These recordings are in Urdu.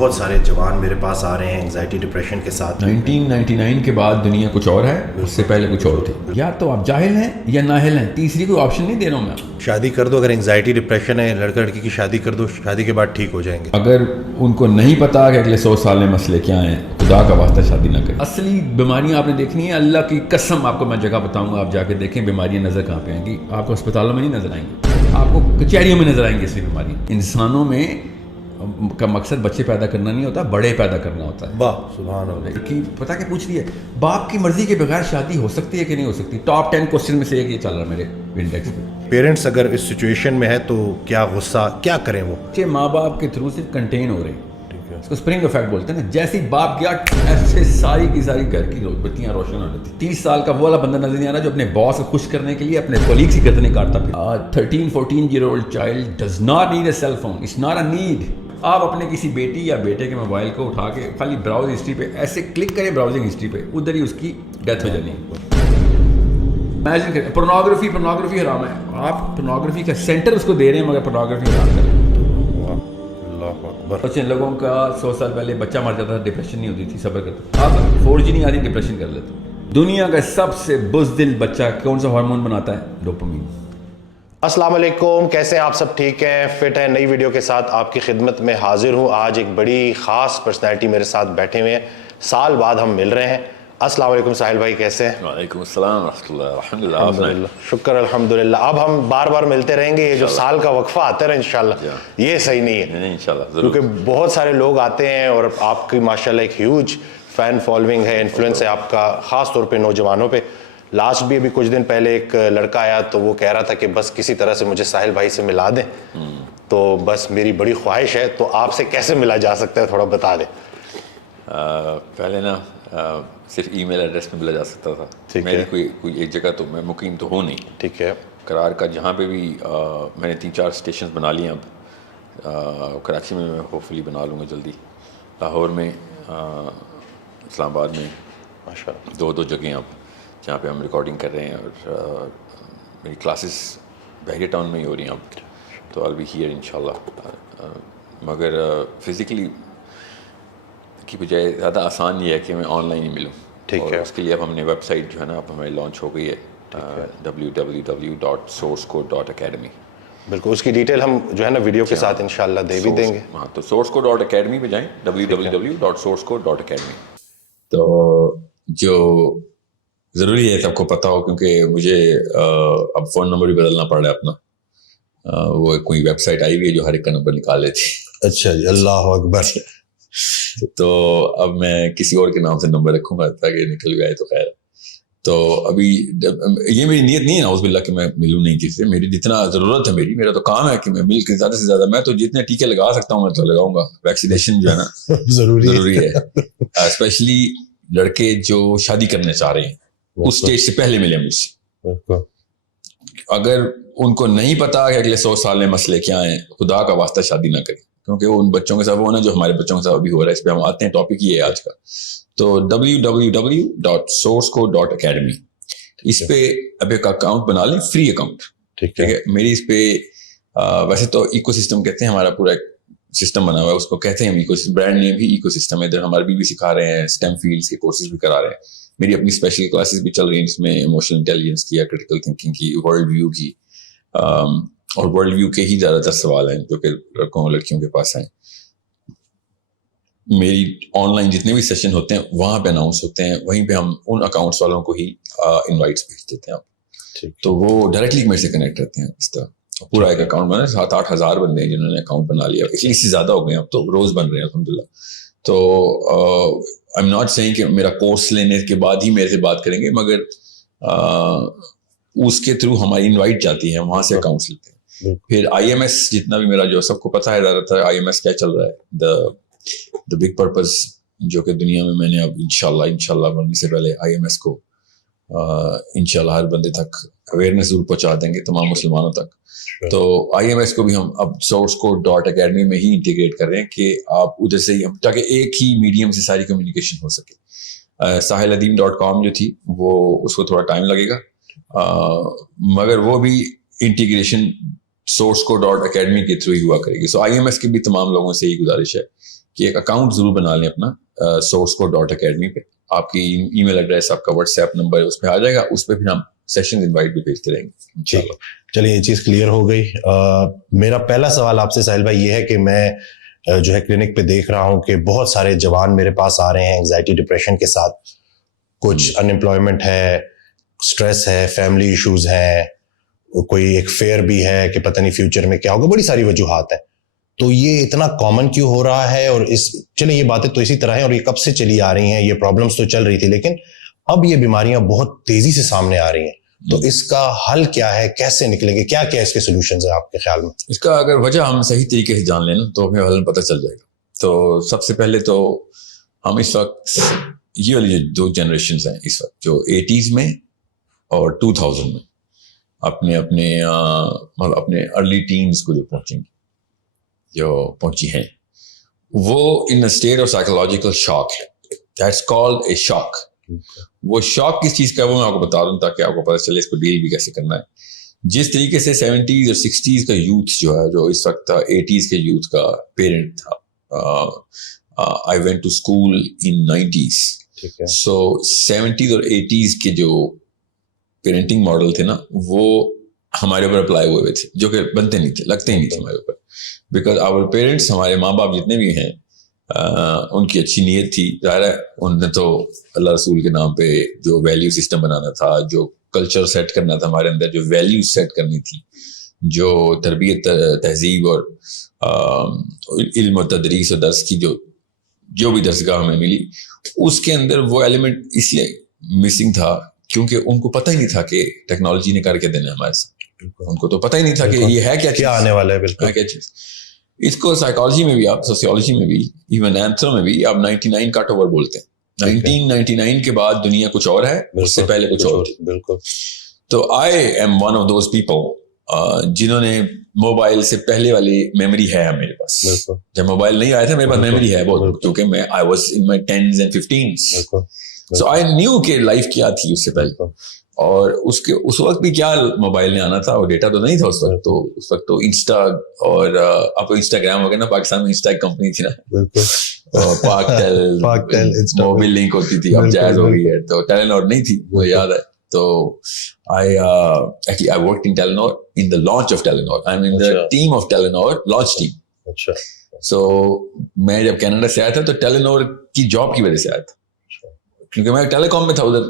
بہت سارے جوان میرے پاس آ رہے ہیں انگزائٹی ڈپریشن کے ساتھ. 1999 کے بعد دنیا کچھ اور ہے, اس سے پہلے کچھ اور تھی. یا تو آپ جاہل ہیں یا نااہل ہیں, تیسری کوئی آپشن نہیں دے رہا ہوں میں. شادی کر دو, اگر انگزائٹی ڈپریشن ہے لڑکا لڑکی کی شادی کر دو, شادی کے بعد ٹھیک ہو جائیں گے. اگر ان کو نہیں پتا کہ اگلے 100 سال میں مسئلے کیا ہیں, خدا کا واسطہ شادی نہ کریں. اصلی بیماریاں آپ نے دیکھنی ہے, اللہ کی قسم آپ کو میں جگہ بتاؤں گا, آپ جا کے دیکھیں بیماریاں نظر کہاں پہ آئیں گی. آپ کو اسپتالوں میں نہیں نظر آئیں گی, آپ کو کچہریوں میں نظر آئیں گی اصلی بیماری. انسانوں میں کا مقصد بچے پیدا کرنا نہیں ہوتا, بڑے پیدا کرنا ہوتا ہے. واہ سبحان اللہ. کہ پتہ کیا پوچھ رہی ہے, باپ کی مرضی کے بغیر شادی ہو سکتی ہے کہ نہیں ہو سکتی؟ ٹاپ 10 کوسچن میں سے ایک یہ چل رہا ہے میرے انڈیکس پہ. پیرنٹس اگر اس سچویشن میں ہے تو کیا غصہ, کیا کریں وہ؟ بچے ماں باپ کے تھرو سے کنٹین ہو رہے ہیں. اس کو اسپرنگ افیکٹ بولتے ہیں نا. جیسے ہی باپ گیا ایسے ساری کی ساری گھر کی بتیاں روشن ہو رہی تھی. 30 سال کا وہ والا بندہ نظر نہیں آ رہا جو اپنے باس کو خوش کرنے کے لیے اپنے کولیگس کی گردنیں کاٹتا پھر. 13-14 year old child does not need a cell phone. It's not a need. آپ اپنے کسی بیٹی یا بیٹے کے موبائل کو اٹھا کے خالی براؤز ہسٹری پہ ایسے کلک کریں, براؤزنگ ہسٹری پہ, ادھر ہی اس کی ڈیتھ ہو جانی. امیجن کریں, پورنوگرافی حرام ہے. آپ پورنوگرافی کا سینٹر اس کو دے رہے ہیں مگر پورنوگرافی حرام کر رہے ہیں. بچے لوگوں کا 100 سال پہلے بچہ مر جاتا تھا, ڈپریشن نہیں ہوتی تھی, صبر کرتے. اب 4G نہیں آتی, ڈپریشن کر لیتے. دنیا کا سب سے بزدل بچہ کون سا ہارمون بناتا ہے؟ ڈوپامین. السلام علیکم, کیسے ہیں آپ سب؟ ٹھیک ہیں, فٹ ہیں؟ نئی ویڈیو کے ساتھ آپ کی خدمت میں حاضر ہوں. آج ایک بڑی خاص پرسنالٹی میرے ساتھ بیٹھے ہوئے ہیں, سال بعد ہم مل رہے ہیں. السلام علیکم ساحل بھائی, کیسے ہیں؟ وعلیکم السلام ورحمۃ اللہ. الحمدللہ, شکر الحمدللہ. اب ہم بار بار ملتے رہیں گے. یہ جو سال کا وقفہ آتا ہے نا انشاءاللہ, یہ صحیح نہیں ہے انشاءاللہ, کیونکہ بہت سارے لوگ آتے ہیں اور آپ کی ماشاءاللہ ایک ہیوج فین فالوئنگ ہے, انفلوئنس ہے آپ کا, خاص طور پہ نوجوانوں پہ. لاسٹ بھی ابھی کچھ دن پہلے ایک لڑکا آیا تو وہ کہہ رہا تھا کہ بس کسی طرح سے مجھے ساحل بھائی سے ملا دیں. تو بس میری بڑی خواہش ہے, تو آپ سے کیسے ملا جا سکتا ہے تھوڑا بتا دیں. پہلے نا صرف ای میل ایڈریس میں ملا جا سکتا تھا. میری کوئی ایک جگہ تو میں مقیم تو ہوں نہیں. ٹھیک ہے. قرار کا جہاں پہ بھی میں نے 3-4 اسٹیشنز بنا لیے. اب کراچی میں ہوپفلی بنا لوں گا جلدی, لاہور میں, اسلام آباد میں, ماشاء اللہ 2 جگہیں اب جہاں پہ ہم ریکارڈنگ کر رہے ہیں. اور میری کلاسز بحریہ ٹاؤن میں ہی ہو رہی ہیں اب, تو آل بی ہیئر انشاءاللہ. مگر فزیکلی کی بجائے زیادہ آسان یہ ہے کہ میں آن لائن ہی ملوں. ٹھیک ہے. اس کے لیے اب ہم نے ویب سائٹ جو ہے نا اب ہماری لانچ ہو گئی ہے, www.sourcecode.academy. بالکل, اس کی ڈیٹیل ہم جو ہے نا ویڈیو کے ساتھ انشاءاللہ دے بھی دیں گے. ہاں, تو sourcecode.academy پہ جائیں, www.sourcecode.academy. تو جو ضروری ہے سب کو پتہ ہو, کیونکہ مجھے اب فون نمبر بھی بدلنا پڑ رہا ہے اپنا. وہ کوئی ویب سائٹ آئی ہوئی ہے جو ہر ایک کا نمبر نکال لیتی. اچھا جی, اللہ اکبر. تو اب میں کسی اور کے نام سے نمبر رکھوں گا تاکہ نکل بھی آئے تو خیر. تو ابھی یہ میری نیت نہیں ہے اعوذ باللہ کہ میں ملوں نہیں کسی سے. میری جتنا ضرورت ہے, میرا تو کام ہے کہ میں مل کے زیادہ سے زیادہ, میں تو جتنے ٹیکے لگا سکتا ہوں میں تو لگاؤں گا. ویکسینیشن جو ہے نا ضروری ہے, اسپیشلی لڑکے جو شادی کرنے چاہ رہے ہیں اس اسٹیج سے پہلے ملے مجھ سے. اگر ان کو نہیں پتا کہ اگلے 100 سال میں مسئلے کیا ہیں, خدا کا واسطہ شادی نہ کریں, کیونکہ وہ ان بچوں کے ساتھ وہ نا جو ہمارے بچوں کے ساتھ ابھی ہو رہا ہے. اس پہ ہم آتے ہیں, ٹاپک یہ ہے آج کا. تو www.sourcecode.academy, اس پہ اب ایک اکاؤنٹ بنا لیں, فری اکاؤنٹ. ٹھیک ہے. میری اس پہ ویسے تو ایکو سسٹم کہتے ہیں, ہمارا پورا ایک سسٹم بنا ہوا ہے, اس کو کہتے ہیں ایکو سسٹم. برانڈ نیم بھی ایکو سسٹم ہے. ادھر ہمارے بھی سکھا رہے ہیں, اسٹیم فیلڈس کے کورسز بھی کرا رہے ہیں. میری اپنی اسپیشل کلاسز بھی چل رہی ہیں جس میں ایموشنل انٹیلیجنس کی یا کریٹیکل تھنکنگ کی, ورلڈ ویو کی, اور ورلڈ ویو کے ہی زیادہ تر سوال ہیں جو کہ لڑکوں اور لڑکیوں کے پاس ہیں. میری آن لائن جتنے بھی سیشن ہوتے ہیں وہاں پہ اناؤنس ہوتے ہیں, وہیں پہ ہم ان اکاؤنٹس والوں کو ہی انوائٹس بھیج دیتے ہیں. تو وہ ڈائریکٹلی میرے سے کنیکٹ رہتے ہیں. اس طرح پورا ایک اکاؤنٹ بنا, 7-8 ہزار بندے ہیں جنہوں نے اکاؤنٹ بنا لیا. ایکچولی اس سے زیادہ ہو گئے ہیں, اب تو روز بن رہے ہیں الحمدللہ. تو آئی ایم ناٹ سیئنگ کہ میرا کورس لینے کے بعد ہی میرے سے بات کریں گے, مگر اس کے تھرو ہماری انوائٹ جاتی ہے, وہاں سے اکاؤنٹس لیتے ہیں. پھر آئی ایم ایس جتنا بھی میرا جو سب کو پتہ ہے زیادہ تر آئی ایم ایس کیا چل رہا ہے, دا بگ پرپز, جو کہ دنیا میں نے اب انشاءاللہ بننے سے پہلے آئی ایم ایس کو انشاءاللہ ہر بندے تک اویئرنیس ضرور پہنچا دیں گے, تمام مسلمانوں تک. تو آئی ایم ایس کو بھی ہم اب sourcecode.academy میں ہی انٹیگریٹ کر رہے ہیں کہ آپ ادھر سے ہی ہم, تاکہ ایک ہی میڈیم سے ساری کمیونیکیشن ہو سکے. sahiladeen.com جو تھی وہ اس کو تھوڑا ٹائم لگے گا, مگر وہ بھی انٹیگریشن sourcecode.academy کے تھرو ہی ہوا کرے گی. سو آئی ایم ایس کی بھی تمام لوگوں سے یہی گزارش ہے کہ ایک اکاؤنٹ ضرور بنا لیں اپنا sourceCode.academy پہ. آپ کی ای میل ایڈریس, آپ کا واٹس ایپ نمبر اس پہ آ جائے گا, اس پہ پھر ہم سیشن انوائٹ بھی بھیجتے رہیں گے. ٹھیک ہے, چلیے یہ چیز کلیئر ہو گئی. میرا پہلا سوال آپ سے ساحل بھائی یہ ہے کہ میں جو ہے کلینک پہ دیکھ رہا ہوں کہ بہت سارے جوان میرے پاس آ رہے ہیں انگزائٹی ڈپریشن کے ساتھ. کچھ ان امپلائمنٹ ہے, اسٹریس ہے, فیملی ایشوز ہیں, کوئی ایک فیئر بھی ہے کہ پتہ نہیں فیوچر میں کیا ہوگا, بڑی ساری وجوہات ہیں. تو یہ اتنا کامن کیوں ہو رہا ہے؟ اور چلیں یہ باتیں تو اسی طرح ہیں اور یہ کب سے چلی آ رہی ہیں, یہ پرابلمس تو چل رہی تھی, لیکن اب یہ بیماریاں بہت تیزی سے سامنے آ رہی ہیں. تو اس کا حل کیا ہے, کیسے نکلیں گے, کیا کیا اس کے سولوشنز ہیں آپ کے خیال میں؟ اس کا اگر وجہ ہم صحیح طریقے سے جان لیں نا تو ہمیں حل پتہ چل جائے گا. تو سب سے پہلے تو ہم اس وقت یہ والی جو 2 جنریشنز ہیں اس وقت, جو 80s میں اور 2000 میں اپنے ارلی ٹینز کو جو پہنچی ہیں, وہ ان اسٹیٹ آف سائیکولوجیکل شاک ہے. دیٹس کالڈ اے شاک. وہ شاک کس چیز کا ہے وہ میں آپ کو بتا دوں تاکہ آپ کو پتہ چلے اس کو ڈیل بھی کیسے کرنا ہے. جس طریقے سے 70s اور 60s کا یوتھ جو ہے, جو اس وقت تھا 80s کے یوتھ کا پیرنٹ تھا. I went to school in 90s. So 70s اور 80s کے جو پیرنٹنگ ماڈل تھے نا, وہ ہمارے اوپر اپلائی ہوئے تھے, جو کہ بنتے نہیں تھے, لگتے ہی نہیں تھے ہمارے اوپر. بیکاز آور پیرنٹس, ہمارے ماں باپ جتنے بھی ہیں, ان کی اچھی نیت تھی. ظاہر ہے ان نے تو اللہ رسول کے نام پہ جو ویلیو سسٹم بنانا تھا, جو کلچر سیٹ کرنا تھا ہمارے اندر, جو ویلیو سیٹ کرنی تھی, جو تربیت تہذیب اور علم و تدریس و درس کی جو بھی درسگاہ ہمیں ملی, اس کے اندر وہ ایلیمنٹ اس لیے مسنگ تھا کیونکہ ان کو پتہ ہی نہیں تھا کہ ٹیکنالوجی نے کر کے دینا ہمارے ساتھ. ان کو تو پتہ ہی نہیں تھا کہ یہ ہے کیا آنے والا ہے. بالکل کیا چیز. اس کو سائیکالوجی میں بھی, آپ سوسیولوجی میں بھی, ایون اینتھرو میں بھی آپ 99 کٹ اوور بولتے ہیں. 1999 کے بعد دنیا کچھ اور ہے, اس سے پہلے کچھ اور تھی. بالکل. تو I am one of those people جنہوں نے موبائل سے پہلے والی میموری ہے میرے پاس. جب موبائل نہیں آیا تھا میرے پاس میموری ہے بہت, کیونکہ میں I was in my 10s and 15s. So I knew کہ لائف کیا تھی اس سے پہلے, اور اس وقت بھی کیا موبائل نے آنا تھا, اور ڈیٹا تو نہیں تھا اس وقت. تو اس وقت تو انسٹا, اور اب انسٹاگرام ہو گیا نا, پاکستان میں انسٹا ایک کمپنی تھی نا, پاک ٹیل موبائل لنک ہوتی تھی, اب جائز ہو گئی ہے. تو ٹیلینور نہیں تھی, مجھے یاد ہے. تو I worked in Telenor in the launch of Telenor. I'm in the team of Telenor, launch team. So میں جب کینیڈا سے آیا تھا تو ٹیلینور کی جاب کی وجہ سے آیا تھا, کیونکہ میں ٹیلی کام میں تھا ادھر.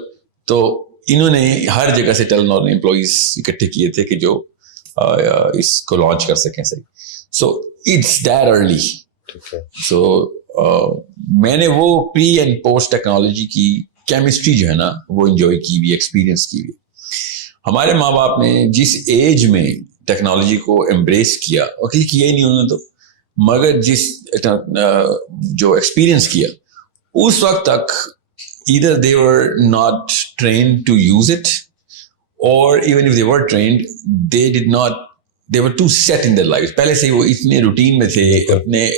تو انہوں نے ہر جگہ سے ٹیلینور نے امپلائیز اکٹھے کیے تھے کہ جو اس کو لانچ کر سکیں صحیح. So it's that early. So میں نے وہ پری اینڈ پوسٹ ٹیکنالوجی کی کیمسٹری جو ہے نا وہ انجوائے کی ہوئی, ایکسپیرینس کی ہوئی. ہمارے ماں باپ نے جس ایج میں ٹیکنالوجی کو ایمبریس کیا, اور کیا ہی نہیں انہوں نے تو, مگر جس جو ایکسپیرینس کیا اس وقت تک either they were not trained to use it, or even if they were trained they were too set in their lives. پہلے سے وہ اتنے روٹین میں تھے,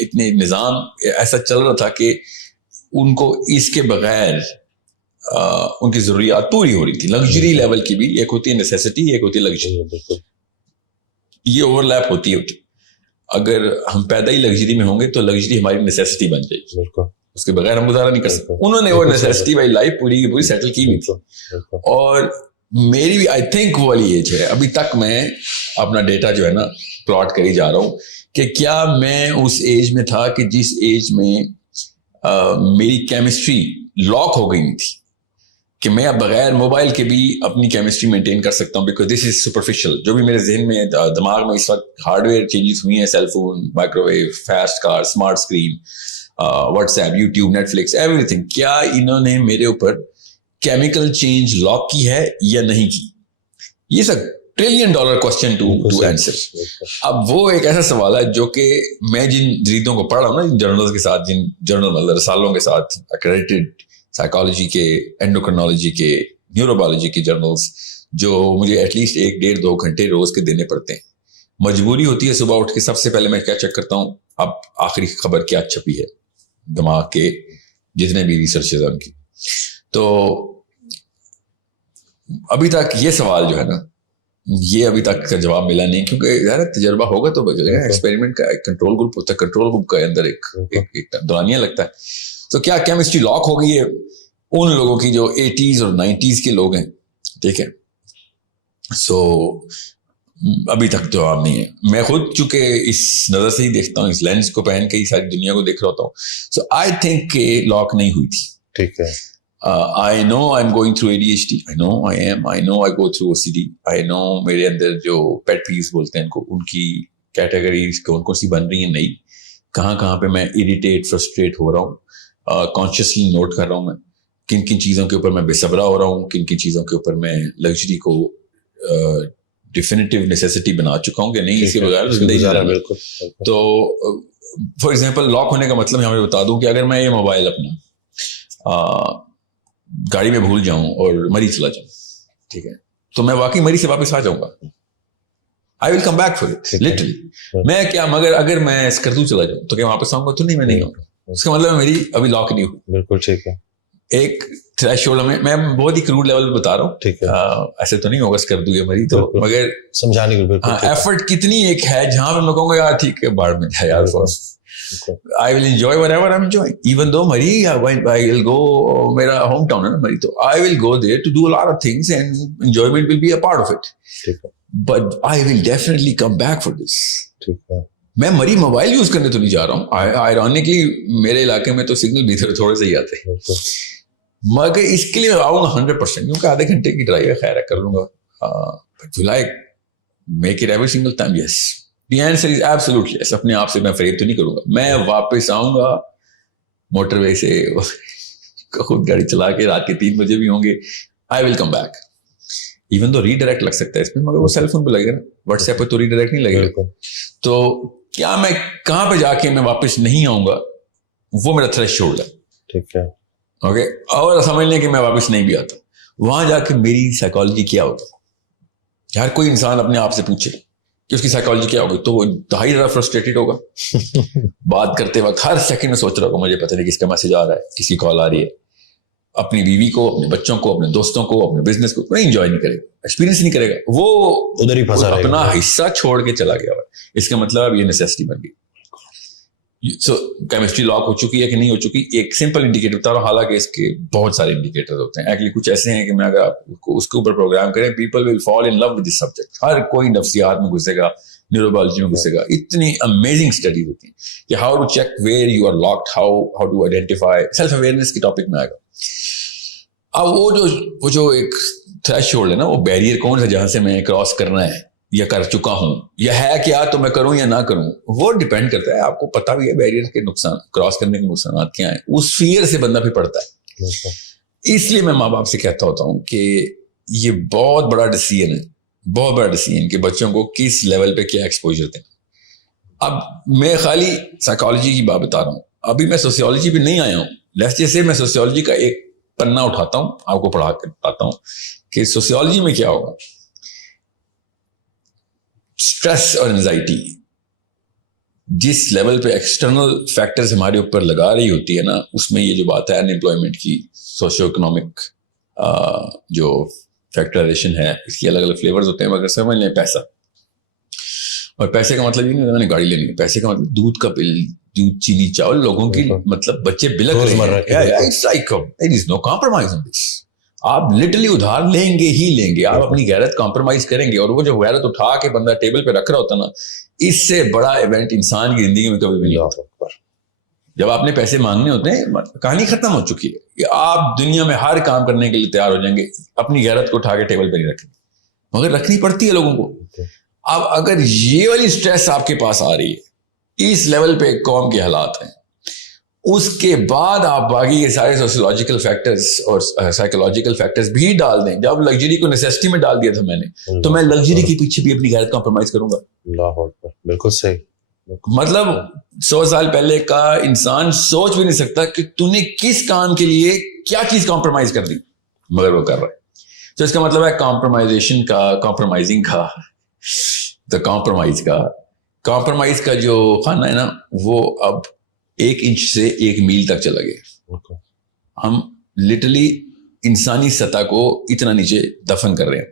اتنے نظام ایسا چل رہا تھا کہ ان کو اس کے بغیر ان کی ضروریات پوری ہو رہی تھی. لگژری لیول کی بھی, ایک ہوتی ہے نیسیسٹی, ایک ہوتی ہے لگژری. یہ اوور لیپ ہوتی ہے. اگر ہم پیدا ہی لگژری میں ہوں گے تو لگژری ہماری نیسیسٹی بن جائے گی, اس کے بغیر ہم گزارا نہیں کر سکتے. انہوں نے وہ نیسیسٹی والی لائف پوری کی پوری سیٹل کی ہوئی تھی. اور میری بھی آئی تھنک وہ والی ایج ہے. ابھی تک میں اپنا ڈیٹا جو ہے نا پلاٹ کری جا رہا ہوں کہ کیا میں اس ایج میں تھا کہ جس ایج میں میری کیمسٹری لاک ہو گئی تھی کہ میں اب بغیر موبائل کے بھی اپنی کیمسٹری مینٹین کر سکتا ہوں, بیکاز دس از سپرفیشل. جو بھی میرے ذہن میں دماغ میں اس وقت ہارڈ ویئر چینجز ہوئی ہیں, cell phone, microwave, fast car, smart screen, WhatsApp, YouTube, Netflix, everything, کیا انہوں نے میرے اوپر کیمیکل چینج لاک کی ہے یا نہیں کی؟ یہ سب $1 ٹریلین کوسچن ٹو آنسر. اب وہ ایک ایسا سوال ہے جو کہ میں جن جریدوں کو پڑھ رہا ہوں نا, جن جرنلز کے ساتھ, جن جرنل مطلب رسالوں کے ساتھ اکریڈیٹڈ سائیکالوجی کے, اینڈوکرنالوجی کے, نیوروبیولوجی کے جرنلز, جو مجھے ایٹ لیسٹ 1-1.5-2 گھنٹے روز کے دینے پڑتے ہیں. مجبوری ہوتی ہے صبح اٹھ کے سب سے پہلے میں کیا چیک کرتا ہوں, اب آخری خبر کیا چھپی ہے دماغ کے جتنے بھی ریسرچز ہیں ان کی. تو ابھی تک یہ سوال جو ہے نا یہ ابھی تک کا جواب ملا نہیں, کیونکہ یار تجربہ ہوگا تو بچے گا. ایکسپیریمنٹ کا ایک کنٹرول گروپ ہوتا ہے, کنٹرول گروپ کے اندر ایک دورانیہ لگتا ہے. تو کیا کیمسٹری لاک ہو گئی ہے ان لوگوں کی جو 80s اور 90s کے لوگ ہیں, ٹھیک ہے. سو ابھی تک جواب نہیں ہے. میں خود چونکہ اس نظر سے ہی دیکھتا ہوں, اس لینس کو پہن کے ہی ساری دنیا کو دیکھ رہا ہوتا ہوں. سو آئی تھنک کہ لاک نہیں ہوئی تھی. ٹھیک ہے. I know I'm going through ADHD. I know I am. I know I go through OCD. I know میرے اندر جو pet peeves بولتے ہیں ان کی کیٹیگریز کون کون سی بن رہی ہیں نئی, کہاں پہ میں اریٹیٹ فرسٹریٹ ہو رہا ہوں. کانشیسلی نوٹ کر رہا ہوں میں کن کن چیزوں کے اوپر میں بے صبرا ہو رہا ہوں, کن کن چیزوں کے اوپر میں لگژری کو ڈیفینیٹیو نیسیسٹی بنا چکا ہوں کہ نہیں اس کے بغیر زندگی نہیں. بالکل. تو فار ایگزامپل لاک ہونے کا مطلب یہاں پہ بتا دوں کہ اگر میں یہ موبائل اپنا گاڑی میں بھول جاؤں اور مری چلا جاؤں, ٹھیک ہے, تو میں واقعی مری سے واپس آ جاؤں گا. I will come back for it literally. میں کیا مگر اگر میں اسکردو چلا جاؤں تو کیا واپس آؤں گا؟ تو نہیں, میں نہیں آؤں گا. اس کا مطلب میری ابھی لاک نہیں ہوئی. بالکل ٹھیک ہے. ایک تھریش ہولڈ میں بہت ہی کروڈ لیول پہ بتا رہا ہوں, ٹھیک ہے. ایسے تو نہیں ہوگا اسکردو یا مری, تو مگر سمجھانے کے ایفرٹ کتنی ایک ہے جہاں پہ میں کہوں گا یار ٹھیک ہے باڑ میں ہے یار, I will enjoy whatever I'm enjoying. Even though Mari, I will go, mera hometown hai na Mari, so I will go there to do a lot of things and enjoyment will be a part of it. But I will definitely come back for this. میں مری موبائل یوز کرنے تو نہیں جا رہا ہوں. آئرونکلی میرے علاقے میں تو سگنل بھی تھوڑے سے ہی آتے ہیں, مگر اس کے لیے آؤں گا 100%, کیونکہ آدھے گھنٹے کی ڈرائیو ہے, خیر ہے کر لوں گا. But will I make it every single time? Yes. The answer is absolutely yes. اپنے آپ سے میں فریب تو نہیں کروں گا. میں واپس آؤں گا موٹر وے سے خود گاڑی چلا کے, رات کے 3 بجے بھی ہوں گے. I will come back. Even though redirect لگ سکتا ہے اس میں, مگر وہ سیل فون پہ لگے گا, واٹس ایپ پہ تو ریڈائریکٹ نہیں لگے گا. تو کیا میں کہاں پہ جا کے میں واپس نہیں آؤں گا, وہ میرا تھریش ہولڈ ہے. ٹھیک ہے, اوکے. اور سمجھ لیں کہ میں واپس نہیں بھی آتا, وہاں جا کے میری سائیکالوجی کیا ہوگا. ہر کوئی انسان اپنے آپ سے پوچھے کہ اس کی سائیکالوجی کیا ہوگی, تو وہ دہائی زیادہ فرسٹریٹڈ ہوگا. بات کرتے وقت ہر سیکنڈ میں سوچ رہا ہوگا مجھے پتہ نہیں کس کا میسج آ رہا ہے, کس کی کال آ رہی ہے. اپنی بیوی کو, اپنے بچوں کو, اپنے دوستوں کو, اپنے بزنس کو کوئی انجوائے نہیں کرے گا, ایکسپیرینس نہیں کرے گا. وہ ادھر ہی پھنسا رہے گا, اپنا حصہ چھوڑ کے چلا گیا. اس کا مطلب اب یہ نیسیسٹی بن گئی. سو کیمسٹری لاک ہو چکی ہے کہ نہیں ہو چکی, ایک سمپل انڈیکیٹر بتا رہا ہوں, حالانکہ اس کے بہت سارے انڈیکیٹر ہوتے ہیں. ایکچولی کچھ ایسے ہیں کہ میں اگر آپ کو اس کے اوپر پروگرام کریں, people will fall in love with this subject. ہر کوئی نفسیات میں گھسے گا, نیوروبیولوجی میں گھسے گا. اتنی امیزنگ اسٹڈی ہوتی ہیں کہ how to check where you are locked, how to identify. Self awareness کے ٹاپک میں آئے گا. اب وہ جو ایک تھریش ہولڈ ہے نا, وہ بیریئر کون سا جہاں سے میں کراس کرنا ہے یا کر چکا ہوں, یا ہے کیا تو میں کروں یا نہ کروں, وہ ڈیپینڈ کرتا ہے. آپ کو پتا بھی ہے بیریئر کے نقصان, کراس کرنے کے نقصانات کیا ہیں. اس فیئر سے بندہ بھی پڑتا ہے. اس لیے میں ماں باپ سے کہتا ہوتا ہوں کہ یہ بہت بڑا ڈیسیژن ہے, بہت بڑا ڈیسیژن کہ بچوں کو کس لیول پہ کیا ایکسپوجر دیں. اب میں خالی سائیکالوجی کی بات بتا رہا ہوں, ابھی میں سوسیولوجی پہ نہیں آیا ہوں. جیسے میں سوسیولوجی کا ایک پنا اٹھاتا ہوں, آپ کو پڑھا کے بتاتا ہوں کہ سوسیولوجی میں کیا ہوگا. اسٹریس اور انزائٹی جس لیول پہ ایکسٹرنل فیکٹرز ہمارے اوپر لگا رہی ہوتی ہے نا, اس میں یہ جو بات ہے انمپلائمنٹ کی, سوشیو اکنامک جو فیکٹرائزیشن ہے, اس کی الگ الگ فلیورز ہوتے ہیں. مگر سمجھ لیں پیسہ, اور پیسے کا مطلب یہ نہیں میں نے گاڑی لینی ہے, پیسے کا مطلب دودھ کا بل, دودھ, چینی, چاول, لوگوں کی مطلب بچے بلک رہے ہیں. آپ لٹرلی ادھار لیں گے ہی لیں گے, آپ اپنی غیرت کمپرومائز کریں گے. اور وہ جو غیرت اٹھا کے بندہ ٹیبل پہ رکھ رہا ہوتا نا, اس سے بڑا ایونٹ انسان کی زندگی میں کبھی بھی نہیں ہوتا. جب آپ نے پیسے مانگنے ہوتے ہیں, کہانی ختم ہو چکی ہے کہ آپ دنیا میں ہر کام کرنے کے لیے تیار ہو جائیں گے, اپنی غیرت کو اٹھا کے ٹیبل پہ نہیں رکھیں گے, مگر رکھنی پڑتی ہے لوگوں کو. اب اگر یہ والی اسٹریس آپ کے پاس آ رہی ہے, اس لیول پہ قوم کے حالات ہیں, اس کے بعد آپ باقی کے سارے سوشیولوجیکل فیکٹرز اور سائیکولوجیکل فیکٹرز بھی ڈال دیں. جب لگژری کو نیسیسٹی میں ڈال دیا تھا میں نے, تو میں لگژری کے پیچھے بھی اپنی غیرت کمپرومائز کروں گا. اللہ اکبر, بالکل صحیح. مطلب 100 سال پہلے کا انسان سوچ بھی نہیں سکتا کہ تو نے کس کام کے لیے کیا چیز کمپرومائز کر دی, مگر وہ کر رہا ہے. تو اس کا مطلب ہے کمپرومائزیشن کا, کمپرومائزنگ کا, تو کمپرومائز کا جو خانہ ہے نا, وہ اب 1 انچ سے 1 میل تک چلا گیا. ہم لٹرلی انسانی سطح کو اتنا نیچے دفن کر رہے ہیں.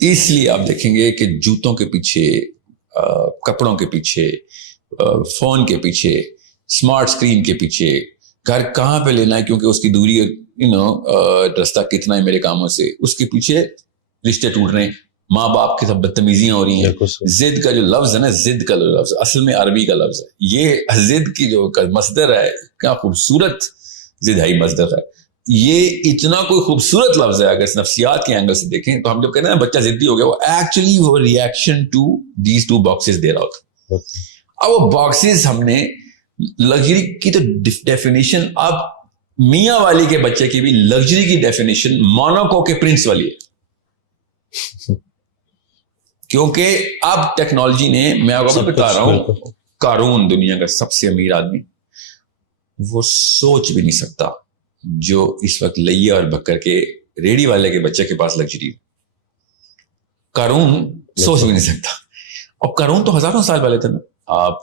اس لیے آپ دیکھیں گے کہ جوتوں کے پیچھے، کپڑوں کے پیچھے، فون کے پیچھے، اسمارٹ اسکرین کے پیچھے، گھر کہاں پہ لینا ہے کیونکہ اس کی دوری رستہ کتنا ہے میرے کاموں سے، اس کے پیچھے رشتے ٹوٹ رہے ہیں، ماں باپ کی سب بدتمیزیاں ہو رہی ہیں. ضد کا جو لفظ ہے نا، ضد کا جو لفظ اصل میں عربی کا لفظ ہے. یہ ضد کی جو مصدر ہے، کیا خوبصورت ضد ہے مصدر ہے. یہ اتنا کوئی خوبصورت لفظ ہے. اگر نفسیات کے اینگل سے دیکھیں تو ہم جب کہتے ہیں نا بچہ ضدی ہو گیا، وہ ایکچولی وہ reaction to these two boxes دے رہا ہوتا. اب وہ باکسز ہم نے لگژری کی تو ڈیفینیشن، اب میاں والی کے بچے کی بھی لگژری کی ڈیفینیشن موناکو کے پرنس والی ہے. کیونکہ اب ٹیکنالوجی نے، میں آپ کو بتا رہا ہوں، قارون دنیا کا سب سے امیر آدمی، وہ سوچ بھی نہیں سکتا جو اس وقت لیا اور بکر کے ریڑھی والے کے بچے کے پاس لگژری. قارون سوچ بھی نہیں سکتا. اب قارون تو ہزاروں سال پہلے تھے نا. آپ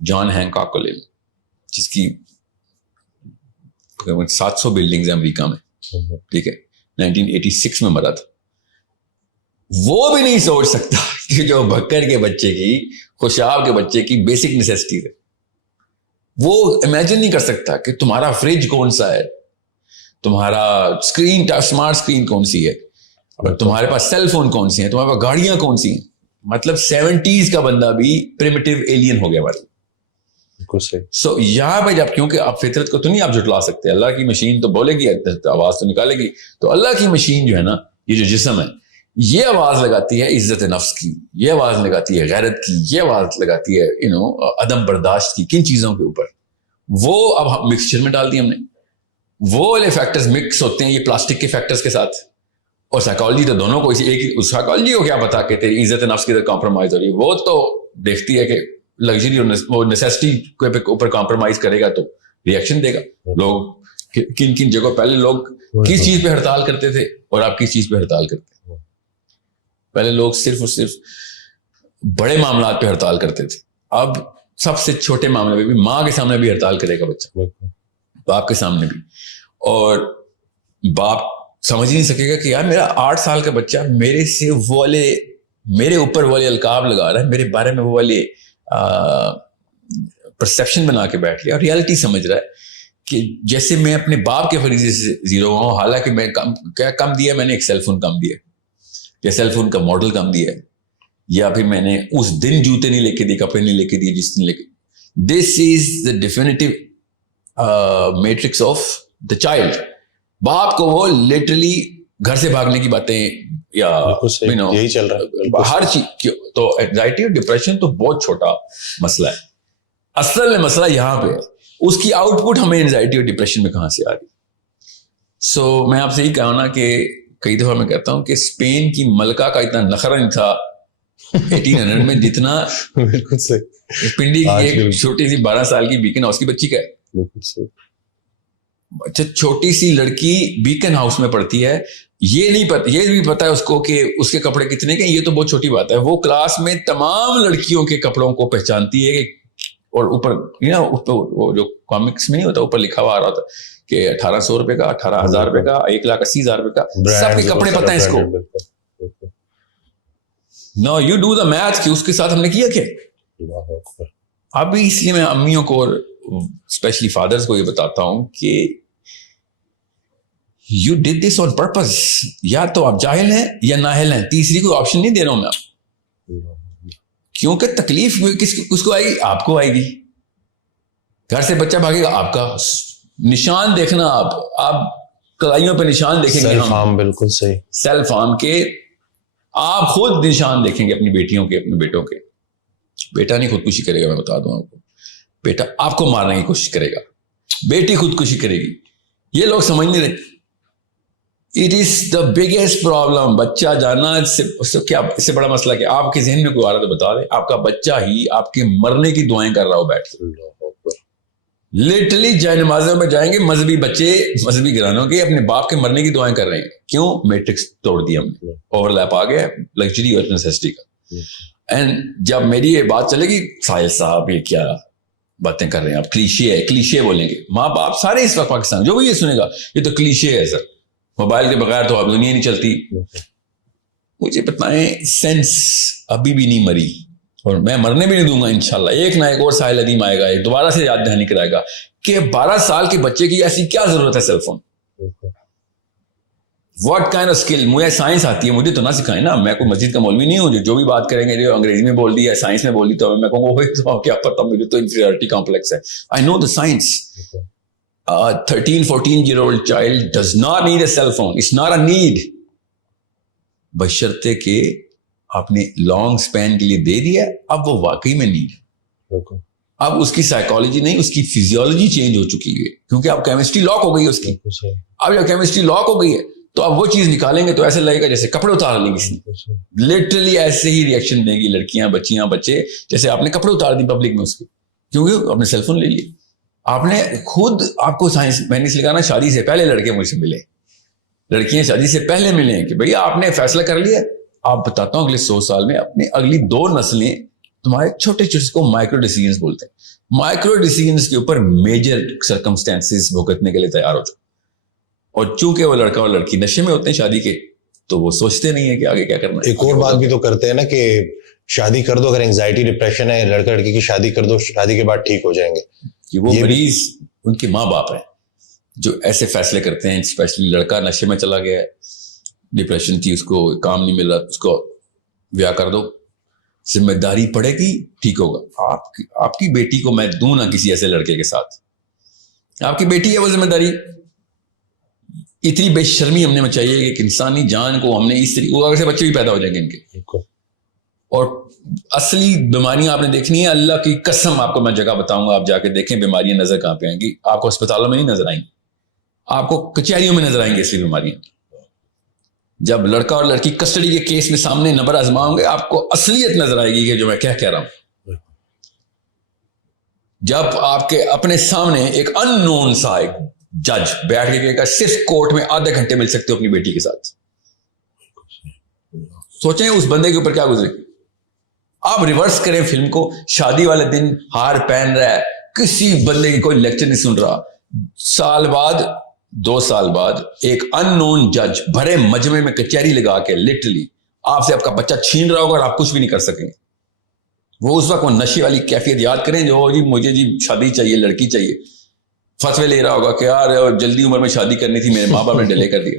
جان ہینکاک کو لے لیں، جس کی 700 بلڈنگز ہیں امریکہ میں، ٹھیک ہے، 1986 میں مرا تھا. وہ بھی نہیں سوچ سکتا کہ جو بکر کے بچے کی، خوشاب کے بچے کی بیسک نیسیسٹی ہے، وہ امیجن نہیں کر سکتا کہ تمہارا فریج کون سا ہے، تمہارا اسکرین، اسمارٹ اسکرین کون سی ہے، تمہارے پاس سیل فون کون سی ہیں، تمہارے پاس گاڑیاں کون سی ہیں. مطلب 70s کا بندہ بھی پریمیٹیو ایلین ہو گیا ہمارے. سو یہاں پہ جب، کیونکہ آپ فطرت کو تو نہیں آپ جھٹلا سکتے، اللہ کی مشین تو بولے گی، آواز تو نکالے گی. تو اللہ کی مشین جو ہے نا، یہ جو جسم ہے، یہ آواز لگاتی ہے عزت نفس کی، یہ آواز لگاتی ہے غیرت کی، یہ آواز لگاتی ہے عدم برداشت کی. کن چیزوں کے اوپر؟ وہ اب مکسچر میں ڈال دی ہم نے. وہ والے فیکٹرز مکس ہوتے ہیں یہ پلاسٹک کے فیکٹرز کے ساتھ. اور سائیکالوجی تو دونوں کو ایک، سائیکالوجی کو کیا پتا کہ تیری عزت نفس کی ادھر کمپرومائز ہو رہی ہے. وہ تو دیکھتی ہے کہ لگژری اور نیسیسٹی کے اوپر کمپرومائز کرے گا تو ریئیکشن دے گا. لوگ کن کن جگہوں، پہلے لوگ کس چیز پہ ہڑتال کرتے تھے اور آپ کس چیز پہ ہڑتال کرتے ہیں؟ پہلے لوگ صرف اور صرف بڑے معاملات پہ ہڑتال کرتے تھے. اب سب سے چھوٹے معاملے پہ بھی، ماں کے سامنے بھی ہڑتال کرے گا بچہ، باپ کے سامنے بھی. اور باپ سمجھ ہی نہیں سکے گا کہ یار میرا 8 سال کا بچہ میرے سے وہ والے، میرے اوپر والے القاب لگا رہا ہے، میرے بارے میں وہ والے پرسیپشن بنا کے بیٹھ لیا، اور ریالٹی سمجھ رہا ہے کہ جیسے میں اپنے باپ کے فریضے سے زیرو ہوا ہوں، حالانکہ میں کیا کم دیا، میں نے ایک سیل فون کم دیا، یا سیل فون کا ماڈل کم دیا ہے، یا پھر میں نے اس دن جوتے نہیں لے کے دیے، کپڑے نہیں لے کے دیے جس دن لے کے. This is the definitive matrix of the child. باپ کو وہ لٹرلی گھر سے بھاگنے کی باتیں، یا یہی چل رہا ہے ہر چیز. تو اینگزائٹی اور ڈپریشن تو بہت چھوٹا مسئلہ ہے. اصل میں مسئلہ یہاں پہ ہے، اس کی آؤٹ پٹ ہمیں اینگزائٹی اور ڈپریشن میں کہاں سے آ رہی. سو میں آپ سے یہی کہا نا کہ کئی دفعہ میں کہتا ہوں کہ اسپین کی ملکہ کا اتنا نخرہ نہیں تھا 1800 میں جتنا بالکل صحیح پنڈی کی ایک چھوٹی سی 12 سال کی بیکن ہاؤس کی بچی کا ہے. بالکل صحیح. اچھا، چھوٹی سی لڑکی بیکن ہاؤس میں پڑھتی ہے، یہ نہیں پتا، یہ بھی پتا ہے اس کو کہ اس کے کپڑے کتنے کے، یہ تو بہت چھوٹی بات ہے. وہ کلاس میں تمام لڑکیوں کے کپڑوں کو پہچانتی ہے کہ، اور اوپر وہ جو کامکس میں نہیں ہوتا، اوپر لکھا ہوا آ رہا ہوتا کہ 1800 روپے کا، 18,000 روپے کا، 1,80,000 روپے کا، سب کے کپڑے پتہ ہیں اس کو. نو یو ڈو دا میتھ کہ اس کے ساتھ ہم نے کیا کیا. ابھی اس لیے میں امیوں کو اور اسپیشلی فادرز کو یہ بتاتا ہوں کہ you did this on purpose. یا تو آپ جاہل ہیں یا نااہل ہیں، تیسری کوئی آپشن نہیں دے رہا ہوں میں آپ. کیونکہ تکلیف کس کو آئے گی؟ آپ کو آئے گی. گھر سے بچہ بھاگے گا، آپ کا نشان دیکھنا، آپ کلائیوں پہ نشان دیکھیں گے. سیلف ہارم، بالکل صحیح، سیلف ہارم کے آپ خود نشان دیکھیں گے اپنی بیٹیوں کے، اپنے بیٹوں کے. بیٹا نہیں خودکشی کرے گا، میں بتا دوں آپ کو. بیٹا آپ کو مارنے کی کوشش کرے گا، بیٹی خودکشی کرے گی. یہ لوگ سمجھ نہیں رہے. It is the biggest problem. بچہ جانا اس سے بڑا مسئلہ کیا؟ آپ کے ذہن میں کوئی آ رہا تو بتا دیں. آپ کا بچہ ہی آپ کے مرنے کی دعائیں کر رہا ہو بیٹھ کے. لٹرلی جائے نمازوں میں جائیں گے مذہبی بچے، مذہبی گھرانوں کے، اپنے باپ کے مرنے کی دعائیں کر رہے ہیں. کیوں؟ میٹرکس توڑ دیا ہم نے، اوور لیپ آ گیا لگژری اور نیسیسٹی کا. اینڈ جب میری یہ بات چلے گی، ساحل صاحب یہ کیا باتیں کر رہے ہیں آپ، کلیشے ہے، کلیشے بولیں گے. ماں باپ سارے اس وقت پاکستان جو بھی یہ سنے گا، یہ تو کلیشے ہے سر، موبائل کے بغیر تو اب دنیا نہیں چلتی. مجھے بتائیں سینس ابھی بھی نہیں مری, اور میں مرنے بھی نہیں دوں گا انشاءاللہ. ایک نہ ایک اور ساحل ندیم آئے گا, ایک دوبارہ سے یاد دہانی کرائے گا کہ 12 سال کے بچے کی ایسی کیا ضرورت ہے cell phone. What kind of skill. مجھے سائنس آتی ہے, مجھے تو نہ سکھائیں نا, میں کوئی مسجد کا مولوی نہیں ہوں جو بھی بات کریں گے جو انگریزی میں بول دی ہے سائنس میں بول دی تو میں کہوں گا کیا پتا, مجھے تو انفیریورٹی کمپلیکس ہے. آئی نو دا science. 13-14-year-old child does not need a cell phone. It's not a need. بشرطے کہ آپ نے لانگ سپین کے لیے دے دیا, اب وہ واقعی میں نیڈ. اب اس کی سائیکالوجی نہیں, اس کی فزیولوجی چینج ہو چکی ہے, کیونکہ اب کیمسٹری لاک ہو گئی ہے اس کی. اب جب کیمسٹری لاک ہو گئی ہے تو اب وہ چیز نکالیں گے تو ایسے لگے گا جیسے کپڑے اتار لیں کسی نے. لٹرلی ایسے ہی ریئیکشن دیں گی لڑکیاں, بچیاں, بچے, جیسے آپ نے کپڑے اتار دی پبلک میں اس کے, کیونکہ آپ نے سیل فون لے لیے. آپ نے خود, آپ کو سائنس میں نے اس لیے کہا نا شادی سے پہلے لڑکے مجھ سے ملے, لڑکیاں شادی سے پہلے ملیں کہ بھئی آپ نے فیصلہ کر لیا. آپ بتاتا ہوں اگلے 100 سال میں اپنی اگلی 2 نسلیں تمہارے چھوٹے چھوٹے کو مائکرو ڈیسیجنز بولتے ہیں, مائکرو ڈیسیجنز کے اوپر میجر سرکمسٹانسز بھگتنے کے لیے تیار ہو جاؤ. اور چونکہ وہ لڑکا اور لڑکی نشے میں ہوتے ہیں شادی کے, تو وہ سوچتے نہیں ہیں کہ آگے کیا کرنا ہے. ایک اور بات بھی تو کرتے ہیں نا کہ شادی کر دو, اگر انگزائٹی ڈپریشن ہے, لڑکا لڑکی کی شادی کر دو, شادی کے بعد ٹھیک ہو جائیں گے. کہ وہ مریض ان کے ماں باپ ہیں جو ایسے فیصلے کرتے ہیں. اسپیشلی لڑکا نشے میں چلا گیا ہے, ڈپریشن تھی, اس کو کام نہیں مل رہا, اس کو بیاہ کر دو, ذمہ داری پڑے گی, ٹھیک ہوگا. آپ کی بیٹی کو میں دوں نہ کسی ایسے لڑکے کے ساتھ, آپ کی بیٹی ہے وہ ذمہ داری. اتنی بے شرمی ہم نے مچائی ہے کہ ایک انسانی جان کو ہم نے اس طریقے, اگر سے بچے بھی پیدا ہو جائیں گے ان کے. اور اصلی بیماریاں آپ نے دیکھنی ہے, اللہ کی قسم آپ کو میں جگہ بتاؤں گا, آپ جا کے دیکھیں بیماریاں نظر کہاں پہ آئیں گی. آپ کو اسپتالوں میں نہیں نظر آئیں گی, آپ کو کچہریوں میں نظر آئیں گی اصلی بیماریاں. جب لڑکا اور لڑکی کسٹڈی کے کیس میں سامنے نمبر آزماؤں گے, آپ کو اصلیت نظر آئے گی کہ جو میں کہہ رہا ہوں. جب آپ کے اپنے سامنے ایک ان نون سا ایک جج بیٹھ کے کہے گا صرف کورٹ میں آدھے گھنٹے مل سکتے ہو اپنی بیٹی کے ساتھ, سوچیں اس بندے کے اوپر کیا گزرے. آپ ریورس کریں فلم کو, شادی والے دن ہار پہن رہا ہے, کسی بندے کی کوئی لیکچر نہیں سن رہا, سال بعد 2 سال بعد ایک ان نون جج بھرے مجمع میں کچہری لگا کے لٹرلی آپ سے آپ کا بچہ چھین رہا ہوگا اور آپ کچھ بھی نہیں کر سکیں. وہ اس وقت وہ نشے والی کیفیت یاد کریں جو جی مجھے جی شادی چاہیے, لڑکی چاہیے, فتوے لے رہا ہوگا کہ یار جلدی عمر میں شادی کرنی تھی, میرے ماں باپ نے ڈیلے کر دیا.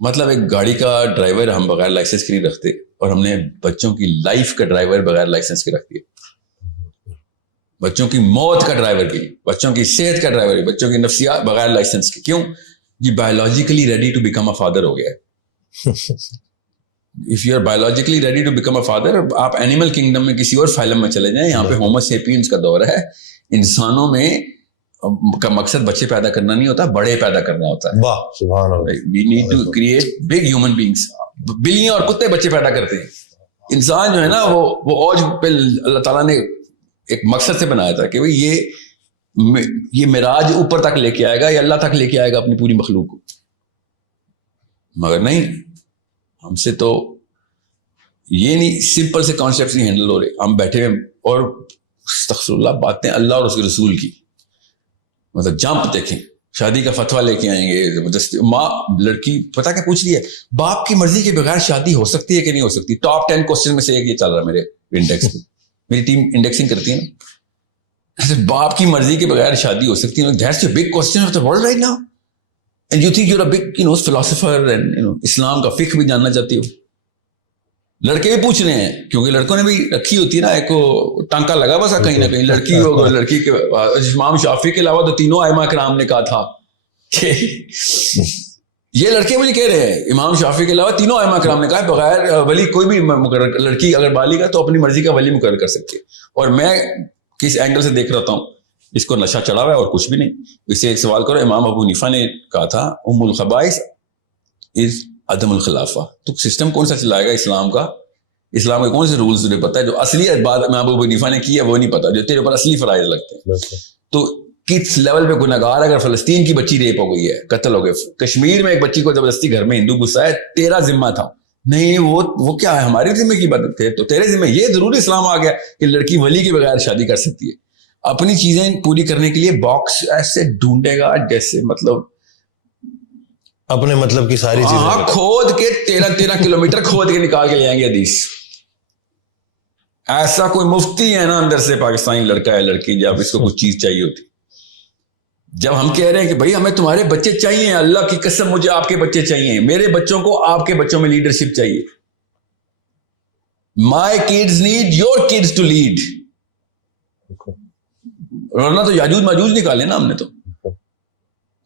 مطلب ایک گاڑی کا ڈرائیور ہم بغیر لائسنس کے نہیں رکھتے, اور ہم نے بچوں کی لائف کا ڈرائیور بغیر لائسنس کے رکھ دیا. بچوں کی موت کا ڈرائیور کی, بچوں کی صحت کا ڈرائیور, بچوں کی نفسیات بغیر لائسنس کے. کیوں؟ یہ biologically ready to become a father ہو گیا ہے. If you are biologically ready to become a father, آپ اینیمل کنگڈم میں کسی اور فائلم میں چلے جائیں, یہاں پہ ہومو سیپینز کا دور ہے. انسانوں میں کا مقصد بچے پیدا کرنا نہیں ہوتا, بڑے پیدا کرنا ہوتا ہے. واہ سبحان اللہ. We need to create big human beings. بلیاں اور کتے بچے پیدا کرتے ہیں, انسان جو ہے نا وہ اوج پہ اللہ تعالیٰ نے ایک مقصد سے بنایا تھا کہ یہ معراج اوپر تک لے کے آئے گا, یہ اللہ تک لے کے آئے گا اپنی پوری مخلوق کو. مگر نہیں, ہم سے تو یہ نہیں, سمپل سے کانسیپٹس نہیں ہینڈل ہو رہے. ہم بیٹھے ہیں اور استغفر اللہ باتیں اللہ اور اس کے رسول کی, مطلب جمپ دیکھیں, شادی کا فتویٰ لے کے آئیں گے زبردستی. ماں لڑکی پتہ کیا پوچھ رہی ہے, باپ کی مرضی کے بغیر شادی ہو سکتی ہے کہ نہیں ہو سکتی. ٹاپ 10 کوسچن میں سے ایک یہ چل رہا ہے میرے انڈیکس پہ, میری ٹیم انڈیکسنگ کرتی ہے نا. باپ کی مرضی کے بغیر شادی ہو سکتی ہے, that's a big question of the world right now, and you think you are a big philosopher and اسلام کا فقہ بھی جاننا چاہتی ہو. لڑکے بھی پوچھ رہے ہیں کیونکہ لڑکوں نے بھی رکھی ہوتی ہے نا ایک ٹانکا لگا بسا کہیں نہ کہیں. لڑکی ہو, لڑکی کے امام شافعی کے علاوہ تو تینوں ائمہ کرام نے کہا تھا کہ یہ لڑکے مجھے کہہ رہے ہیں امام شافعی کے علاوہ تینوں ائمہ کرام نے کہا بغیر ولی کوئی بھی مقرر, لڑکی اگر بالغ ہے تو اپنی مرضی کا ولی مقرر کر سکتی ہے. اور میں کس اینگل سے دیکھ رہا ہوں, اس کو نشہ چڑھا ہوا ہے اور کچھ بھی نہیں. اس سے ایک سوال کرو, امام ابو حنیفہ نے کہا تھا ام الخبائث از عدم الخلافہ. تو سسٹم کون سا چلائے گا اسلام کا؟ اسلام کے کون سے رولز تجھے پتہ ہے؟ جو اصلی بات امام ابو حنیفہ نے کی ہے وہ نہیں پتا, جو تیرے اوپر اصلی فرائض لگتے ہیں. تو کس لیول پہ گناہگار, اگر فلسطین کی بچی ریپ ہو گئی ہے, قتل ہو گئے, کشمیر میں ایک بچی کو زبردستی گھر میں ہندو گھسا ہے, تیرا ذمہ تھا نہیں, وہ کیا ہے ہمارے ذمہ کی بات تھے, تو تیرے ذمہ. یہ ضروری اسلام آ گیا کہ لڑکی ولی کے بغیر شادی کر سکتی ہے. اپنی چیزیں پوری کرنے کے لیے باکس ایسے ڈھونڈے گا جیسے مطلب اپنے مطلب کی ساری چیزیں ہاں کھود کے 13 کلومیٹر کھود کے نکال کے لے آئیں گے حدیث. ایسا کوئی مفتی ہے نا اندر سے پاکستانی لڑکا ہے لڑکی جب اس کو کچھ چیز چاہیے ہوتی, جب ہم کہہ رہے ہیں کہ بھائی ہمیں تمہارے بچے چاہیے, اللہ کی قسم مجھے آپ کے بچے چاہیے, میرے بچوں کو آپ کے بچوں میں لیڈرشپ چاہیے. My kids need your kids to lead. ورنہ تو یاجوج ماجوج نکالے نا ہم نے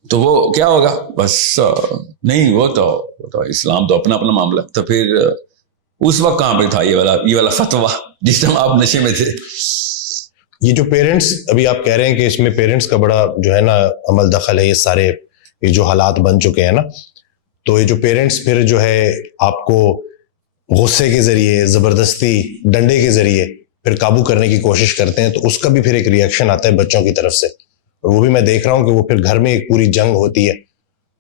تو وہ کیا ہوگا بس نہیں. وہ تو اسلام تو اپنا اپنا معاملہ. تو پھر اس وقت کہاں پہ تھا یہ والا فتویٰ جس ٹائم آپ نشے میں تھے؟ یہ جو پیرنٹس ابھی آپ کہہ رہے ہیں کہ اس میں پیرنٹس کا بڑا جو ہے نا عمل دخل ہے, یہ سارے یہ جو حالات بن چکے ہیں نا, تو یہ جو پیرنٹس پھر جو ہے آپ کو غصے کے ذریعے, زبردستی, ڈنڈے کے ذریعے پھر قابو کرنے کی کوشش کرتے ہیں, تو اس کا بھی پھر ایک ریئیکشن آتا ہے بچوں کی طرف سے, اور وہ بھی میں دیکھ رہا ہوں کہ وہ پھر گھر میں ایک پوری جنگ ہوتی ہے.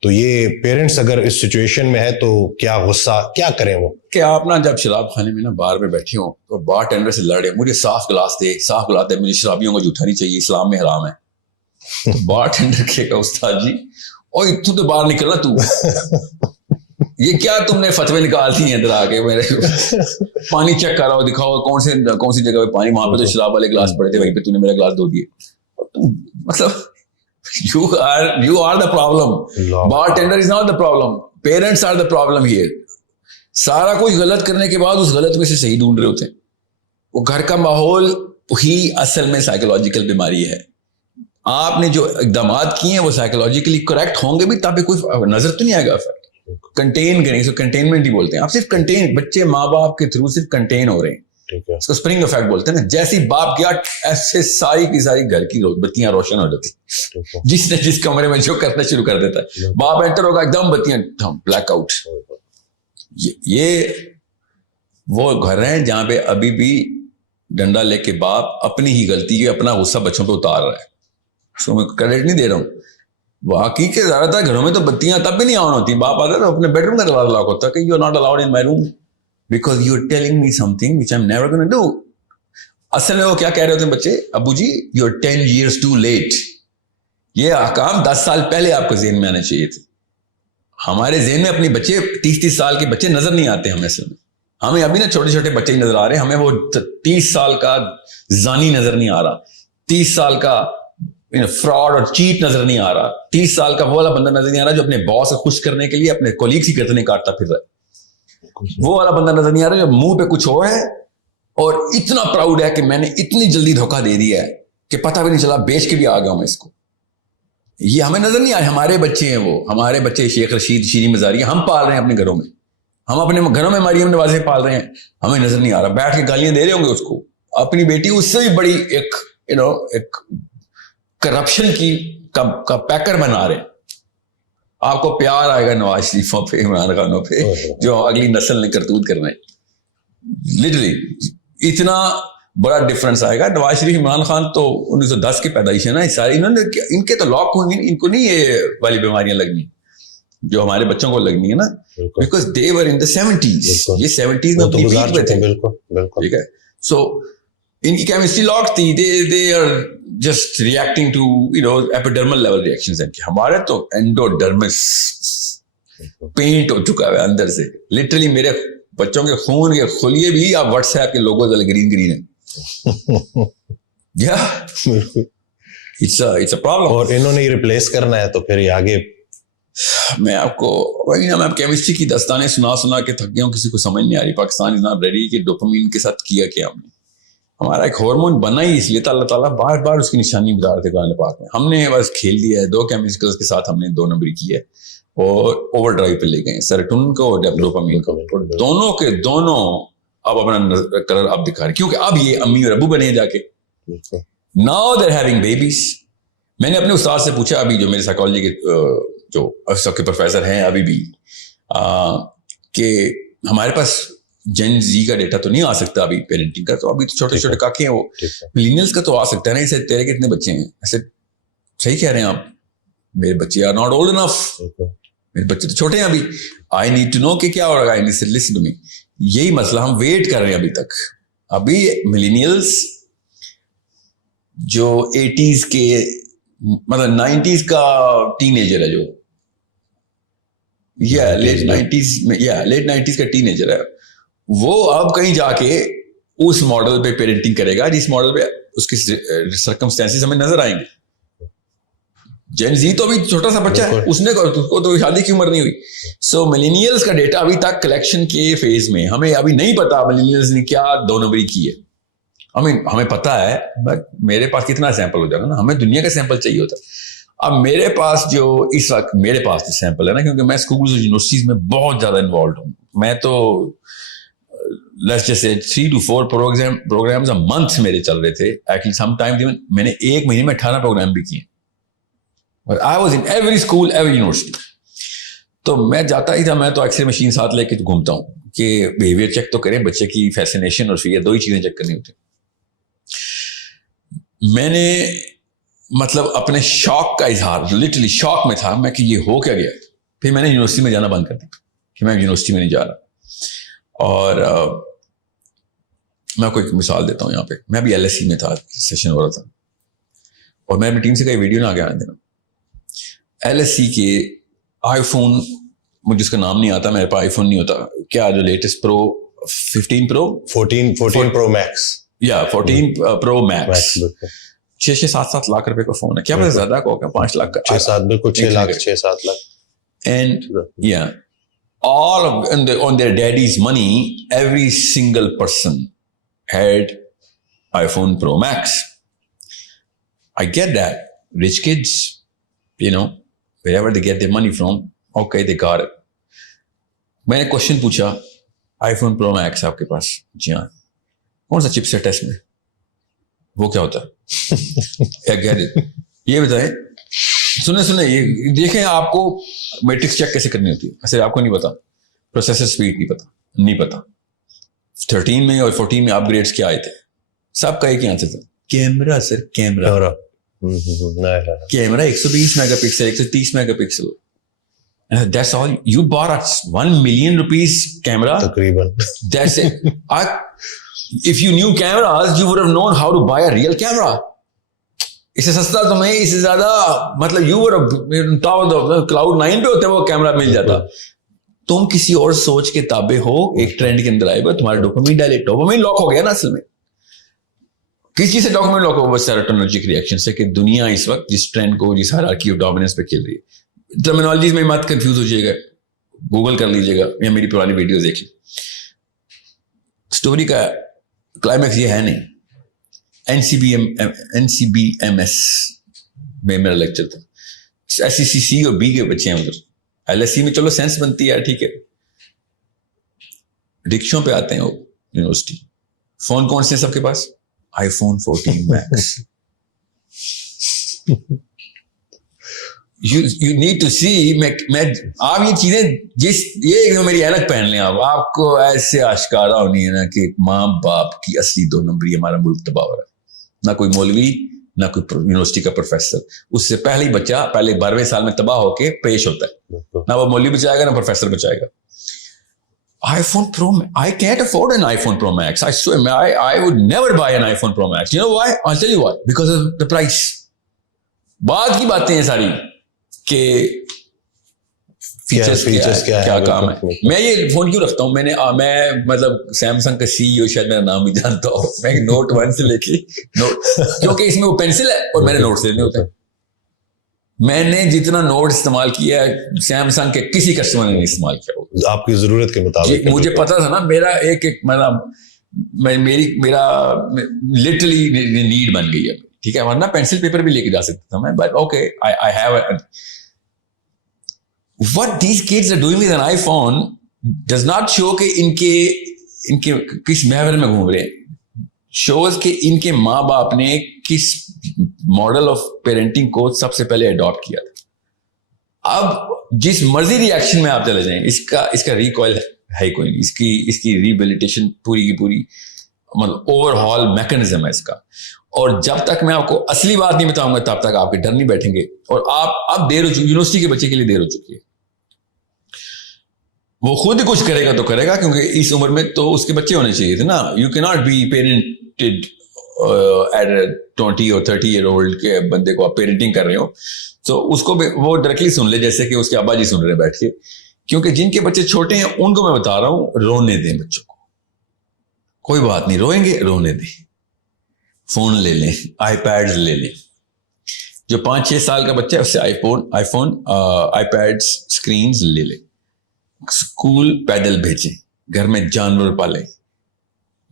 تو یہ پیرنٹس اگر اس سچویشن میں ہے تو کیا غصہ کیا کریں وہ کہ آپ نا جب شراب خانے میں نا بار میں بیٹھے ہوں تو بار ٹینڈر سے لڑے, مجھے صاف گلاس دے, مجھے شرابیوں کو جھوٹا نہیں چاہیے, اسلام میں حرام ہے. تو بار ٹینڈر کہے گا استاد جی اور تو باہر نکلنا تو یہ کیا تم نے فتوے نکال دی ہیں ادھر آ کے, میرے پانی چیک کر رہا ہو, دکھاؤ کون سی جگہ پہ پانی, وہاں پہ تو شراب والے گلاس پڑے تھے, وہیں پہ تو نے میرا گلاس دھو دیے. مطلب you are the problem. Bartender is not the problem. Parents are the problem here. سارا کوئی غلط کرنے کے بعد اس غلط میں سے صحیح ڈھونڈ رہے ہوتے ہیں. وہ گھر کا ماحول ہی اصل میں سائیکولوجیکل بیماری ہے. آپ نے جو اقدامات کیے ہیں وہ سائیکولوجیکلی کریکٹ ہوں گے بھی, تاکہ کوئی نظر تو نہیں آئے گا. کنٹین کریں, اس کو کنٹینمنٹ ہی بولتے ہیں. آپ صرف کنٹین, بچے ماں باپ کے تھرو صرف کنٹین ہو رہے ہیں, اس کو اسپرنگ افیکٹ بولتے ہیں نا. جیسی باپ گیا ایسے ساری کی ساری گھر کی بتیاں روشن ہو جاتی, جس نے جس کمرے میں جو کرنا شروع کر دیتا ہے. باپ انٹر ہوگا ایک دم بتیاں بلیک آؤٹ. یہ وہ گھر ہیں جہاں پہ ابھی بھی ڈنڈا لے کے باپ اپنی ہی غلطی کے اپنا غصہ بچوں پہ اتار رہا ہے. اس کو میں کریڈٹ نہیں دے رہا ہوں. باقی کے زیادہ تر گھروں میں تو بتیاں تب بھی نہیں آن ہوتی. باپ آتا تو اپنے بیڈ روم کا دروازہ لاک ہوتا کہ you are not allowed in my room because you are telling me something which I'm never going to do. اصل میں وہ کیا کہہ رہے ہوتے ہیں بچے, ابو جی you are 10 years too late. یہ احکام 10 سال پہلے آپ کو ذہن میں آنے چاہیے تھے. ہمارے ذہن میں اپنی بچے 30 سال کے بچے نظر نہیں آتے ہمیں. اصل میں ہمیں ابھی نا چھوٹے چھوٹے بچے ہی نظر آ رہے ہیں, ہمیں وہ 30 سال کا زانی نظر نہیں آ رہا, 30 سال کا فراڈ اور چیٹ نظر نہیں آ رہا, 30 سال کا وہ والا بندہ نظر نہیں آ رہا جو اپنے باس کو خوش کرنے کے لیے اپنے کولیگز کی گردنیں کاٹتا پھر رہا ہے. وہ والا بندہ نظر نہیں آ رہا جو منہ پہ کچھ ہو ہے اور اتنا پراؤڈ ہے کہ میں نے اتنی جلدی دھوکہ دے دیا ہے کہ پتہ بھی نہیں چلا, بیچ کے بھی آ گیا ہوں میں اس کو. یہ ہمیں نظر نہیں آئے. ہمارے بچے ہیں وہ, ہمارے بچے شیخ رشید, شیریں مزاری ہم پال رہے ہیں اپنے گھروں میں, ہم اپنے گھروں میں مریم نوازیں پال رہے ہیں, ہمیں نظر نہیں آ رہا. بیٹھ کے گالیاں دے رہے ہوں گے اس کو. اپنی بیٹی اس سے بھی بڑی ایک کرپشن کی کا پیکر بنا رہے ہیں. آپ کو پیار آئے گا نواز شریفوں پہ, عمران خانوں پہ, جو اگلی نسل نے کرتوت کرنا ہے. لٹرلی اتنا بڑا ڈفرنس آئے گا. نواز شریف, عمران خان تو 1910 کی پیدائش ہے نا, ساری انہوں نے, ان کے تو لاک ہوں گے, ان کو نہیں یہ والی بیماریاں لگنی جو ہمارے بچوں کو لگنی ہے نا, because they were in the 70s. یہ 70s میں اپنی پیک پہ تھے. ٹھیک ہے, سو ان کی کیمسٹری لاک تھی. They are just reacting to epidermal level reactions. ہمارے تو اینڈوڈرمس پینٹ ہو چکا ہے اندر سے. لٹرلی میرے بچوں کے خون کے خلیے بھی آپ واٹس ایپ کے لوگوز والے گرین گرین ہیں. It's a problem. اور انہوں نے ریپلیس کرنا ہے تو پھر یہ آگے میں آپ کو وہی نا, میں کیمسٹری کی داستانیں سنا کے تھک گیا ہوں. کسی کو سمجھ نہیں آ رہی. پاکستان از ناٹ ریڈی کہ ڈوپامین کے ساتھ کیا ہم نے. ہمارا ایک ہارمون بنا ہی اس لیے تھا, اللہ تعالیٰ بار بار اس کی نشانی بتا رہے تھے قرآن پاک میں. ہم نے بس کھیل دیا ہے. 2 کیمیکلز کے ساتھ ہم نے 2 نمبری کی ہے اور اوور ڈرائیو پہ لے گئے, سیروٹونن کو اور ڈوپامین کو. دونوں کے دونوں اب اپنا کلر اب دکھا رہے, کیونکہ اب یہ امی اور ابو بنے جا کے. Now they are having babies. میں نے اپنے استاد سے پوچھا, ابھی جو میرے سائیکالوجی کے جو افسر کے پروفیسر ہیں ابھی بھی, کہ ہمارے پاس جن زی کا ڈیٹا تو نہیں آ سکتا ابھی پیرنٹنگ کا, تو ابھی تو چھوٹے چھوٹے کاکے ہیں وہ. ملینیلز کا تو آ سکتا ہے نا. اسے تیرے کتنے بچے ہیں؟ ایسے صحیح کہہ رہے ہیں آپ, میرے بچے آر ناٹ اولڈ انف, میرے بچے تو چھوٹے ہیں ابھی. آئی نیڈ ٹو نو کہ کیا ہو رہا ہے. Listen to me. یہی مسئلہ ہم ویٹ کر رہے ہیں ابھی تک. ابھی ملینیلز جو 80s کے مطلب 90s کا ٹین ایجر ہے, جو لیٹ 90s میں لیٹ 90s کا ٹین ایجر ہے وہ. اب کہیں جا کے اس ماڈل پہ پیرنٹنگ کرے گا جس ماڈل پہ اس کی سرکمسٹانسز ہمیں نظر آئیں گے. جین زی تو ابھی چھوٹا سا بچہ ہے, اس نے کو تو شادی کی عمر نہیں ہوئی. سو ملینیلز کا ڈیٹا ابھی تک کلیکشن کے فیز میں, ہمیں ابھی نہیں پتا ملینیلز نے کیا 2 نمبری کی ہے. ہمیں پتا ہے بٹ میرے پاس کتنا سیمپل ہو جائے گا نا, ہمیں دنیا کا سیمپل چاہیے ہوتا ہے. اب میرے پاس جو اس وقت میرے پاس جو سیمپل ہے نا, کیونکہ میں اسکولز اور یونیورسٹیز میں بہت زیادہ انوالوڈ ہوں, میں تو let's just say 3 to 4 programmes month میرے چل رہے تھے. ایکچولی سم ٹائم میں نے ایک مہینے میں 18 پروگرام بھی کیے. I was in every school, every university. تو میں جاتا ہی تھا, میں تو ایکس رے مشین ساتھ لے کے گھومتا ہوں کہ بیہیویئر چیک تو کریں, بچے کی فیسینیشن اور فیئر 2 ہی چیزیں چیک کرنی ہوتی ہیں. میں نے مطلب اپنے شوق کا اظہار, لٹرلی شوق میں تھا میں کہ یہ ہو کیا گیا. پھر میں نے یونیورسٹی میں جانا بند کر دیا کہ میں یونیورسٹی میں نہیں جا رہا. اور میں کوئی مثال دیتا ہوں یہاں پہ. میں ابھی LSE میں تھا, سیشن ہو رہا تھا, اور میں اپنی ٹیم سے کئی ویڈیو نہ آگے آنے دینا. LSE کے آئی فون, مجھے اس کا نام نہیں آتا, میرے پاس آئی فون نہیں ہوتا, کیا جو لیٹسٹ پرو 15 پرو 14 پرو میکس, 14 پرو میکس 6-7 لاکھ روپے کا فون ہے. کیا پتا زیادہ کو 5 لاکھ کا, 6-7 بالکل 6-7 lakh. And yeah, all on their daddy's money, every single person had iPhone Pro Max. I get that. Rich kids, you know, wherever they get their money from, okay, they got it. میں نے کوشچن پوچھا, iPhone Pro Max آپ کے پاس؟ جی ہاں. کون سا چپ سیٹ ہے اس میں؟ وہ کیا ہوتا ہے؟ یہ بتائیں, سنیں یہ دیکھیں, آپ کو میٹرکس چیک کیسے کرنی ہوتی ہے, صرف آپ کو نہیں پتا, پروسیسر سپیڈ نہیں پتا. 13 میں اور 14 میں اپ گریڈس کیا آئے تھے, سب کا ایک ہی آنسر تھا, camera sir, camera 120 mega pixel, 130 mega pixel. That's all. You bought a $1 million camera. تقریباً. That's it. If you knew cameras, you would have known how to buy a real camera. اس سے سستا تمہیں, اس سے زیادہ مطلب you would have Cloud 9 پہ ہوتے وہ کیمرہ مل جاتا. تم کسی اور سوچ کے تابع ہو, ایک ٹرینڈ کے اندر آئے گا, تمہارا ڈوپامین لاک ہو گیا نا. اصل میں کس چیز سے ڈوپامین لاک ہو؟ بس سیروٹونرجک ریئیکشن سے, کہ دنیا اس وقت جس ٹرینڈ کو, جس ہائرارکی آف ڈومیننس پہ کھیل رہی ہے. ٹرمینالوجیز میں مت کنفیوز ہو جائے گا, گوگل کر لیجیے گا یا میری پرانی ویڈیوز دیکھ لیں. اسٹوری کا کلائمیکس یہ ہے نہیں. NCBMS میں میرا لیکچر تھا. SEC اور B کے بچے ہیں ادھر. LSE میں چلو سینس بنتی ہے, ٹھیک ہے. رکشوں پہ آتے ہیں وہ یونیورسٹی. فون کون سے سب کے پاس؟ iPhone 14 Max. You need to see, میں آپ یہ چیزیں یہ میری اینک پہن لیں, آپ کو ایسے آشکارا ہونی ہے نا کہ ماں باپ کی اصلی 2 نمبری ہمارا ملک تباہ ہو رہا ہے. نہ کوئی مولوی, نہ کوئی یونیورسٹی کا پروفیسر. اس سے پہلے ہی بچہ پہلے 12ویں سال میں تباہ ہو کے پیش ہوتا ہے. نہ وہ مولوی بچائے گا, نہ پروفیسر بچائے گا. iPhone Pro, I can't afford an iPhone Pro Max. I swear, I would never buy an iPhone Pro Max. You know why? I'll tell you why. Because of the price. بعد کی باتیں ہیں ساری کہ فیچرز کیا کام ہے. میں یہ فون کیوں رکھتا ہوں, میں مطلب سیمسنگ کا CEO شاید میرا نام بھی جانتا ہوں. میں نوٹ 1 سے لے کے کیونکہ اس میں وہ پینسل ہے اور میں نے نوٹ لینے ہوتے ہیں. میں نے جتنا نوٹ استعمال کیا ہے سیمسنگ کے کسی کسٹمر نے نہیں استعمال کیا. آپ کی ضرورت کے مطابق مجھے پتا تھا نا, میرا ایک میرا لٹرلی نیڈ بن گئی ہے, ٹھیک ہے. ورنہ پینسل پیپر بھی لے کے جا سکتا تھا میں, but okay I have what these kids are doing with an iPhone does not show کہ ان کے کس محور میں گھوم رہے ہیں. شوز کہ ان کے ماں باپ نے کس ماڈل آف پیرنٹنگ کو سب سے پہلے اڈاپٹ کیا تھا. اب جس مرضی ریئیکشن میں آپ چلے جائیں, اس کا ریکوائل ہے کوئی نہیں. اس کی ریبیلیٹیشن پوری کی پوری مطلب اوور ہال میکنزم ہے اس کا. اور جب تک میں آپ کو اصلی بات نہیں بتاؤں گا تب تک آپ کے ڈر نہیں بیٹھیں گے. اور آپ اب دیر ہو چکی, یونیورسٹی کے بچے کے لیے دیر ہو چکی ہے. وہ خود کچھ کرے گا تو کرے گا, کیونکہ اس عمر میں تو اس کے بچے ہونے چاہیے تھے نا. یو کی ناٹ بی پیرنٹڈ ایٹ 20 اور 30 ایئر اولڈ کے بندے کو آپ پیرنٹنگ کر رہے ہو تو اس کو وہ ڈائریکٹلی سن لے, جیسے کہ اس کے ابا جی سن رہے بیٹھ کے, کیونکہ جن کے بچے چھوٹے ہیں ان کو میں بتا رہا ہوں رونے دیں بچوں کو, کوئی بات نہیں, روئیں گے رونے دیں, فون لے لیں, آئی پیڈ لے لیں. جو 5-6 سال کا بچہ ہے اس سے آئی فون آئی پیڈ اسکرینز لے لیں. اسکول پیدل بھیجیں, گھر میں جانور پالیں,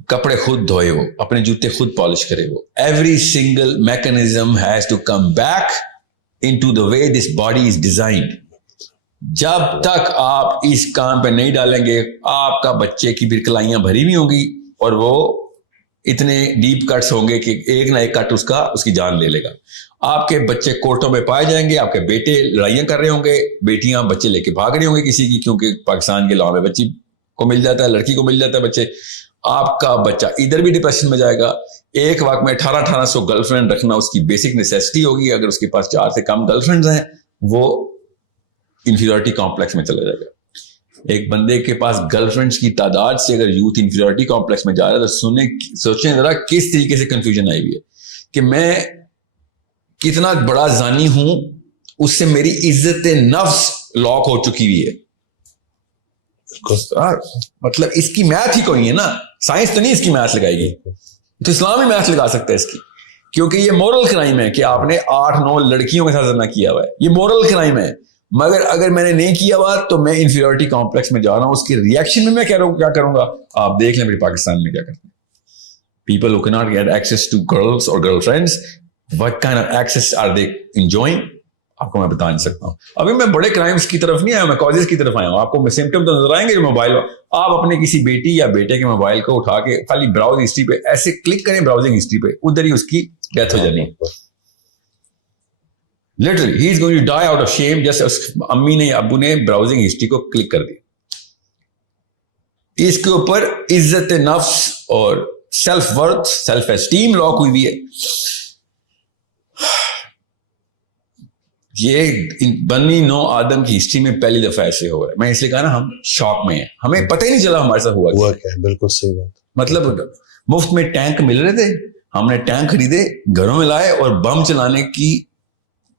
کپڑے خود دھوئے, وہ اپنے جوتے خود پالش کرے. وہ every single mechanism has to come back into the way this body is designed. جب تک آپ اس کام پہ نہیں ڈالیں گے آپ کا بچے کی بھی کلائیاں بھری ہوئی ہوں گی اور وہ اتنے ڈیپ کٹس ہوں گے کہ ایک نہ ایک کٹ اس کی جان لے لے گا. آپ کے بچے کورٹوں میں پائے جائیں گے, آپ کے بیٹے لڑائیاں کر رہے ہوں گے, بیٹیاں بچے لے کے بھاگ رہی ہوں گے کسی کی, کیونکہ پاکستان کے لاء میں بچی کو مل جاتا ہے, لڑکی کو مل جاتا ہے بچے. آپ کا بچہ ادھر بھی ڈپریشن میں جائے گا. ایک وقت میں 1800 گرل فرینڈ رکھنا اس کی بیسک نیسیسٹی ہوگی. اگر اس کے پاس 4 سے کم گرل فرینڈز ہیں وہ انفیریورٹی کمپلیکس میں چلا جائے گا. ایک بندے کے پاس گرل فرینڈز کی تعداد سے اگر یوتھ انفیریورٹی کمپلیکس میں جا رہا ہے تو سوچیں ذرا کس طریقے سے کنفیوژن آئی ہوئی ہے کہ میں کتنا بڑا زانی ہوں, اس سے میری عزت نفس لاک ہو چکی ہوئی ہے. مطلب اس کی میتھ ہی کوئی ہے نا, سائنس تو نہیں اس کی میتھ لگائے گی, تو اسلام ہی میتھ لگا سکتا ہے اس کی, کیونکہ یہ مورل کرائم ہے کہ آپ نے 8-9 لڑکیوں کے ساتھ زنا کیا ہوا ہے, یہ مورل کرائم ہے. مگر اگر میں نے نہیں کیا ہوا تو میں انفیریورٹی کمپلیکس میں جا رہا ہوں, اس کے ریئیکشن میں کیا کروں گا آپ دیکھ لیں میرے پاکستان میں کیا کرتے ہیں. People who cannot get access to girls or girl friends, what kind of access are they enjoying, آپ کو میں بتا نہیں سکتا ہوں. ابھی میں بڑے کرائمز کی طرف نہیں آیا, میں کازز کی طرف آیا ہوں. آپ کو سمپٹم تو نظر آئیں گے جو موبائل, آپ اپنے کسی بیٹی یا بیٹے کے موبائل کو اٹھا کے خالی براؤز ہسٹری پہ ایسے کلک کریں, براؤزنگ ہسٹری پہ, ادھر ہی اس کی ڈیتھ ہو جانی ہے. Literally he is going to die out of shame, جیسے امی نے ابو نے براؤزنگ ہسٹری کو کلک کر دی. اس کے اوپر عزت نفس اور self worth, self esteem lock ہوئی ہوئی ہے. یہ بنی نو آدم کی ہسٹری میں پہلی دفعہ ایسے ہو رہا ہے. میں اس لیے کہا نا ہم شاک میں ہیں, ہمیں پتہ ہی نہیں چلا ہمارے ساتھ ہوا کیا. بالکل صحیح بات. مطلب مفت میں ٹینک مل رہے تھے, ہم نے ٹینک خریدے, گھروں میں لائے اور بم چلانے کی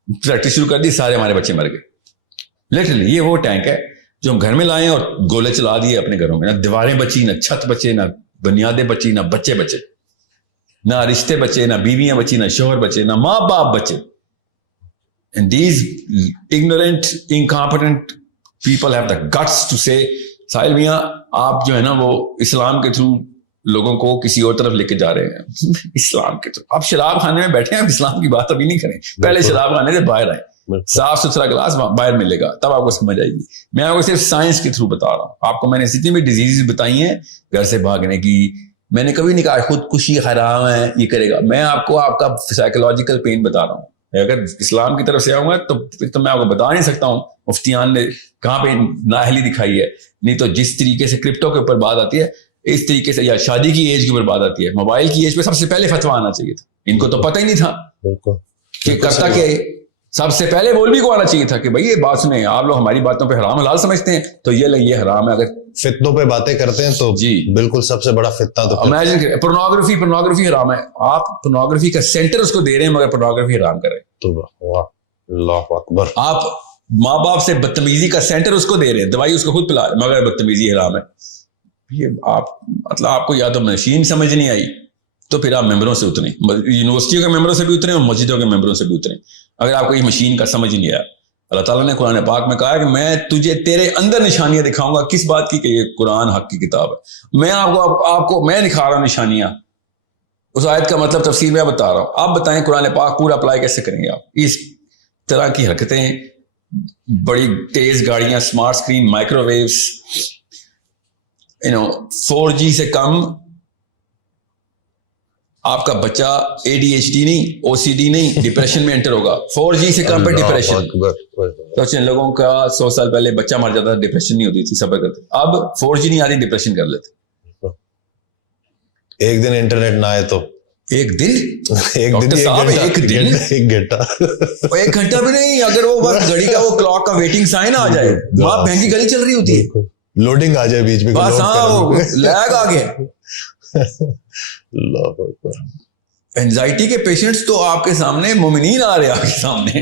پریکٹس شروع کر دی, سارے ہمارے بچے مر گئے. لٹرلی یہ وہ ٹینک ہے جو ہم گھر میں لائے اور گولے چلا دیے اپنے گھروں میں. نہ دیواریں بچی, نہ چھت بچے, نہ بنیادیں بچی, نہ بچے بچے, نہ رشتے بچے, نہ بیویاں بچی, نہ شوہر بچے, نہ ماں باپ بچے. And these ignorant, incompetent people have the guts to say, ساحل میاں آپ جو ہے نا وہ اسلام کے تھرو لوگوں کو کسی اور طرف لے کے جا رہے ہیں. اسلام کے تھرو آپ شراب خانے میں بیٹھے ہیں, آپ اسلام کی بات ابھی نہیں کریں, پہلے شراب خانے سے باہر آئیں, صاف ستھرا گلاس باہر ملے گا تب آپ کو سمجھ آئے گی. میں آپ کو صرف سائنس کے تھرو بتا رہا ہوں. آپ کو میں نے جتنی بھی ڈیزیز بتائی ہیں گھر سے بھاگنے کی, میں نے کبھی نہیں کہا خودکشی حرام ہے یہ کرے گا. میں آپ کو آپ کا سائیکولوجیکل پین بتا رہا ہوں. اگر اسلام کی طرف سے آؤں گا تو میں آپ کو بتا نہیں سکتا ہوں مفتیان نے کہاں پہ نااہلی دکھائی ہے. نہیں تو جس طریقے سے کرپٹو کے اوپر بات آتی ہے اس طریقے سے, یا شادی کی ایج کے اوپر بات آتی ہے, موبائل کی ایج پہ سب سے پہلے فتویٰ آنا چاہیے تھا. ان کو تو پتہ ہی نہیں تھا کہ کرتا کہ سب سے پہلے مولوی کو آنا چاہیے تھا کہ بھائی یہ بات سنیں, آپ لوگ ہماری باتوں پہ حرام حلال سمجھتے ہیں تو یہ حرام ہے. اگر فتنوں پہ باتیں کرتے ہیں تو جی بالکل سب سے بڑا فتنہ تو امیجن کریں, پورنوگرافی حرام ہے, آپ پورنوگرافی کا سینٹر اس کو دے رہے ہیں مگر پورنوگرافی حرام کر رہے ہیں. تو اللہ اکبر. آپ ماں باپ سے بدتمیزی کا سینٹر اس کو دے رہے ہیں, دوائی اس کو خود پلا رہے ہیں مگر بدتمیزی حرام ہے. یہ آپ مطلب آپ کو یا تو مشین سمجھ نہیں آئی تو پھر آپ ممبروں سے اتریں, یونیورسٹیوں کے ممبروں سے بھی اتریں اور مسجدوں کے ممبروں سے بھی اتریں. اگر آپ کو یہ مشین کا سمجھ نہیں آیا, اللہ تعالیٰ نے قرآن پاک میں کہا کہ میں تجھے تیرے اندر نشانیاں دکھاؤں گا. کس بات کی کہ یہ قرآن حق کی کتاب ہے. میں آپ کو میں دکھا رہا ہوں نشانیاں. اس آیت کا مطلب تفسیر میں بتا رہا ہوں, آپ بتائیں قرآن پاک پورا اپلائی کیسے کریں گے آپ. اس طرح کی حرکتیں, بڑی تیز گاڑیاں, smart screen, micro views, 4G سے کم آپ کا بچہ ADHD نہیں, OCD نہیں, ڈپریشن میں انٹر ہوگا. 4G سے کم پہ ڈپریشن. تو لوگوں کا 100 سال پہلے بچہ مر جاتا تھا, ڈپریشن نہیں ہوتی تھی, صبر کرتے. اب 4G نہیں آتی, ڈپریشن کر لیتے. ایک دن انٹرنیٹ نہ آئے تو ایک دن ایک گھنٹہ بھی نہیں, اگر وہ بس گھڑی کا وہ کلاک کا ویٹنگ سائن آ جائے, وہاں بہن کی گلی چل رہی ہوتی ہے, لوڈنگ آ جائے بیچ میں, بس ہاں لیگ آ گیا. اینزائٹی کے پیشنٹس تو آپ کے سامنے, مومنین آ رہے ہیں آپ کے سامنے,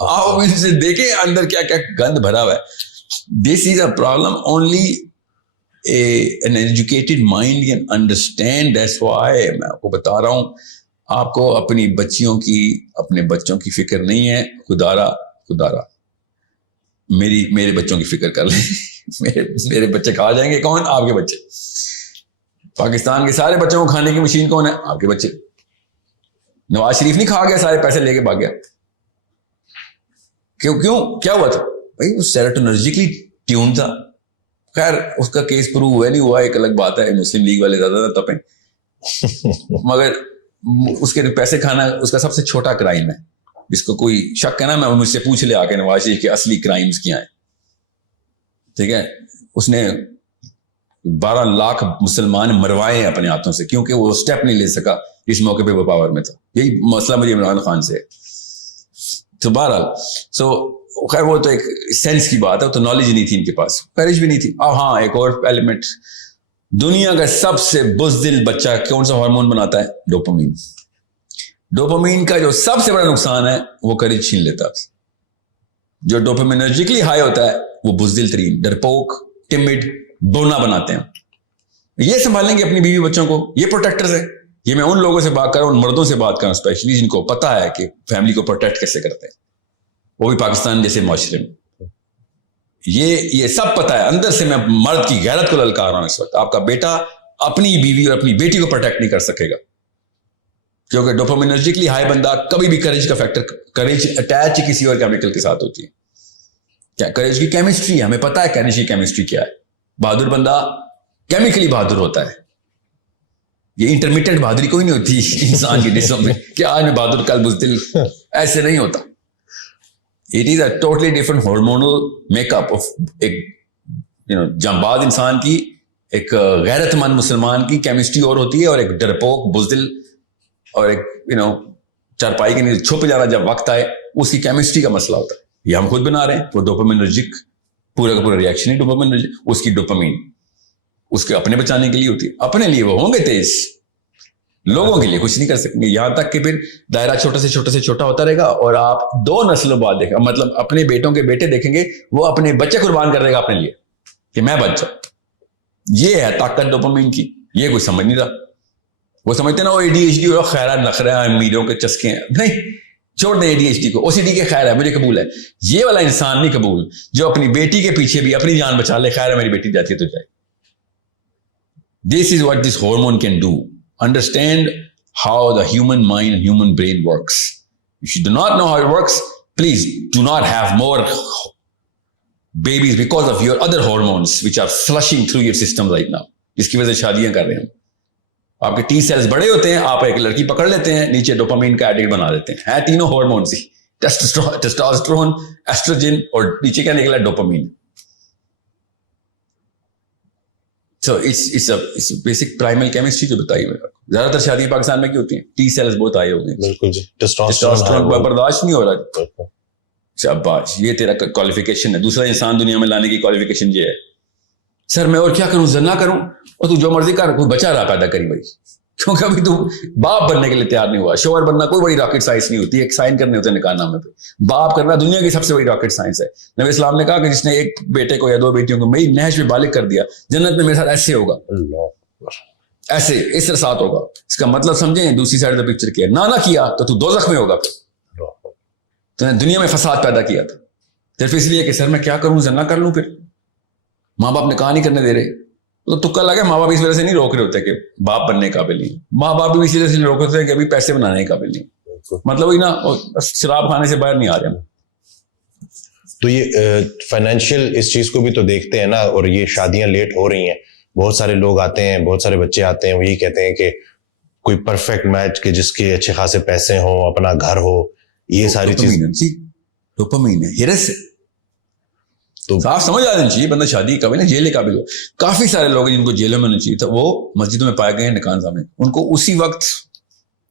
آپ ان سے دیکھیں اندر کیا کیا گند بھرا ہوا ہے. This is a problem only an educated mind can understand. That's why میں آپ کو بتا رہا ہوں, آپ کو اپنی بچیوں کی, اپنے بچوں کی فکر نہیں ہے. خدارا میرے بچوں کی فکر کر لیں. میرے بچے کھا جائیں گے. کون؟ آپ کے بچے. پاکستان کے سارے بچوں کو کھانے کی مشین کون ہے؟ آپ کے بچے. نواز شریف نہیں کھا گیا, سارے پیسے لے کے بھاگ گیا. کیوں کیا ہوا تھا بھائی؟ وہ سیروٹونرجیکلی ٹیون تھا. خیر اس کا کیس پروو ہوا نہیں ہوا, ایک الگ بات ہے. مسلم لیگ والے زیادہ نہ تپیں, مگر اس کے پیسے کھانا اس کا سب سے چھوٹا کرائم ہے. جس کو کوئی شک ہے نا, میں مجھ سے پوچھ لے آ کے نواز شریف کے اصلی کرائمز کیا ہیں. ٹھیک ہے, اس نے 12 لاکھ مسلمان مروائے ہیں اپنے ہاتھوں سے, کیونکہ وہ سٹیپ نہیں لے سکا اس موقع پہ وہ پاور میں تھا. یہی مسئلہ مجھے عمران خان سے ہے. تو بہرحال خیر وہ تو ایک سینس کی بات ہے, تو نالج نہیں تھی ان کے پاس, کریج بھی نہیں تھی. اب ہاں ایک اور ایلیمنٹ, دنیا کا سب سے بزدل بچہ کون سا ہارمون بناتا ہے؟ ڈوپامین. ڈوپامین کا جو سب سے بڑا نقصان ہے وہ کریج چھین لیتا ہے. جو ڈوپامینرجیکلی ہائی ہوتا ہے وہ بزدل ترین, ڈرپوک, ٹمڈ, بونا بناتے ہیں. یہ سنبھالیں گے اپنی بیوی بچوں کو, یہ پروٹیکٹرز ہیں. یہ میں ان لوگوں سے بات کر رہا ہوں, ان مردوں سے بات کر رہا ہوں اسپیشلی, جن کو پتا ہے کہ فیملی کو پروٹیکٹ کیسے کرتے ہیں, وہ بھی پاکستان جیسے معاشرے میں. یہ سب پتا ہے. اندر سے میں مرد کی غیرت کو للکار رہا ہوں اس وقت. آپ کا بیٹا اپنی بیوی اور اپنی بیٹی کو پروٹیکٹ نہیں کر سکے گا, کیونکہ ڈوپامینرجیکلی ہائی بندہ کبھی بھی کریج کا فیکٹر, کریج اٹیچ کسی اور کیمیکل کے ساتھ ہوتی ہے. کیا کریج کی کیمسٹری ہے, ہمیں پتا ہے کریج کی کیمسٹری کیا ہے. بہادر بندہ کیمیکلی بہادر ہوتا ہے. یہ انٹرمیٹنٹ بہادری کوئی نہیں ہوتی انسان کی جسم میں کہ آج میں بہادر کل بزدل, ایسے نہیں ہوتا. It is a totally different hormonal makeup of ایک جانباز انسان کی, ایک غیرت مند مسلمان کی کیمسٹری اور ہوتی ہے, اور ایک ڈرپوک بزدل اور ایک چارپائی کے نیچے چھپ جانا جب وقت آئے, اس کی کیمسٹری کا مسئلہ ہوتا ہے. یہ ہم خود بنا رہے ہیں. وہ ڈوپامینرجک پورا کا پورا ریئیکشن ہی ڈوپامینرجک. اس کی ڈوپامین اس کے اپنے بچانے کے لیے ہوتی ہے. اپنے لیے وہ ہوں گے تیز, لوگوں کے لیے کچھ نہیں کر سکیں گے. یہاں تک کہ پھر دائرہ چھوٹے سے چھوٹا ہوتا رہے گا, اور آپ 2 نسلوں بعد دیکھیں, مطلب اپنے بیٹوں کے بیٹے دیکھیں گے, وہ اپنے بچے قربان کر دے گا اپنے لیے کہ میں بچ جاؤں. یہ ہے طاقت ڈوپامین کی. یہ کوئی سمجھ نہیں رہا. وہ سمجھتے نا وہ ADHD اور خیرات نخرے ہیں, امیروں کے چسکے ہیں. نہیں, چھوڑ دیں ADHD کو. OCD کے خیر ہے, مجھے قبول ہے. یہ والا انسان نہیں قبول جو اپنی بیٹی کے پیچھے بھی اپنی جان بچا لے. خیر ہے میری بیٹی جاتی ہے تو جائے. This is what this hormone can do. Understand how the human mind and human brain works. If you do not know how it works, please do not have more babies because of your other hormones which are flushing through your system right now. جس کی وجہ سے شادیاں کر رہے ہیں. آپ کے T cells بڑے ہوتے ہیں, آپ ایک لڑکی پکڑ لیتے ہیں, نیچے ڈوپامین کا ایڈکٹ بنا دیتے ہیں. ہے تینوں ہارمونز ہی, ٹیسٹوسٹرون, ایسٹروجن, اور نیچے کیا نکلا؟ Dopamine. So it's a basic primal chemistry جو بتائی میں. زیادہ تر شادی پاکستان میں کی ہوتی ہیں, T cells بہت آئے ہو گئے. بالکل جی, ٹیسٹوسٹرون برداشت نہیں ہو رہا. شاباش, یہ تیرا کوالیفیکیشن ہے. دوسرا انسان دنیا میں لانے کی کوالیفیکیشن یہ ہے. سر میں اور کیا کروں, زنا کروں, اور تو جو مرضی کر, کوئی بچہ رہا پیدا کری بھائی, کیونکہ ابھی تو باپ بننے کے لیے تیار نہیں ہوا. شوہر بننا کوئی بڑی راکٹ سائنس نہیں ہوتی, ایک سائن کرنے ہوتے ہیں نکاح نامے پہ. باپ کرنا دنیا کی سب سے بڑی راکٹ سائنس ہے. نبی اسلام نے کہا کہ جس نے ایک بیٹے کو یا 2 بیٹیوں کو میری نہج پہ بالغ کر دیا, جنت میں میرے ساتھ ایسے ہوگا, ایسے اس طرح ساتھ ہوگا. اس کا مطلب سمجھیں, دوسری سائڈ آف پکچر کیا, نہ کیا تو دوزخ میں ہوگا. تو نے دنیا میں فساد پیدا کیا تھا صرف اس لیے کہ سر میں کیا کروں, زنا کر لوں. پھر ماں باپ نے کہا نہیں کرنے دے رہے, تو تکا لگا. ماں باپ اس وجہ سے نہیں روک رہے ہوتے کہ باپ بننے کے قابل نہیں, ماں باپ بھی اسی وجہ سے نہیں روک رہے کہ ابھی پیسے بنانے کے قابل نہیں. مطلب وہی نا, شراب کھانے سے باہر نہیں آ رہے ہیں. تو یہ فائنینشیل اس چیز کو بھی تو دیکھتے ہیں نا, اور یہ شادیاں لیٹ ہو رہی ہیں. بہت سارے لوگ آتے ہیں, بہت سارے بچے آتے ہیں, وہ یہی کہتے ہیں کہ کوئی پرفیکٹ میچ کہ جس کے اچھے خاصے پیسے ہوں, اپنا گھر ہو, یہ ساری چیز. ڈوپامین ہے, ہرس ہے. تو صاف سمجھ آ جانی چاہیے بندہ شادی کے قابل ہے, جیل کے قابل ہو. کافی سارے لوگ جن کو جیلوں میں ہونا چاہیے تھا, وہ مسجدوں میں پائے گئے ہیں نکاح نامے. ان کو اسی وقت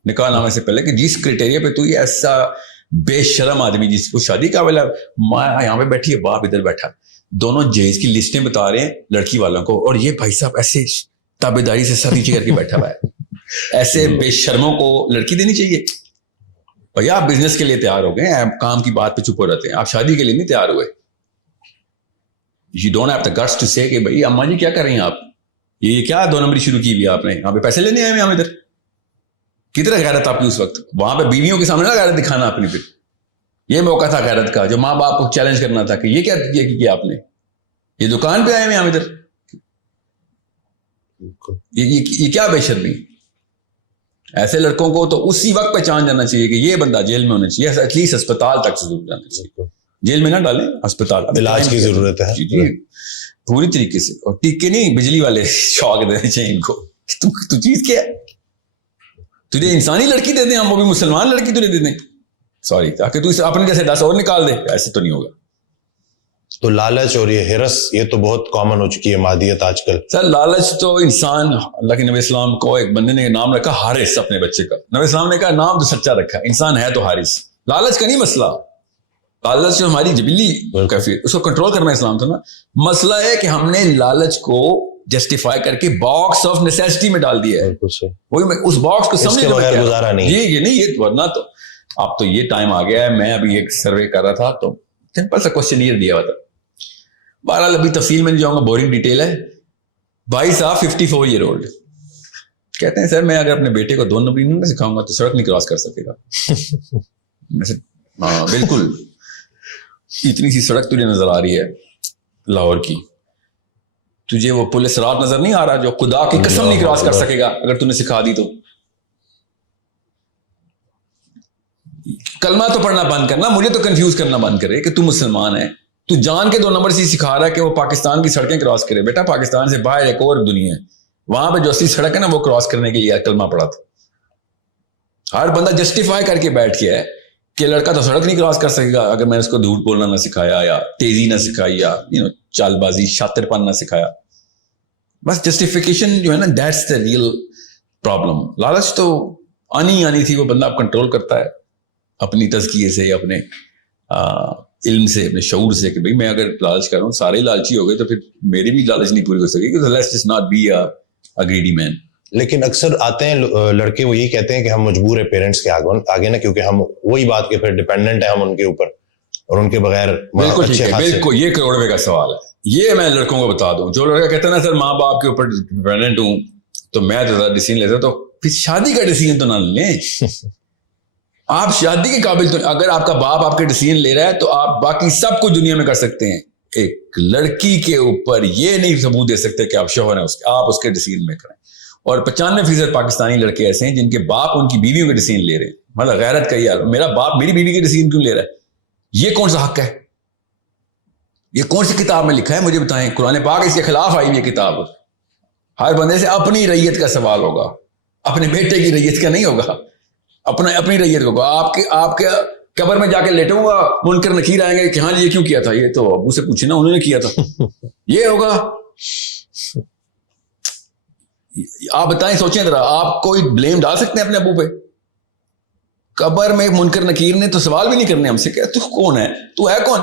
نکاح نامے سے پہلے کہ جس کرائٹیریا پہ تو یہ ایسا بے شرم آدمی جس کو شادی قابل ہے, ماں یہاں پہ بیٹھی ہے, باپ ادھر بیٹھا, دونوں جہیز کی لسٹیں بتا رہے ہیں لڑکی والوں کو, اور یہ بھائی صاحب ایسے تابے داری سے سر نیچے کر کے بیٹھا ہوا ہے. ایسے بے شرموں کو لڑکی دینی چاہیے. بھائی آپ بزنس کے لیے تیار ہو گئے, آپ کام کی بات پہ چپ ہو رہتے ہیں, آپ شادی کے لیے نہیں تیار ہوئے. You don't have the guts to say کہ بھائی اماں جی کیا کر رہی ہیں آپ, یہ کیا 2 نمبری شروع کی ہوئی آپ نے, یہاں پہ پیسے لینے آئے ہیں ہم ادھر. کتنا غیرت آپ کی اس وقت, وہاں پہ بیویوں کے سامنے نہ غیرت دکھانا اپنی. پھر یہ موقع تھا غیرت کا جو ماں باپ کو چیلنج کرنا تھا کہ یہ کیا آپ نے, یہ دکان پہ آئے ہیں ہم ادھر, یہ کیا بے شرمی. ایسے لڑکوں کو تو اسی وقت پہچان جانا چاہیے کہ یہ بندہ جیل میں ہونا چاہیے, ایٹ لیسٹ اسپتال تک ضرور جانا چاہیے, جیل میں نہ ڈالیں, اسپتال علاج کی ضرورت ہے جی پوری طریقے سے. اور ٹیکے نہیں, بجلی والے شوق دینے چاہیے ان کو. تو چیز کیا ہے, تجھے انسانی لڑکی دے دیں ہم, وہ بھی مسلمان لڑکی تجھے دے دیں, سوری, تاکہ تو اپنے جیسے 10 اور نکال دے. ایسے تو نہیں ہوگا. تو لالچ اور یہ ہرس یہ تو بہت کامن ہو چکی ہے مادیت آج کل. سر لالچ تو انسان, اللہ کے نبی اسلام کو ایک بندے نے نام رکھا حارث اپنے بچے کا. نبی اسلام نے کہا نام تو سچا رکھا, انسان ہے تو حارث. لالچ کا نہیں مسئلہ, لالچ جو ہماری جبلی کیفیت اس کو کنٹرول کرنا اسلام تھا نا. مسئلہ ہے کہ ہم نے لالچ کو جسٹیفائی کر کے باکس آف نیسیسٹی میں ڈال دیا ہے. وہی میں اس باکس کو سمجھے گزارا نہیں. جی یہ نہیں, یہ ورنہ تو اب تو یہ ٹائم آ گیا ہے. میں ابھی ایک سروے کر رہا تھا تو سمپل سا کوشچن دیا ہوا تھا. بہرحال ابھی تفصیل میں نہیں جاؤں گا, بورنگ ڈیٹیل ہے. بھائی صاحب 54 ایئر اولڈ کہتے ہیں سر میں اگر اپنے بیٹے کو 2 نمبری نہیں سکھاؤں گا تو سڑک نہیں کراس کر سکے گا. ہاں بالکل, اتنی سی سڑک تجھے نظر آ رہی ہے لاہور کی, تجھے وہ پولیس رات نظر نہیں آ رہا جو خدا کی قسم نہیں کراس کر سکے گا اگر تُو نے سکھا دی تو. کلمہ تو پڑھنا بند کرنا, مجھے تو کنفیوز کرنا بند کرے کہ تو مسلمان ہے. تو جان کے 2 نمبر سے سکھا رہا ہے کہ وہ پاکستان کی سڑکیں کراس کرے. بیٹا پاکستان سے باہر ایک اور دنیا ہے, وہاں پہ جو اصلی سڑک ہے نا وہ کراس کرنے کے لیے کلمہ پڑا تھا. ہر بندہ جسٹیفائی کر کے بیٹھ گیا ہے کہ لڑکا تو سڑک نہیں کراس کر سکے گا اگر میں نے اس کو جھوٹ بولنا نہ سکھایا یا تیزی نہ سکھائی یا چال بازی شاطر پن نہ سکھایا. بس جسٹیفیکیشن جو ہے نا دیٹس دا ریئل پرابلم. لالچ تو آنی تھی, وہ بندہ اب کنٹرول کرتا ہے اپنی تزکیے سے, اپنے علم سے, اپنے شعور سے کہ بھئی میں اگر لالچ کر رہا ہوں, سارے لالچی ہو گئے تو پھر میری بھی لالچ نہیں پوری ہو سکے گی. Let's just not be a greedy man. لیکن اکثر آتے ہیں لڑکے وہ یہی کہتے ہیں کہ ہم مجبور ہیں پیرنٹس کے آگے نا, کیونکہ ہم وہی بات کے پھر ڈیپینڈنٹ ہیں ہم ان کے اوپر, اور ان کے بغیر بالکل ٹھیک ہے. بالکل یہ کروڑ روپے کا سوال ہے. یہ میں لڑکوں کو بتا دوں, جو لڑکا کہتا ہے نا سر ماں باپ کے اوپر ڈیپینڈنٹ ہوں تو میں تو ڈیسیژن لیتا, تو پھر شادی کا ڈیسیژن تو نہ لیں. آپ شادی کے قابل تو, اگر آپ کا باپ آپ کے ڈیسیژن لے رہا ہے تو آپ باقی سب کچھ دنیا میں کر سکتے ہیں. ایک لڑکی کے اوپر یہ نہیں ثبوت دے سکتے کہ آپ شوہر ہیں اس کے, آپ اس کے ڈیسیژن میں کریں. اور 95% پاکستانی لڑکے ایسے ہیں جن کے باپ ان کی بیویوں کے ڈیسیژن لے رہے ہیں. مطلب غیرت کا یار, میرا باپ میری بیوی کے ڈیسیژن کیوں لے رہا ہے؟ یہ کون سا حق ہے؟ یہ کون سی کتاب میں لکھا ہے مجھے بتائیں. قرآن پاک اس کے خلاف آئی یہ کتاب. ہر بندے سے اپنی ریت کا سوال ہوگا, اپنے بیٹے کی ریت کا نہیں ہوگا, اپنی ریت کو. آپ کے قبر میں جا کے لیٹوں گا, منکر نکیر آئیں گے کہ ہاں یہ کیوں کیا تھا, یہ تو ابو سے پوچھے نا انہوں نے کیا تھا, یہ ہوگا. آپ بتائیں, سوچیں ذرا, آپ کوئی بلیم ڈال سکتے ہیں اپنے ابو پہ؟ قبر میں منکر نکیر نے تو سوال بھی نہیں کرنے ہم سے کہ تو کون ہے, تو ہے کون,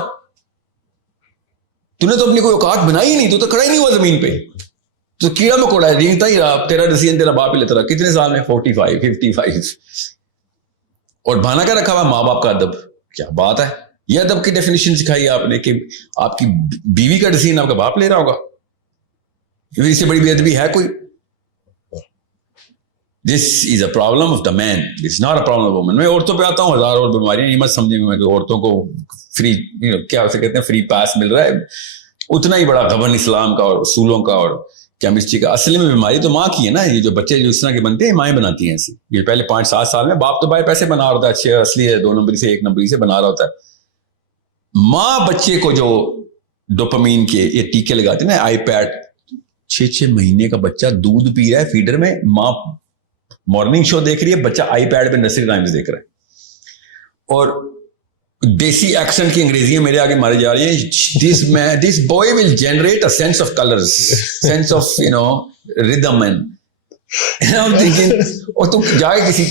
تو نے تو اپنی کوئی اوقات بنائی ہی نہیں, تو کھڑا ہی نہیں ہوا زمین پہ, تو کیڑا مکوڑا ہے, رینگتا ہی رہا. تیرا ڈیسیژن تیرا باپ ہی لیتا رہا. کتنے سال میں؟ 45 55. اور بہانا کیا رکھا ہوا ماں باپ کا ادب. کیا بات ہے, یہ ادب کی ڈیفینیشن سکھائی آپ نے کہ آپ کی بیوی کا ڈیسیژن آپ کا باپ لے رہا ہوگا. اس سے بڑی بے ادبی ہے کوئی؟ This is a problem of the man. It's not a problem of woman. میں عورتوں پہ آتا ہوں, 1000 اور بیماریاں, یہ مت سمجھیں گے کہ عورتوں کو فری کیا اسے کہتے ہیں فری پاس مل رہا ہے. اتنا ہی بڑا غبن اسلام کا اور اصولوں کا اور کیمسٹری کا. اصل میں بیماری تو ماں کی ہے نا. یہ جو بچے جو اس طرح کے بنتے ہیں مائیں بناتی ہیں ایسی. یہ پہلے 5-7 سال میں باپ تو بھائی پیسے بنا رہا ہوتا ہے, اچھے اصلی ہے 2 نمبری سے 1 نمبری سے بنا رہا ہوتا ہے. ماں بچے کو جو ڈوپامین کے یہ ٹیکے لگاتے ہیں نا, آئی پیڈ, 6 مہینے کا بچہ دودھ پی رہا ہے فیڈر میں, ماں مارننگ شو دیکھ رہی ہے, بچہ آئی پیڈ پہ نرسری رائمز دیکھ رہا ہے, اور دیسی ایکسنٹ کی انگریزیاں میرے آگے ماری جا رہی ہیں. This boy will generate a sense of colors, sense of rhythm and I'm thinking, اور تم جا کے کسی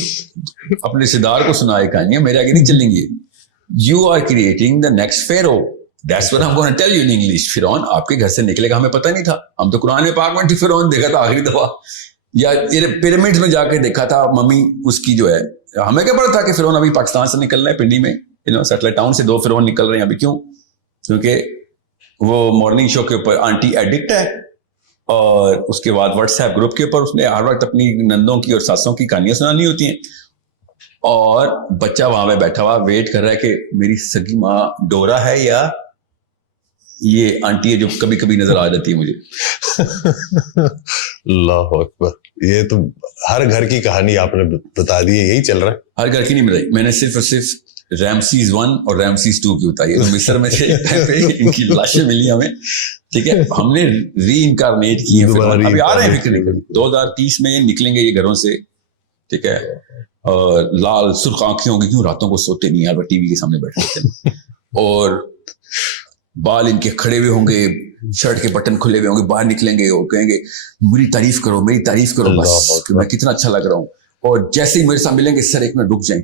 اپنے رشتے دار کو سنائے کہانیاں, میرے آگے نہیں چلیں گی. You are creating the next Pharaoh. That's what I'm going to tell you in English. فرعون آپ کے گھر سے نکلے گا, ہمیں پتہ نہیں تھا. ہم تو قرآن پاک میں فرعون دیکھا تھا آخری دفعہ, یا پیرامڈ میں جا کے دیکھا تھا ممی اس کی جو ہے. ہمیں کیا پتا تھا کہ فرعون ابھی پاکستان سے نکل رہا ہے, پنڈی میں سیٹلائٹ ٹاؤن سے 2 فرعون نکل رہے ہیں ابھی. کیوں؟ کیونکہ وہ مارننگ شو کے اوپر آنٹی ایڈکٹ ہے, اور اس کے بعد واٹس ایپ گروپ کے اوپر اس نے ہر وقت اپنی نندوں کی اور ساسوں کی کہانیاں سنانی ہوتی ہیں, اور بچہ وہاں پہ بیٹھا ہوا ویٹ کر رہا ہے کہ میری سگی ماں ڈورا ہے یا یہ آنٹی ہے جو کبھی کبھی نظر آ جاتی ہے مجھے. اللہ اکبر, یہ تو ہر گھر کی کہانی آپ نے بتا دی ہے, یہی چل رہا ہے. ہر گھر کی نہیں بتائی میں نے, صرف اور صرف رامسیز 1 اور رامسیز 2 کی بتائی ہے. مصر میں تھے ان کی لاشیں ملی ہمیں, ٹھیک ہے, ہم نے ری انکارنیٹ کی ہیں, ابھی آ رہے ہیں فکر نہیں, 2030 میں نکلیں گے یہ گھروں سے, ٹھیک ہے, اور لال سرخ آنکھیں ہوں گی, کیوں راتوں کو سوتے نہیں یار, ٹی وی کے سامنے بیٹھے ہوتے ہیں, اور بال ان کے کھڑے ہوئے ہوں گے, شرٹ کے بٹن کھلے ہوئے ہوں گے, باہر نکلیں گے اور کہیں گے میری تعریف کرو, میری تعریف کرو بس کہ میں کتنا اچھا لگ رہا ہوں, اور جیسے ہی میرے ساتھ ملیں گے سر ایک منٹ رک جائیں,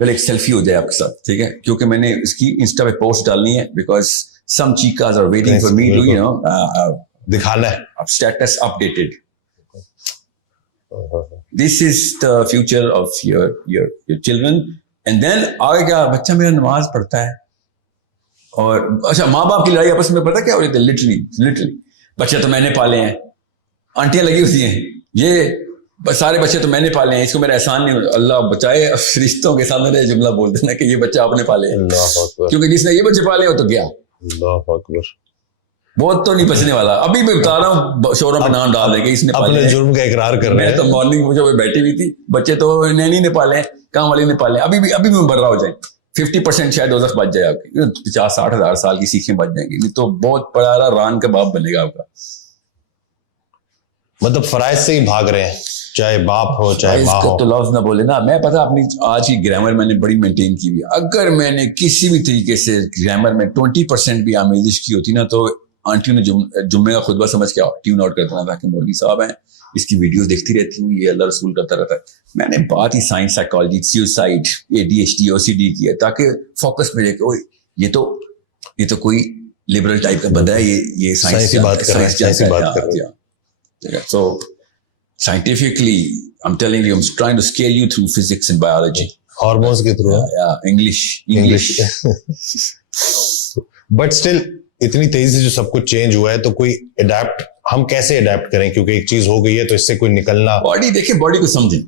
پہلے ایک سیلفی ہو جائے آپ کے ساتھ, ٹھیک ہے, کیونکہ میں نے اس کی انسٹا پہ پوسٹ ڈالنی ہے, because some chicks are waiting for me to you know دکھانا ہے status updated. This is the future of your children. And then آگے کیا, بچہ میرا نماز پڑھتا ہے, اور اچھا ماں باپ کی لڑائی آپس میں پتہ کیا ہو رہی ہے, لٹرلی بچے تو میں نے پالے ہیں, آنٹیاں لگی ہوتی ہیں, یہ سارے بچے تو میں نے پالے ہیں, اس کو میرا احسان نہیں ہوتا. اللہ بچائے فرشتوں کے سامنے یہ جملہ بول دینا کہ یہ بچہ آپ نے پالے ہیں, کیونکہ جس نے یہ بچے پالے ہو تو گیا. اللہ اکبر, بہت تو نہیں بچنے والا, ابھی میں بتا رہا ہوں شوروں پہ نام ڈال دے گا اس نے اپنے جرم کا اقرار کر رہے ہیں. میں تو مارننگ مجھے بیٹھی ہوئی تھی, بچے تو نینی نے پالے ہیں, کام والی نے پالے ہیں, ابھی بھی بڑھ رہا ہو جائے, 50% شاید دوزخ بچ جائے آپ کی, 50-60 ہزار سال کی سیکھیں بچ جائیں گی, نہیں تو بہت بڑا ران کا باپ بنے گا آپ کا. مطلب فرائض سے ہی بھاگ رہے ہیں, چاہے باپ ہو چاہے ماں ہو. تو لفظ نہ بولے نا, میں پتا اپنی آج کی گرامر میں نے بڑی مینٹین کی ہوئی, اگر میں نے کسی بھی طریقے سے گرامر میں 20% بھی آمیزش کی ہوتی نا, تو آنٹیوں نے جمعے کا خطبہ سمجھ کے ٹیون آؤٹ کرتا تھا کہ مولوی صاحب ہیں, اس کی ویڈیوز دیکھتی رہتی ہوں, یہ اللہ رسول کرتا رہتا ہے. میں نے بات ہی science, psychology, suicide, ADHD, OCD کی ہے, تاکہ فوکس ملے کہ یہ تو کوئی لبرل ٹائپ کا بندہ ہے, یہ سائنس بات کر رہا ہے. So scientifically, I'm telling you, I'm trying to scale you through physics and biology. Hormones کے through. Yeah, English. But still, اتنی تیزی سے جو سب کچھ چینج ہوا ہے, تو کوئی اڈیپٹ, ہم کیسے اڈیپٹ کریں, کیونکہ ایک چیز ہو گئی ہے تو اس سے کوئی نکلنا. باڈی دیکھیں, باڈی کو سمجھیں,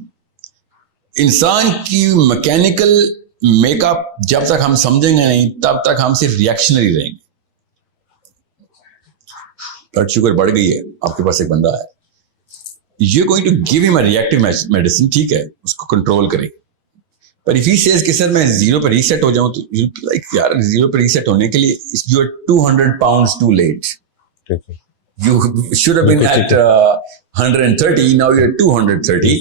انسان کی میکینیکل میک اپ جب تک ہم سمجھیں گے نہیں, تب تک ہم صرف ریئیکشنری رہیں گے. بلڈ شوگر بڑھ گئی ہے, آپ کے پاس ایک بندہ ہے, یو گوئنگ ٹو گیو ہم اے ریئیکٹیو میڈیسن, ٹھیک ہے, اس کو کنٹرول کریں. پر اف ہی سیز کہ سر میں 0 پہ ریسیٹ ہو جاؤں, تو لائک یار 0 پہ ریسیٹ ہونے کے لیے you are 200 pounds too late. You should have been at 130, now you're 230.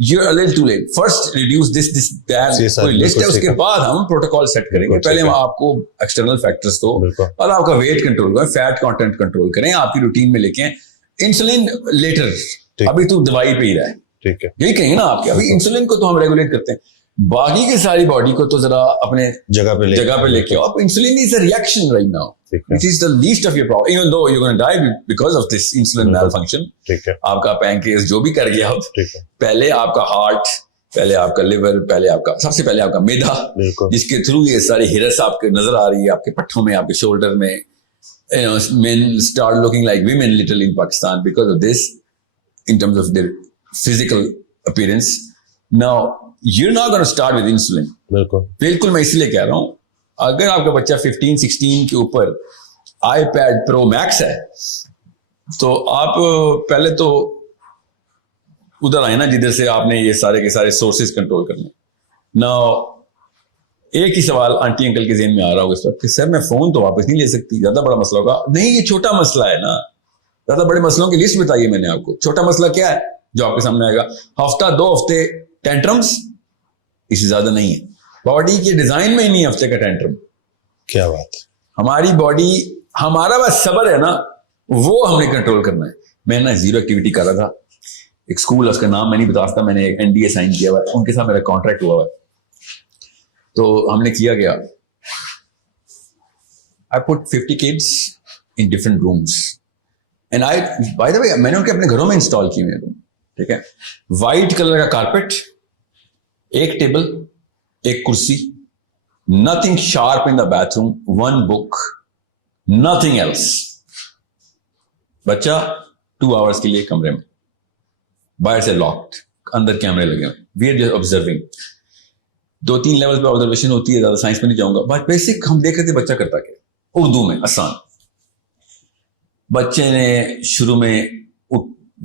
You're a little too late. First reduce this that, کوئی لسٹ ہے, اس کے بعد ہم پروٹوکول سیٹ کریں گے. پہلے ہم آپ کو ایکسٹرنل فیکٹرز کو, اور آپ کا ویٹ کنٹرول کریں, فیٹ کانٹینٹ کنٹرول کریں, آپ کی روٹین میں لے کے انسولین لیٹر, ابھی تو دوائی پہ ہی رہا ہے, ٹھیک ہے, یہی کہیں نا آپ کے. ابھی انسولین کو تو ہم ریگولیٹ کرتے ہیں, باقی کی ساری باڈی کو تو ذرا اپنے جگہ پہ لے کے آؤ. Insulin is a reaction right now, it is the least of your problem, even though you're going to die because of this insulin malfunction. آپ کا پینکریاس جو بھی کر گیا, پہلے آپ کا ہارٹ, پہلے آپ کا لیور, پہلے آپ کا, سب سے پہلے آپ کا میدا, جس کے تھرو یہ ساری ہرس آپ کے نظر آ رہی ہے, آپ کے پٹھوں میں, آپ کے شولڈر میں. Men start looking like women literally in Pakistan because of this, in terms of their physical appearance. Now you're not going to start with insulin. بالکل میں اس لیے کہہ رہا ہوں, اگر آپ کا بچہ 15-16 کے اوپر آئی پیڈ پرو میکس ہے, تو آپ پہلے تو ادھر آئے نا جدھر سے آپ نے یہ سارے کے سارے سورسز کنٹرول کرنے. نا ایک ہی سوال آنٹی انکل کے ذہن میں آ رہا ہوگا اس وقت کہ سر میں فون تو واپس نہیں لے سکتی, زیادہ بڑا مسئلہ ہوگا. نہیں, یہ چھوٹا مسئلہ ہے نا, زیادہ بڑے مسئلوں کی لسٹ بتائیے میں نے آپ کو. چھوٹا مسئلہ کیا ہے جو آپ کے سامنے آئے گا؟ ہفتہ 2 ہفتے ٹینٹرمز, اس سے زیادہ نہیں ہے. باڈی کے ڈیزائن میں ہی نہیں ہفتے کا ٹینٹرم. کیا بات ہے, ہماری باڈی, ہمارا بس صبر ہے نا, وہ ہم نے کنٹرول کرنا ہے. میں نا 0 ایکٹیویٹی کر رہا تھا, ایک اسکول, اس کا نام میں نہیں بتا سکتا, میں نے ایک NDA سائن کیا ہوا ہے, ان کے ساتھ میرا کانٹریکٹ ہوا ہوا ہے. تو ہم نے کیا گیا, I put 50 kids in different rooms and by the way میں نے ان کے اپنے گھروں میں انسٹال کیے ہوئے, ٹھیک ہے. وائٹ کلر کا کارپیٹ, ایک ٹیبل, ایک کرسی, nothing sharp in the bathroom, one book, nothing else. بچہ 2 hours کے لیے کمرے میں, باہر سے لاکڈ, اندر کیمرے لگے ہوئے, we are just observing. 2-3 level پہ آبزرویشن ہوتی ہے, زیادہ سائنس میں نہیں جاؤں گا, بٹ بیسک ہم دیکھ رہے تھے بچہ کرتا کیا. اردو میں آسان, بچے نے شروع میں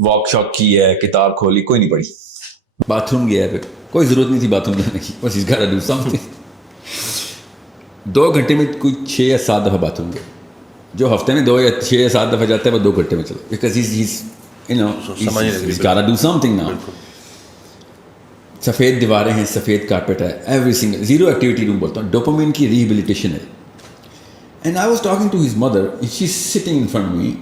واک شاک کی ہے, کتاب کھولی, کوئی نہیں پڑھی, باتھ روم گیا, پھر کوئی ضرورت نہیں تھی باتھ روم جانے کی, بس اس گھر ڈو سم تھنگ. 2 گھنٹے میں کوئی 6 یا 7 دفعہ باتھ روم گیا. جو ہفتے میں 2 یا 6 یا 7 دفعہ جاتا ہے وہ 2 گھنٹے میں چلا, because he's gotta do something now. سفید دیواریں ہیں, سفید کارپیٹ ہے, every single, zero activity room بولتا ہوں, ڈوپامین کی ریہیبلیٹیشن ہے. And I was talking to his mother, she is sitting in front me.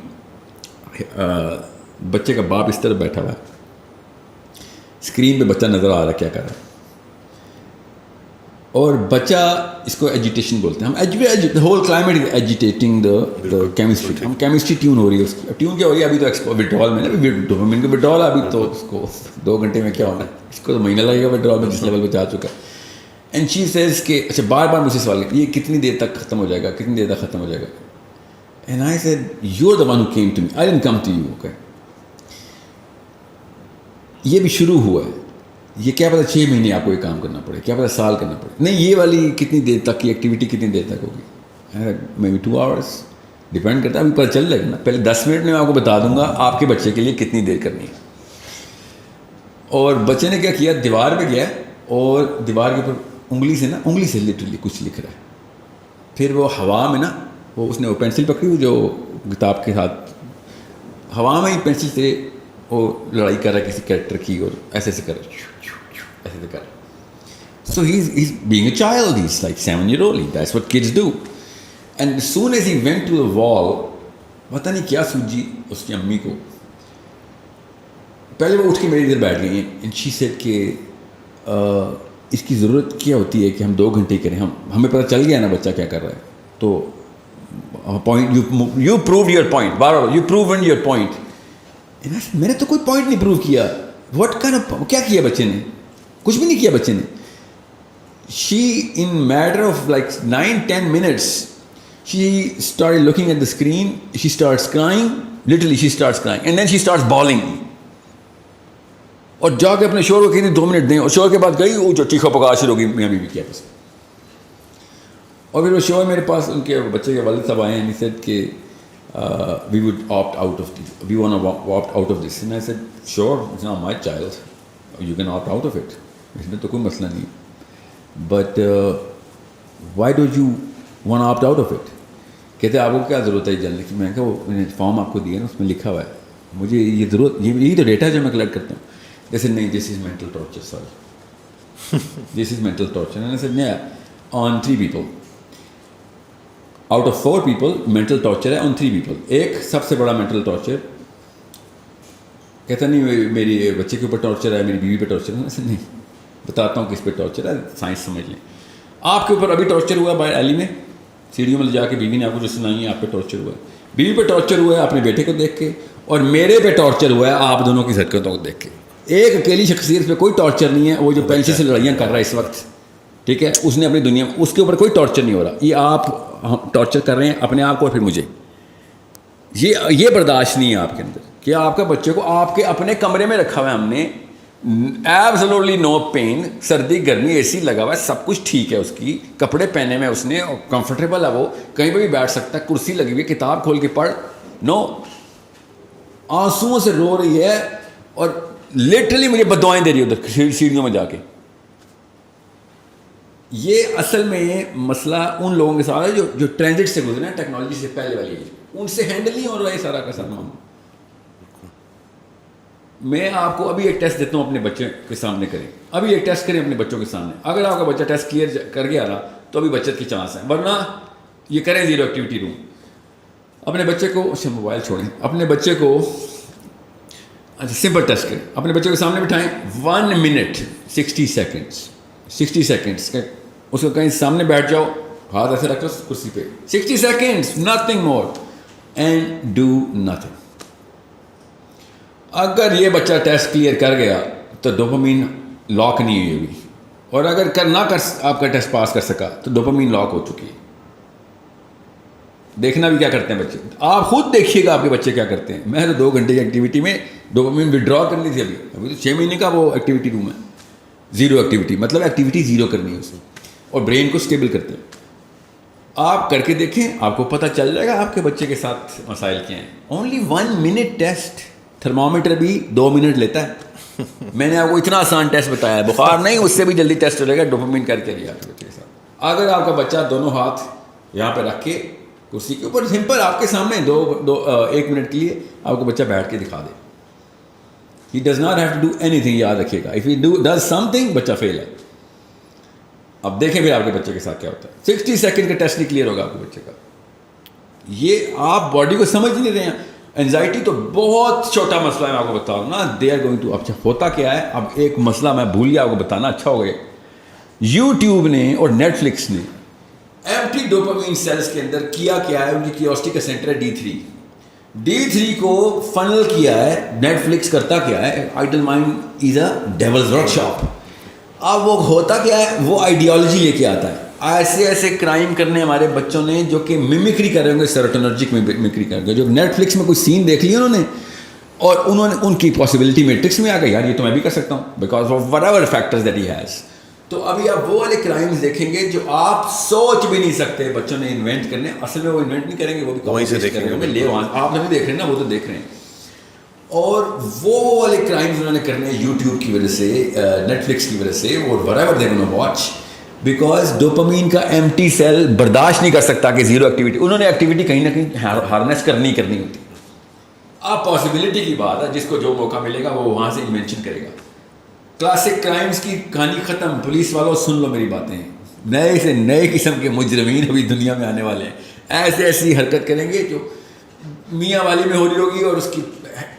بچے کا باپ اس طرح بیٹھا ہوا ہے, اسکرین پہ بچہ نظر آ رہا ہے کیا کر رہا ہے, اور بچہ اس کو ایجیٹیشن بولتے ہیں ہم. ہول کلائمیٹ از ایجیٹیٹنگ دا کیمسٹری. ہم کیمسٹری ٹیون ہو رہی ہے اس کی. ٹیون کیا ہو رہی ہے ابھی تو وڈرال میں نا, ڈوپامین کا وڈرال ابھی تو اس کو 2 گھنٹے میں کیا ہونا ہے, اس کو تو مہینہ لگے گا وڈرال میں جس لیول پہ جا چکا ہے. اینڈ شی سیز کہ اچھا بار بار مجھ سے سوال کرتی یہ کتنی دیر تک ختم ہو جائے گا, کتنی دیر تک ختم ہو جائے گا. And I said you are the one who came to me, I didn't come to you. Okay, یہ بھی شروع ہوا ہے, یہ کیا پتہ 6 مہینے آپ کو یہ کام کرنا پڑے, کیا پتہ سال کرنا پڑے. نہیں, یہ والی کتنی دیر تک کی ایکٹیویٹی کتنی دیر تک ہوگی, مے بی 2 hours, ڈپینڈ کرتا ہے. ابھی پتہ چل جائے گا نا, پہلے 10 منٹ میں آپ کو بتا دوں گا آپ کے بچے کے لیے کتنی دیر کرنی ہے. اور بچے نے کیا کیا, دیوار پہ گیا اور دیوار کے اوپر انگلی سے لٹرلی کچھ لکھ رہا ہے. پھر وہ ہوا میں نا, وہ اس نے وہ پینسل پکڑی ہوئی جو کتاب کے ساتھ, ہوا میں ہی پینسل سے وہ لڑائی کر رہا ہے کسی کریکٹر کی, اور ایسے کر رہا ہے, ایسے کر رہا ہے. So he's being a child, he's like 7 years old, that's what kids do. And as soon as he went to the wall, پتہ نہیں کیا سوجی اس کی امی کو, پہلے وہ اٹھ کے میری ادھر بیٹھ گئی ہیں. And she said کہ اس کی ضرورت کیا ہوتی ہے کہ ہم 2 گھنٹے کریں, ہمیں پتہ چل گیا نا بچہ کیا کر رہا ہے, تو point you proved your point, bar you proven your point. میں نے تو کوئی پوائنٹ نہیں پروو کیا. واٹ کائنڈ آف, کیا کیا بچے نے, کچھ بھی نہیں کیا بچے نے. She in matter of like 9-10 minutes she started looking at the screen, she starts crying, literally she starts crying, and then she starts bawling. اور جا کے اپنے شوہر کو کہتی 2 منٹ دیں, اور شوہر کے بعد گئی وہ جو چیخا پکار شروع ہوگی میاں بیوی کیا پاس. اور پھر وہ شوہر میرے پاس, ان کے بچے کے والد صاحب آئے ہیں, he said کہ we would opt out of this, we want to opt out of this. And I said sure, it's not my child, you can opt out of it, اس میں تو کوئی مسئلہ نہیں. But why don't you want to opt out of it? کہتے آپ کو کیا ضرورت ہے جاننے کی. میں نے کہا وہ فارم آپ کو دیا نا, اس میں لکھا ہوا ہے, مجھے یہ ضرورت, یہی تو ڈیٹا ہے جو میں کلیکٹ کرتا ہوں. جیسے نہیں, this is mental torture, sorry, this is mental torture. میں نے سر نہیں, on 3 people out of 4 people mental torture ہے, آن 3 people. ایک سب سے بڑا مینٹل ٹارچر, کہتا نہیں میری بچے کے اوپر ٹارچر ہے, میری بیوی پہ ٹارچر ہے. ایسے نہیں, بتاتا ہوں کس پہ ٹارچر ہے, سائنس سمجھ لیں. آپ کے اوپر ابھی ٹارچر ہوا ہے باہر ایلی میں, سیڑھیوں میں لے جا کے بیوی نے آپ کو جو سنائی ہے, آپ پہ ٹارچر ہوا ہے. بیوی پہ ٹارچر ہوا ہے اپنے بیٹے کو دیکھ کے, اور میرے پہ ٹارچر ہوا ہے آپ دونوں کی حرکتوں کو دیکھ کے. ایک اکیلی شخصیت پہ کوئی ٹارچر نہیں ہے, وہ جو پینسل سے لڑائیاں کر رہا ہے اس وقت, ٹھیک ہے, اس نے اپنی دنیا میں, اس کے اوپر کوئی ٹارچر نہیں ہو رہا. یہ آپ ٹارچر کر رہے ہیں اپنے آپ کو اور پھر مجھے. یہ برداشت نہیں ہے آپ کے اندر کہ آپ کا بچے کو آپ کے اپنے کمرے میں رکھا ہوا ہے ہم نے, ایبسولوٹلی نو پین, سردی گرمی اے سی لگا ہوا ہے, سب کچھ ٹھیک ہے, اس کی کپڑے پہنے میں اس نے, کمفرٹیبل ہے, وہ کہیں پہ بھی بیٹھ سکتا ہے, کرسی لگی ہوئی ہے, کتاب کھول کے پڑھ. نو, آنسوؤں سے رو رہی ہے اور لٹرلی مجھے بدوائیں دے رہی ہے ادھر سیڑھیوں میں جا کے. یہ اصل میں مسئلہ ان لوگوں کے ساتھ ہے جو ٹرانزٹ سے گزرے ہیں, ٹیکنالوجی سے پہلے والی ایج, ان سے ہینڈل نہیں ہو رہا ہے سارا کا سارا معاملہ. میں آپ کو ابھی ایک ٹیسٹ دیتا ہوں, اپنے بچے کے سامنے کریں, ابھی ایک ٹیسٹ کریں اپنے بچوں کے سامنے. اگر آپ کا بچہ ٹیسٹ کلیئر کر گیا نا تو ابھی بچت کی چانس ہے, ورنہ یہ کریں زیرو ایکٹیویٹی روم. اپنے بچے کو, اچھا موبائل چھوڑیں, اپنے بچے کو اچھا سمپل ٹیسٹ کریں, اپنے بچے کے سامنے بٹھائیں 1 minute 60 seconds, 60 seconds, اس کو کہیں سامنے بیٹھ جاؤ, ہاتھ ایسے رکھ لو کرسی پہ, 60 seconds, nothing more, and do nothing. اگر یہ بچہ ٹیسٹ کلیئر کر گیا تو ڈوپامین لاک نہیں ہوئی ہوگی, اور اگر آپ کا ٹیسٹ پاس کر سکا تو ڈوپامین لاک ہو چکی ہے. دیکھنا بھی کیا کرتے ہیں بچے, آپ خود دیکھیے گا آپ کے بچے کیا کرتے ہیں. میں تو 2 گھنٹے کی ایکٹیویٹی میں ڈوپامین ودرا کرنی تھی, ابھی تو 6 مہینے کا وہ ایکٹیویٹی روم ہے, زیرو ایکٹیویٹی, مطلب ایکٹیویٹی زیرو کرنی ہے اسے, اور برین کو اسٹیبل کرتے ہیں. آپ کر کے دیکھیں, آپ کو پتہ چل جائے گا آپ کے بچے کے ساتھ مسائل کیا ہیں. اونلی 1 منٹ ٹیسٹ, تھرمامیٹر بھی 2 منٹ لیتا ہے. میں نے آپ کو اتنا آسان ٹیسٹ بتایا ہے, بخار نہیں اس سے بھی جلدی ٹیسٹ ہو جائے گا, ڈوپامین کر کے لیا آپ کے بچے کے ساتھ. اگر آپ کا بچہ دونوں ہاتھ یہاں پہ رکھ کے کرسی کے اوپر, سمپل آپ کے سامنے 1 منٹ کے لیے آپ کو بچہ بیٹھ کے دکھا دے, he does not have to do anything, یاد رکھیے گا. If he does something, بچہ فیل ہے. اب دیکھیں پھر آپ کے بچے کے ساتھ کیا ہوتا ہے. 60 سیکنڈ کا ٹیسٹ نہیں کلیئر ہوگا آپ کے بچے کا. یہ آپ باڈی کو سمجھ نہیں رہے ہیں. اینزائٹی تو بہت چھوٹا مسئلہ ہے, میں آپ کو بتا رہا ہوں نا. دے آر گوئنگ ٹو, اب ہوتا کیا ہے, اب ایک مسئلہ میں بھول گیا آپ کو بتانا, اچھا ہو گیا. یوٹیوب نے اور نیٹ فلکس نے ایمٹی ڈوپامین سیلز کے اندر کیا کیا ہے, ان کی کیوریوسٹی کا سینٹر ہے D3 کو فنل کیا ہے. نیٹ فلکس کرتا کیا ہے, idle mind is a devil's workshop. اب وہ ہوتا کیا ہے, وہ آئیڈیالوجی لے کے آتا ہے. ایسے ایسے کرائم کرنے ہمارے بچوں نے جو کہ میمکری کر رہے ہوں گے, سیروٹونرجک میمکری کر رہے, جو نیٹ فلکس میں کوئی سین دیکھ لیا انہوں نے, اور انہوں نے ان کی پاسبلٹی میٹرکس میں آ گئی, یار یہ تو میں بھی کر سکتا ہوں, because of what ever factors that he has. تو ابھی آپ وہ والے کرائمز دیکھیں گے جو آپ سوچ بھی نہیں سکتے بچوں نے انوینٹ کرنے. اصل میں وہ انوینٹ نہیں کریں گے, وہ بھی وہیں سے دیکھیں گے. لے وہاں آپ نہیں دیکھ رہے ہیں نا, وہ تو دیکھ رہے ہیں. اور وہ والے کرائمز انہوں نے کرنے ہیں یوٹیوب کی وجہ سے, نیٹ فلکس کی وجہ سے, اور whatever they gonna watch, because dopamine کا ایمٹی سیل برداشت نہیں کر سکتا کہ زیرو ایکٹیویٹی. انہوں نے ایکٹیویٹی کہیں نہ کہیں ہارنیس کرنی ہوتی. اب پاسبلٹی کی بات ہے, جس کو جو موقع ملے گا وہ وہاں سے انوینشن کرے گا. کلاسک کرائمز کی کہانی ختم. پولیس والوں سن لو میری باتیں, نئے سے نئے قسم کے مجرمین ابھی دنیا میں آنے والے ہیں. ایسی حرکت کریں گے جو میاں والی میں ہو رہی ہوگی, اور اس کی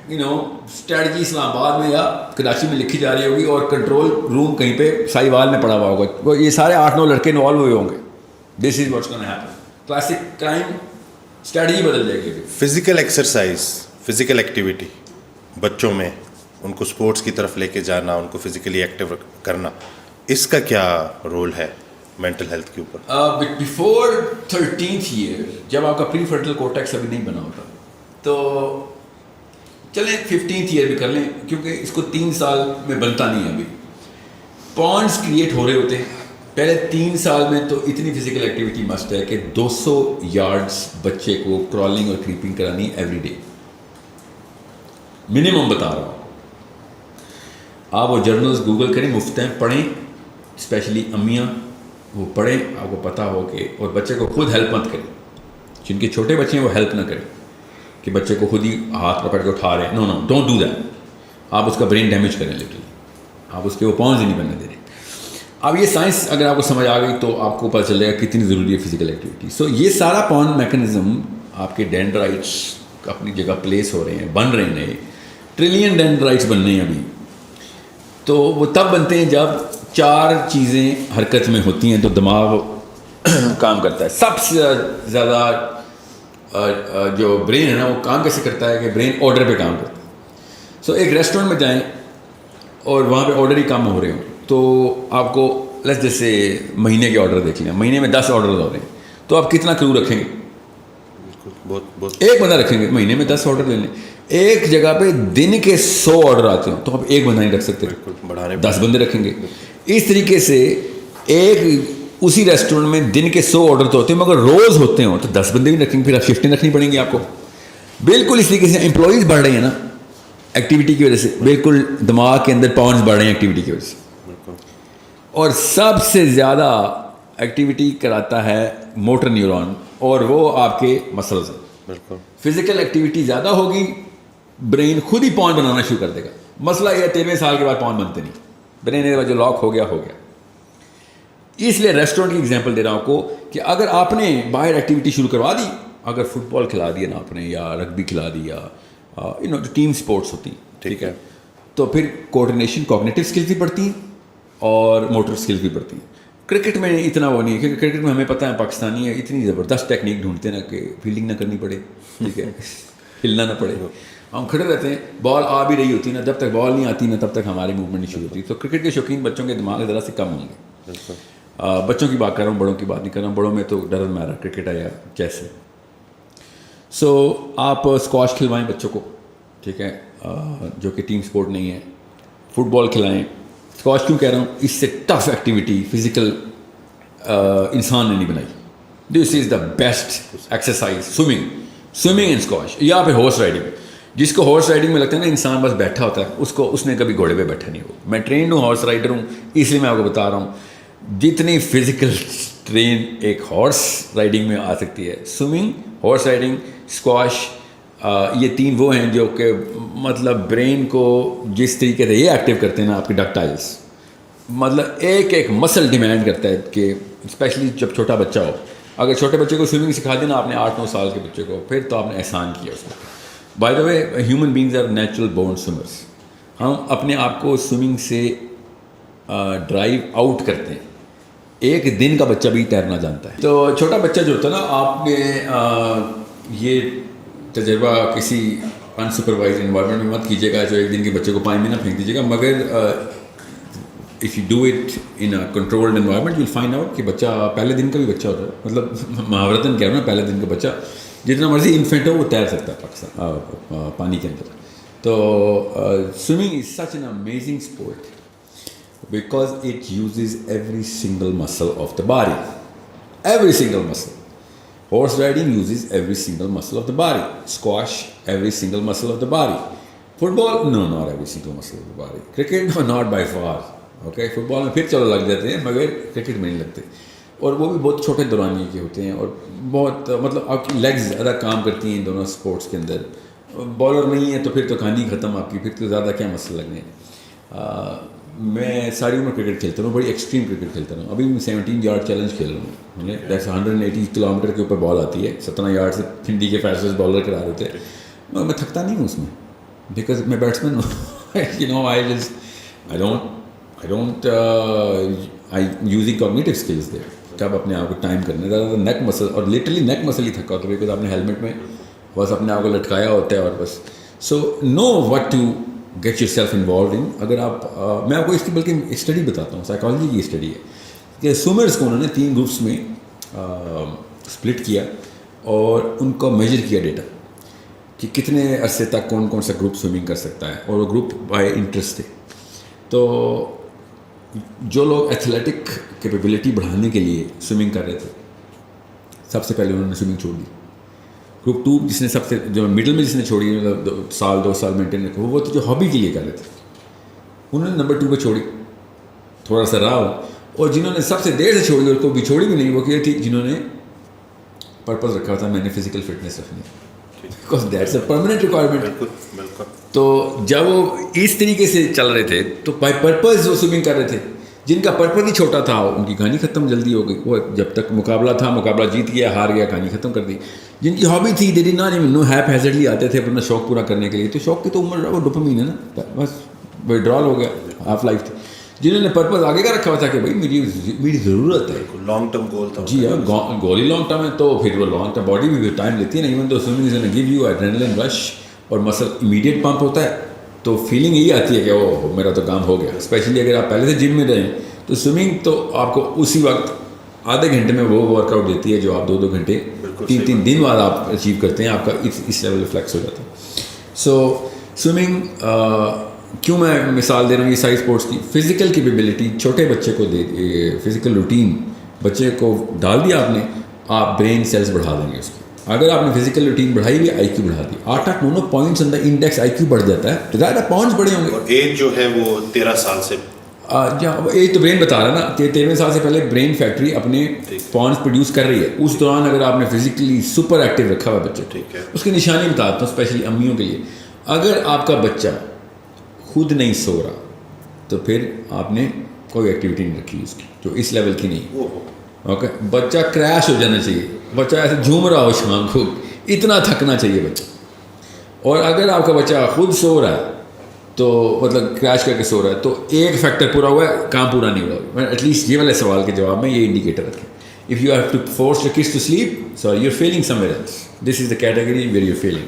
اسٹریٹجی اسلام آباد میں یا کراچی میں لکھی جا رہی ہوگی, اور کنٹرول روم کہیں پہ سائی وال میں پڑا ہوا ہوگا. وہ یہ سارے 8-9 لڑکے انوالو ہوئے ہوں گے. This is what's gonna happen. Classic crime strategy بدل جائے گی. فزیکل ایکسرسائز, فزیکل ایکٹیویٹی بچوں میں, ان کو اسپورٹس کی طرف لے کے جانا, ان کو فزیکلی ایکٹیو کرنا, اس کا کیا رول ہے مینٹل ہیلتھ کے اوپر؟ بیفور 13th ایئر, جب آپ کا پری فرٹل کورٹیکس ابھی نہیں بنا ہوتا, تو چلیں 15th ایئر بھی کر لیں, کیونکہ اس کو 3 سال میں بنتا نہیں ہے. ابھی پونڈس کریٹ ہو رہے ہوتے ہیں. پہلے 3 سال میں تو اتنی فزیکل ایکٹیویٹی مسٹ ہے کہ 200 یارڈس بچے کو کرالنگ اور کریپنگ کرانی ایوری ڈے, منیمم بتا رہا ہوں. آپ وہ جرنلز گوگل کریں, مفت ہیں, پڑھیں, اسپیشلی امیاں وہ پڑھیں, آپ کو پتہ ہو کہ, اور بچے کو خود ہیلپ مت کریں. جن کے چھوٹے بچے ہیں وہ ہیلپ نہ کریں کہ بچے کو خود ہی ہاتھ پکڑ کے اٹھا رہے ہیں. نو ڈونٹ ڈو دیٹ. آپ اس کا برین ڈیمیج کریں, لیکن آپ اس کے وہ پاؤنز ہی نہیں بننے دے رہے. اب یہ سائنس اگر آپ کو سمجھ آ گئی تو آپ کو پتہ چل جائے گا کتنی ضروری ہے فزیکل ایکٹیویٹی. سو یہ سارا پاؤنڈ میکنزم, آپ کے ڈینڈرائٹس اپنی جگہ پلیس ہو رہے ہیں, بن رہے ہیں, ٹریلین ڈینڈرائٹس بننے ہیں ابھی. تو وہ تب بنتے ہیں جب 4 چیزیں حرکت میں ہوتی ہیں تو دماغ کام کرتا ہے. سب سے زیادہ جو برین ہے نا, وہ کام کیسے کرتا ہے کہ برین آرڈر پہ کام کرتا ہے. سو ایک ریسٹورینٹ میں جائیں اور وہاں پہ آرڈر ہی کام ہو رہے ہوں, تو آپ کو جیسے مہینے کے آرڈر دیکھ لیں, مہینے میں 10 آرڈر ہو رہے ہیں, تو آپ کتنا کرو رکھیں گے؟ بہت ایک بندہ رکھیں گے. مہینے میں 10 آرڈر لے لیں. ایک جگہ پہ دن کے 100 آرڈر آتے ہوں تو آپ ایک بندہ نہیں رکھ سکتے, 10 بندے رکھیں گے. اس طریقے سے ایک اسی ریسٹورینٹ میں دن کے 100 آرڈر تو ہوتے ہیں, مگر روز ہوتے ہوں تو 10 بندے بھی رکھیں گے. پھر آپ شفٹیں رکھنی پڑیں گی آپ کو. بالکل اس طریقے سے امپلائیز بڑھ رہے ہیں نا ایکٹیویٹی کی وجہ سے, بالکل دماغ کے اندر پاؤنڈز بڑھ رہے ہیں ایکٹیویٹی کی وجہ سے. اور سب سے زیادہ ایکٹیویٹی کراتا ہے موٹر نیورون, اور وہ آپ کے مسلز ہیں. بالکل فزیکل ایکٹیویٹی زیادہ ہوگی, برین خود ہی پاؤنڈ بنانا شروع کر دے گا. مسئلہ یہ 13 سال کے بعد پاؤنڈ بنتے نہیں, برین جو لاک ہو گیا. اس لیے ریسٹورینٹ کی ایگزامپل دے رہا ہوں آپ کو کہ اگر آپ نے باہر ایکٹیویٹی شروع کروا دی, اگر فٹ بال کھلا دیا نا آپ نے, یا رگبی کھلا دیا, جو ٹیم اسپورٹس ہوتی ہیں, ٹھیک ہے, تو پھر کوآرڈینیشن, کوگنیٹو اسکلز بھی بڑھتی ہیں اور موٹر اسکلز بھی بڑھتی ہیں. کرکٹ میں اتنا وہ نہیں ہے, کیونکہ کرکٹ میں ہمیں پتہ ہے پاکستانی ہے, اتنی زبردست ٹیکنیک ڈھونڈتے ہیں نا کہ فیلڈنگ نہ کرنی پڑے, ٹھیک ہے, ہلنا نہ پڑے. ہم کھڑے رہتے ہیں, بال آ بھی رہی ہوتی ہے نا, جب تک بال نہیں آتی نا تب تک ہماری موومنٹ نہیں شروع ہوتی. تو کرکٹ کے شوقین بچوں کے دماغ ذرا سے کم ہوں گے. بچوں کی بات کر رہا ہوں, بڑوں کی بات نہیں کر رہا ہوں. بڑوں میں تو ڈزنٹ میٹر کرکٹ ہے یا چیس ہے. سو آپ اسکواش کھلوائیں بچوں کو, ٹھیک ہے, جو کہ ٹیم سپورٹ نہیں ہے. فٹ بال کھلائیں. اسکواش کیوں کہہ رہا ہوں, اس سے ٹف ایکٹیویٹی فزیکل انسان نے نہیں بنائی. This is the best exercise, swimming and squash. یا پھر ہارس رائڈنگ. جس کو ہارس رائڈنگ میں لگتا ہے نا انسان بس بیٹھا ہوتا ہے, اس نے کبھی گھوڑے پہ بیٹھا نہیں ہو. میں ٹرینڈ ہوں, ہارس رائڈر ہوں, اس لیے میں آپ کو بتا رہا ہوں جتنی فزیکل ٹرین ایک ہارس رائڈنگ میں آ سکتی ہے. سوئمنگ, ہارس رائڈنگ, اسکواش, یہ تین وہ ہیں جو کہ مطلب برین کو جس طریقے سے یہ ایکٹیو کرتے ہیں نا آپ کے ڈکٹائلس, مطلب ایک مسل ڈیمانڈ کرتا ہے کہ اسپیشلی جب چھوٹا بچہ ہو, اگر چھوٹے بچے کو سوئمنگ سکھا دینا آپ نے 8-9 سال کے بچے کو, پھر تو آپ نے احسان کیا اس کو. By the way human beings are natural born swimmers. ہم اپنے آپ کو سوئمنگ سے ڈرائیو آؤٹ کرتے ہیں. ایک دن کا بچہ بھی تیرنا جانتا ہے. تو چھوٹا بچہ جو ہوتا ہے نا, آپ نے یہ تجربہ کسی انسپروائز انوائرمنٹ میں مت کیجیے گا جو ایک دن کے بچے کو پانی میں نہ پھینک دیجیے گا, مگر if you do it in a controlled environment you will find out کہ بچہ پہلے دن کا بھی بچہ ہوتا ہے, مطلب محاورتاً کہہ رہا ہوں نا, پہلے دن کا بچہ جتنا مرضی انفینٹ ہو وہ تیر سکتا ہے پاکستان پانی کے اندر. تو swimming is such an amazing sport because it uses every single muscle of the body. Every single muscle. Horse riding uses every single muscle of the body. Squash, every single muscle of the body. Football, no, not every single muscle of the body. Cricket, no, not by far. Okay, football میں پھر چلو لگ جاتے ہیں مگر کرکٹ میں نہیں لگتے, اور وہ بھی بہت چھوٹے دورانیے کے ہوتے ہیں, اور بہت مطلب آپ کی لیگز زیادہ کام کرتی ہیں ان دونوں اسپورٹس کے اندر. بالر نہیں ہے تو پھر تو کہانی ختم آپ کی, پھر تو زیادہ کیا مسئلہ لگنے ہیں. میں ساری عمر کرکٹ کھیلتا ہوں, بڑی ایکسٹریم کرکٹ کھیلتا ہوں. ابھی میں 17 یارڈ چیلنج کھیل رہا ہوں. جیسے 180 کلومیٹر کے اوپر بال آتی ہے, 17 یارڈ سے پھنڈی کے فیصلے بالر کرا رہے تھے. میں تھکتا نہیں ہوں اس میں, بیکاز میں بیٹسمین ہوں. You know I don't using cognitive skills there. کب اپنے آپ کو ٹائم کرنا, زیادہ نیک مسل, اور لٹرلی نیک مسل ہی تھکا ہوتا ہے بیکاز آپ نے ہیلمٹ میں بس اپنے آپ کو لٹکایا ہوتا ہے, اور بس so know what to get yourself involved in. اگر آپ میں آپ کو اس کی بلکہ اسٹڈی بتاتا ہوں, سائیکالوجی کی اسٹڈی ہے کہ سوئمرس کو انہوں نے 3 گروپس میں اسپلٹ کیا اور ان کو میجر کیا ڈیٹا کہ کتنے عرصے تک کون کون سا گروپ سوئمنگ کر سکتا ہے, اور وہ گروپ بائی انٹرسٹ تھے. تو جو لوگ ایتھلیٹک کیپیبلٹی بڑھانے کے لیے سوئمنگ کر رہے تھے, سب سے پہلے انہوں نے سوئمنگ چھوڑ دی. گروپ 2 جس نے سب سے جو مڈل میں جس نے چھوڑی, مطلب 2 سال مینٹین رکھا, وہ تو جو ہابی کے لیے کر رہے تھے انہوں نے نمبر 2 پہ چھوڑی, تھوڑا سا رہا. اور جنہوں نے سب سے دیر سے چھوڑی اور کو بھی چھوڑی بھی نہیں, وہ کیا تھی جنہوں نے پرپز رکھا تھا میں نے فزیکل فٹنس رکھنی, because that's a permanent requirement. تو جب وہ اس طریقے سے چل رہے تھے تو بائی پرپز وہ سوئمنگ کر رہے تھے. جن کا پرپز ہی چھوٹا تھا ان کی کہانی ختم جلدی ہو گئی. وہ جب تک مقابلہ تھا, مقابلہ جیت گیا, ہار گیا, کہانی ختم کر دی. جن کی ہابی تھی they did not even know, haphazardly آتے تھے اپنا شوق پورا کرنے کے لیے, تو شوق کی تو عمر وہ ڈوپامین ہے نا, بس وڈرال ہو گیا, ہاف لائف تھی. جنہوں نے پرپز آگے کا رکھا ہوا تھا کہ بھائی میری ضرورت ہے, لانگ ٹرم گول تھا. جی ہاں, گول ہی لانگ ٹرم ہے, تو پھر وہ لانگ ٹرم باڈی بھی ٹائم لیتی ہے نا. ایون تو swimming is give you adrenaline رش اور مسل امیڈیٹ پمپ ہوتا ہے, تو فیلنگ یہی آتی ہے کہ وہ میرا تو کام ہو گیا. اسپیشلی اگر آپ پہلے سے جم میں رہیں تو سوئمنگ تو آپ کو اسی وقت آدھے گھنٹے میں وہ ورک آؤٹ دیتی ہے جو آپ 2 گھنٹے 3 دن بعد آپ اچیو کرتے ہیں. آپ کا اس لیول فلیکس ہو جاتا ہے. سو سوئمنگ کیوں میں مثال دے رہا ہوں یہ ساری اسپورٹس کی, فزیکل کیپیبلٹی چھوٹے بچے کو دے, فزیکل روٹین بچے کو ڈال دیا آپ نے, آپ برین سیلز بڑھا دیں گے اس کی. اگر آپ نے فزیکل روٹین بڑھائی ہوئی, آئی کیو بڑھا دی, 8 9 پوائنٹس اندر انڈیکس آئی کیو بڑھ جاتا ہے, تو زیادہ پوائنٹس بڑے ہوں گے. اور ایج جو ہے وہ 13 سال سے, ایج تو برین بتا رہا ہے نا کہ 13 سال سے پہلے برین فیکٹری اپنے پوائنٹس پروڈیوس کر رہی ہے. اس دوران اگر آپ نے فزیکلی سپر ایکٹیو رکھا ہوا بچے, ٹھیک ہے, اس کی نشانی بتاتا ہوں اسپیشلی امیوں کے لیے. اگر آپ کا بچہ خود نہیں سو رہا تو پھر آپ نے کوئی ایکٹیویٹی نہیں رکھی اس کی جو اس لیول کی نہیں. اوکے, بچہ کریش ہو جانا چاہیے, بچہ ایسے جھوم رہا ہو شام کو, اتنا تھکنا چاہیے بچہ. اور اگر آپ کا بچہ خود سو رہا ہے تو مطلب کریش کر کے سو رہا ہے, تو ایک فیکٹر پورا ہوا ہے, کام پورا نہیں ہوا. ایٹ لیسٹ یہ والے سوال کے جواب میں یہ انڈیکیٹر رکھیں. If you have to force your kids to sleep, so you are feeling somewhere else. This is the category where you are feeling.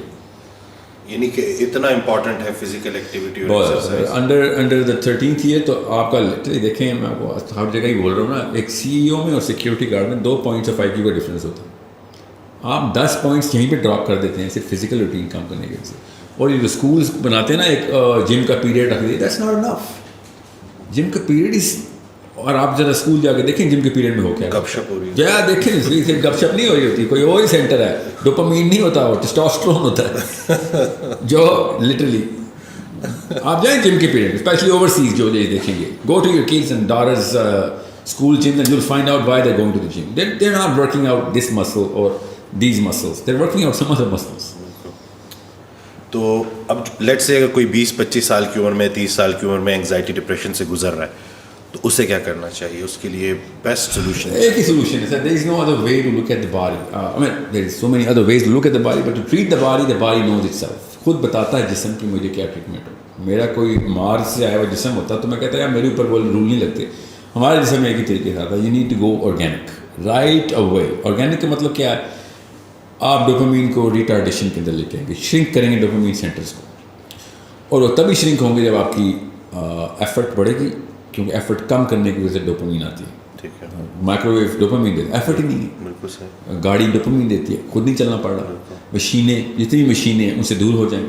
یعنی کہ اتنا امپورٹنٹ ہے physical activity. Under the 13th year تو آپ کا دیکھیں, میں آپ کو ہر جگہ ہی بول رہا ہوں نا, ایک سی ای او میں اور سیکورٹی گارڈ میں 2 پوائنٹس آف آئی کیو کا ڈفرینس ہوتا ہے. آپ 10 پوائنٹس یہیں پہ ڈراپ کر دیتے ہیں صرف فزیکل روٹین کام کرنے کے وجہ سے. اور یہ جو اسکولس بناتے ہیں نا ایک جم کا پیریڈ رکھ دیتے, دیٹس ناٹ انف. جم کا پیریڈ از, اور آپ ذرا اسکول جا کے دیکھیں جم کے پیریڈ میں ہو کیا گپ شپ ہو رہی ہے. جیا دیکھیں صرف گپ شپ نہیں ہو رہی ہوتی, کوئی اور ہی سینٹر ہے. ڈوپامین نہیں ہوتا, وہ ٹیسٹوسٹرون ہوتا ہے جو لٹرلی. آپ جائیں جم کے پیریڈ, اسپیشلی اوورسیز جو دیکھیں گے, go to your kids and daughters school gyms and you'll find out why they're going to the gym. They're not working out this muscle or these muscles. They're working out some other muscles. تو اب لیٹ سے اگر کوئی 20-25 سال کی عمر میں 30 سال کی عمر میں انگزائٹی ڈپریشن سے گزر رہا ہے تو اسے کیا کرنا چاہیے؟ اس کے لیے بیسٹ سولوشن ایک ہی سولوشن ہے سر. there is no other way to look at the body. I mean there is so many other ways to look at the body, but to treat the body knows itself. خود بتاتا ہے جسم کی مجھے کیا ٹریٹمنٹ ہو. میرا کوئی مارس سے آیا ہوا جسم ہوتا تو میں کہتا یار میرے اوپر وہ رول نہیں لگتے. ہمارے جسم میں ایک ہی طریقے سے آتا ہے, you need to go organic right away. Organic کا مطلب کیا ہے؟ آپ ڈوپامین کو ریٹارڈیشن کے اندر لے کے آئیں گے, شرنک کریں گے ڈوپامین سینٹرز کو, اور وہ تبھی شرنک ہوں گے جب آپ کی ایفرٹ بڑھے گی, کیونکہ ایفرٹ کم کرنے کی وجہ سے ڈوپامین آتی ہے. ٹھیک ہے. مائکرو ویو ڈوپامین دیتی ہے, ایفرٹ ہی نہیں ہے. بالکل صحیح. گاڑی ڈوپامین دیتی ہے, خود نہیں چلنا پڑ رہا. مشینیں, جتنی مشینیں ہیں ان سے دور ہو جائیں,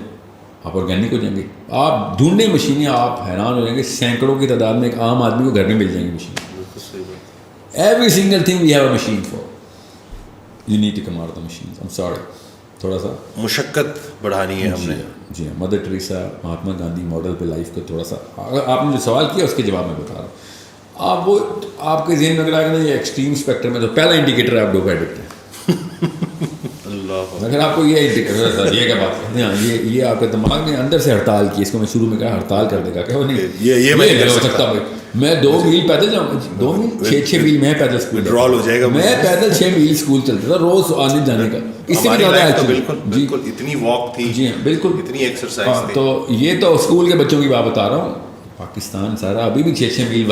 آپ آرگینک ہو جائیں گے. آپ ڈھونڈنے مشینیں, آپ حیران ہو جائیں گے, سینکڑوں کی تعداد میں ایک عام آدمی کو گھر میں مل جائیں گی machine. Every single thing we have a machine for. You need to come out of the machine. I'm sorry, تھوڑا سا مشقت بڑھانی ہے ہم نے. جی ہاں, Mother Teresa, Mahatma Gandhi model پہ لائف کو تھوڑا سا, اگر آپ نے جو سوال کیا اس کے جواب میں بتا رہا ہوں. آپ وہ آپ کے ذہن میں اگر آئے گا نا یہ ایکسٹریم اسپیکٹرم میں, تو پہلا انڈیکیٹر ہے آپ ڈوپ ایڈکٹ ہیں. اگر آپ کو یہ انڈیکیٹر, یہ کیا بات ہے, یہ آپ کے دماغ نے اندر سے ہڑتال کی, اس کو میں شروع میں کہا ہڑتال کر دے گا کہ وہ نہیں یہ میں نہیں ہو سکتا بھائی, میں 2 میل پیدل جاؤں, 2 میل 6 میل میں پیدل اسکول ڈرال ہو جائے گا. میں پیدل 6 میل اسکول چلتا تھا روز آنے جانے کا. اس سے بھی زیادہ ہے. بالکل اتنی واک تھی. جی ہاں بالکل, اتنی ایکسرسائز تھی. تو یہ تو اسکول کے بچوں کی بات بتا رہا ہوں. پاکستان سارا ابھی بھی 6 میل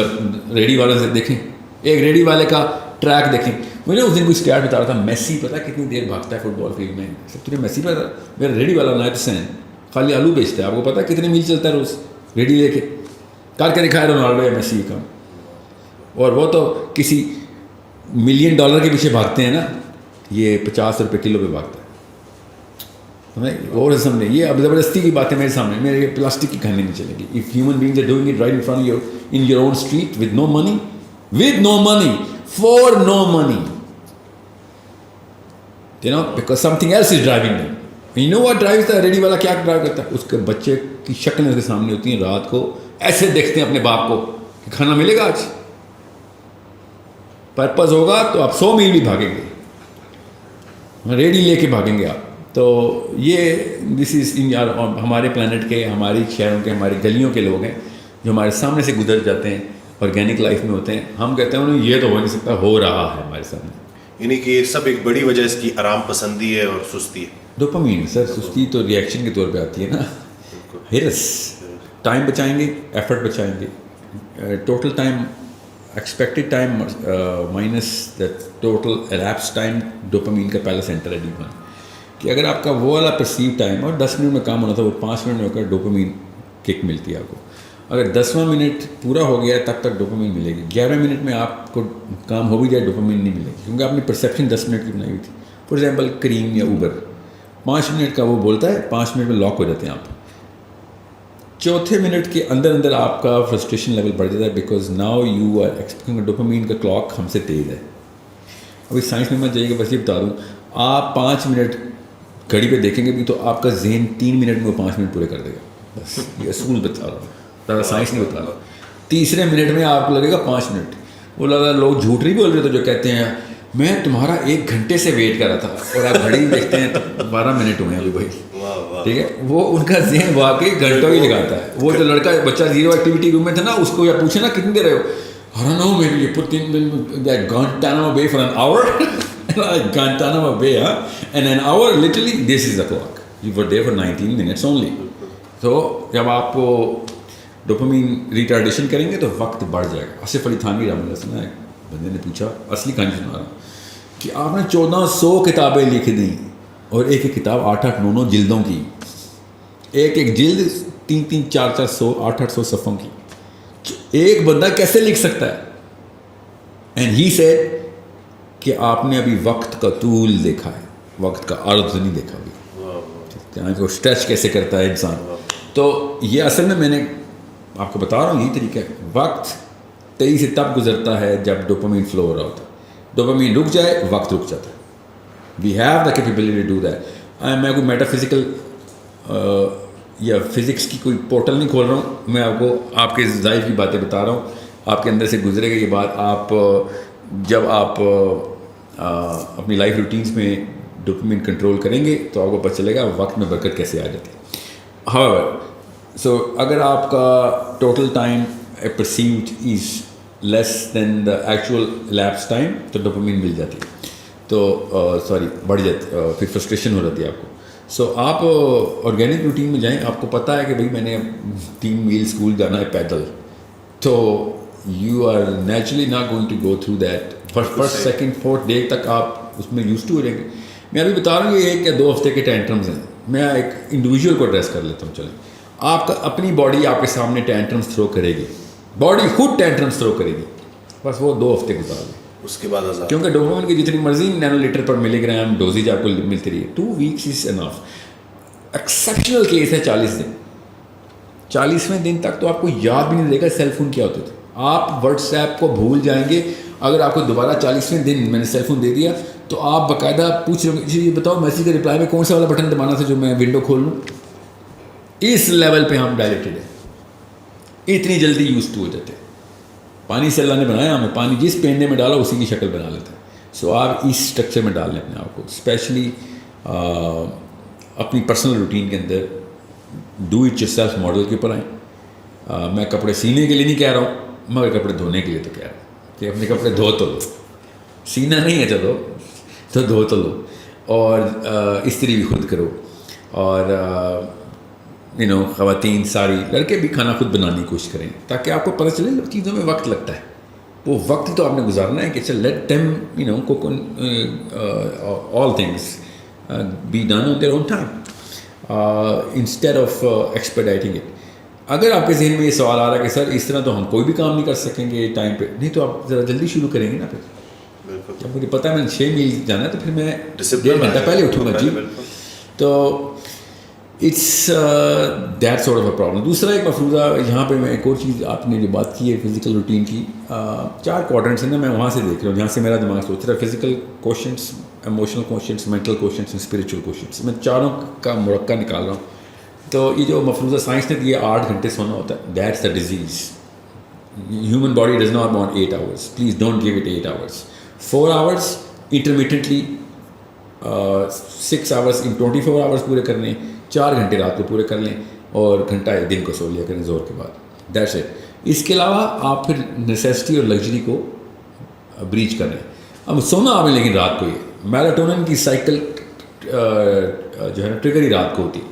ریڈی والے سے دیکھیں, ایک ریڈی والے کا ٹریک دیکھیں. مجھے اس دن کوئی اسٹیٹ بتا رہا تھا, میسی پتہ کتنی دیر بھاگتا ہے فٹ بال فیلڈ میں. تجھے میسی پتہ, میرا ریڈی والا نائب حسین خالی آلو بیچتا ہے, آپ کو پتہ کتنے میل چلتا ہے روز ریڈی لے کے, کر کے دکھایا رونالڈو یا میسی کا. اور وہ تو کسی $1 ملین کے پیچھے بھاگتے ہیں نا, یہ 50 روپے کلو پہ بھاگتا ہے. اور سامنے یہ اب زبردستی کی بات ہے میرے سامنے, میرے پلاسٹک کی کھانے نہیں چلے گی. If human beings are doing it right in front in your own street with no money for no money, you know, because something else is driving them. You know what drives the ready والا کیا ڈرائیو کرتا ہے؟ اس کے بچے کی شکل اس کے سامنے ہوتی ہیں, رات کو ایسے دیکھتے ہیں اپنے باپ کو کہ کھانا ملے گا آج. پرپز ہوگا تو آپ 100 میل بھی بھاگیں گے, ریڈی لے کے بھاگیں گے آپ. تو یہ دس از ہمارے پلانٹ کے, ہماری شہروں کے, ہماری گلیوں کے لوگ ہیں جو ہمارے سامنے سے گزر جاتے ہیں, آرگینک لائف میں ہوتے ہیں. ہم کہتے ہیں انہیں یہ تو ہو نہیں سکتا, ہو رہا ہے ہمارے سامنے. یعنی کہ یہ سب ایک بڑی وجہ اس کی آرام پسندی ہے اور سستی ہے. ڈوپامین سر, سستی تو ریئیکشن کے طور پہ آتی ہے نا. ہرس, ٹائم بچائیں گے, ایفرٹ بچائیں گے, total time expected time minus the total elapsed time. Dopamine کا پہلا سینٹر ہے ڈی1, کہ اگر آپ کا وہ والا پرسیو ٹائم اور 10 منٹ میں کام ہونا تھا, وہ 5 منٹ میں ہو کر ڈوپامین کک ملتی ہے آپ کو. اگر 10واں منٹ پورا ہو گیا تب تک ڈوپامین ملے گی. 11ویں منٹ میں آپ کو کام ہو بھی جائے ڈوپامین نہیں ملے گی, کیونکہ آپ نے پرسیپشن 10 منٹ کی بنائی ہوئی تھی. فار ایگزامپل کریم یا اوبر 5 منٹ کا وہ بولتا ہے, 5 منٹ میں لاک ہو جاتے ہیں آپ. 4تھے منٹ کے اندر آپ کا فرسٹریشن لیول بڑھ جاتا ہے, because now you are expecting. Dopamine کا کلاک ہم سے تیز ہے. ابھی سائنس میں مت جائیے گا, بس یہ بتا دوں, آپ 5 منٹ گھڑی پہ دیکھیں گے بھی تو آپ کا ذہن 3 منٹ میں وہ 5 منٹ پورے کر دے گا. بس یہ اصول بتا رہا ہوں, زیادہ سائنس نہیں بتا رہا. 3رے منٹ میں آپ کو لگے گا 5 منٹ. وہ لگا لوگ جھوٹ نہیں بول رہے, تو جو کہتے ہیں میں تمہارا 1 گھنٹے سے ویٹ کر رہا تھا, اور آپ گھڑی دیکھتے ہیں تو 12 منٹ ہوئے ہیں ابھی بھائی. ٹھیک ہے, وہ ان کا ذہن واقعی گھنٹوں ہی لگاتا ہے. وہ جو لڑکا بچہ زیرو ایکٹیویٹی روم میں تھا نا, اس کو یا پوچھے نا کتنی دیر رہے ہو, ہاں نو میری یہ پٹ Guantanamo Bay for an hour. Guantanamo Bay, and an hour literally this is the clock. You were there for 19 minutes only. تو جب آپ ڈوپامین ریٹارڈیشن کریں گے تو وقت بڑھ جائے گا. آصف علی تھانوی رحمۃ اللہ سنا ہے, بندے نے پوچھا, اصلی کہانی سنا رہا ہوں, کہ آپ نے 1400 کتابیں لکھ دیں, اور ایک ایک کتاب 8-9 جلدوں کی, ایک جلد 3-3, 400, 800 صفحوں کی, ایک بندہ کیسے لکھ سکتا ہے؟ اینڈ ہی سیڈ کہ آپ نے ابھی وقت کا طول دیکھا ہے. وقت کا عرض نہیں دیکھا ابھی، یہاں کو اسٹریچ کیسے کرتا ہے انسان. تو یہ اصل میں نے آپ کو بتا رہا ہوں یہی طریقہ ہے. وقت تیزی سے تب گزرتا ہے جب ڈوپامین فلو ہو رہا ہوتا ہے. ڈوپامین رک جائے وقت رک جاتا ہے. We have the capability to do that. میں کوئی میٹا فزیکل یا فزکس کی کوئی پورٹل نہیں کھول رہا ہوں. میں آپ کو آپ کے ظاہر کی باتیں بتا رہا ہوں. آپ کے اندر سے گزرے گا یہ بات. آپ جب آپ اپنی لائف روٹینس میں ڈوپامین کنٹرول کریں گے تو آپ کو پتہ چلے گا وقت میں برکت کیسے آ جاتی ہے. however سو اگر آپ کا total time perceived is less than the actual lapse time تو ڈوپامین مل جاتی ہے. تو سوری بڑھ جاتی, پھر فرسٹریشن ہو جاتی ہے آپ کو. سو آپ آرگینک روٹین میں جائیں. آپ کو پتہ ہے کہ بھائی میں نے 3 میل اسکول جانا ہے پیدل, تو you are naturally not going to go through that. First second fourth day تک آپ اس میں یوز ٹو ہو جائیں گے. میں ابھی بتا رہا ہوں یہ 1 یا 2 ہفتے کے ٹینٹرمز ہیں. میں ایک انڈیویجول کو ایڈریس کر لیتا ہوں. چلیں, آپ کا اپنی باڈی آپ کے سامنے ٹینٹرمز تھرو کرے گی, باڈی خود ٹینٹرمز تھرو کرے گی, بس وہ 2 ہفتے گزار دیں. اس کے بعد کیونکہ ڈوپامین کی جتنی مرضی نینو لیٹر پر ملی گرام ڈوزیج آپ کو ملتی رہی ہے. 2 weeks از انف. ایکسیپشنل کیس ہے 40 دن. 40ویں دن تک تو آپ کو یاد بھی نہیں رہے گا سیل فون کیا ہوتے تھے. آپ واٹس ایپ کو بھول جائیں گے. اگر آپ کو دوبارہ 40ویں دن میں نے سیل فون دے دیا تو آپ باقاعدہ پوچھ رہے ہو یہ بتاؤ میسیج کے رپلائی میں کون سا والا بٹن دبانا تھا جو میں ونڈو کھول لوں. اس لیول پہ ہم ڈائریکٹڈ ہیں, اتنی جلدی یوز ٹو ہو جاتے ہیں. پانی سے اللہ نے بنایا ہمیں, پانی جس پیندے میں ڈالا اسی کی شکل بنا لیتے ہیں. سو آپ اس اسٹرکچر میں ڈال لیں اپنے آپ کو, اسپیشلی اپنی پرسنل روٹین کے اندر do it yourself model کے اوپر آئیں. میں کپڑے سینے کے لیے نہیں کہہ رہا ہوں, مگر کپڑے دھونے کے لیے تو کہہ رہا ہوں کہ اپنے کپڑے دھو تو لو. سینا نہیں ہے چلو تو دھو تو لو, اور استری بھی خود کرو. اور خواتین ساری لڑکے بھی کھانا خود بنانے کی کوشش کریں تاکہ آپ کو پتہ چلے چیزوں میں وقت لگتا ہے. وہ وقت ہی تو آپ نے گزارنا ہے کہ چل let them cook all things be done on their own time instead of expediting it. اگر آپ کے ذہن میں یہ سوال آ رہا ہے کہ سر اس طرح تو ہم کوئی بھی کام نہیں کر سکیں گے ٹائم پہ, نہیں تو آپ ذرا جلدی شروع کریں گے نا. پھر جب مجھے پتہ ہے میں 6 میل جانا ہے تو پھر میں 1.5 گھنٹہ پہلے اٹھوں گا. جی, تو it's that sort of a problem. دوسرا ایک مفروضہ یہاں پہ میں ایک اور چیز آپ نے جو بات کی ہے فزیکل روٹین کی, 4 کوارٹرنٹس ہیں نا, میں وہاں سے دیکھ رہا ہوں جہاں سے میرا دماغ سوچ رہا ہے. Physical questions, emotional questions, mental questions, spiritual questions. میں چاروں کا مرکب نکال رہا ہوں. تو یہ جو مفروضہ سائنس نے دیا 8 گھنٹے سونا ہوتا ہے, that's the disease. Human body does not want 8 hours. Please don't give it 8 hours. 4 hours انٹرمیٹنٹلی, 6 hours in 24 hours پورے کر لیں, 4 گھنٹے رات کو پورے کر لیں, اور گھنٹہ ایک دن کو سو لیا کریں زور کے بعد. That's it. اس کے علاوہ آپ پھر نیسیسٹی اور لگژری کو بریچ کر رہے ہیں. اب سونا آپ نے لیکن رات کو یہ میلاٹونن کی سائیکل جو ہے نا ٹریگر ہی رات کو ہوتی ہے.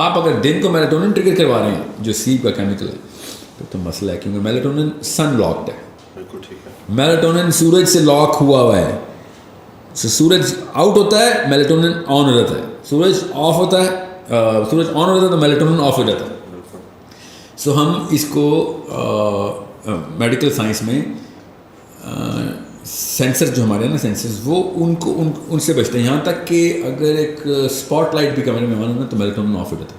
آپ اگر دن کو میلاٹونن ٹریگر کروا رہے ہیں جو سلیپ کا کیمیکل ہے تو مسئلہ ہے, کیونکہ میلاٹونن سن لاکڈ ہے. بالکل ٹھیک ہے. میلاٹونن سورج سے لاک ہوا ہے. سورج آؤٹ ہوتا ہے میلاٹونن آن ہو جاتا ہے, سورج آف ہوتا ہے سورج آن ہو جاتا ہے تو میلاٹونن آف ہو جاتا ہے. سو ہم اس کو میڈیکل سائنس میں سینسر جو ہمارے ہیں نا سینسرز, وہ ان سے بچتے ہیں. یہاں تک کہ اگر ایک اسپاٹ لائٹ بھی کمرے میں آن ہونا تو میلاٹونن آف ہو جاتا ہے.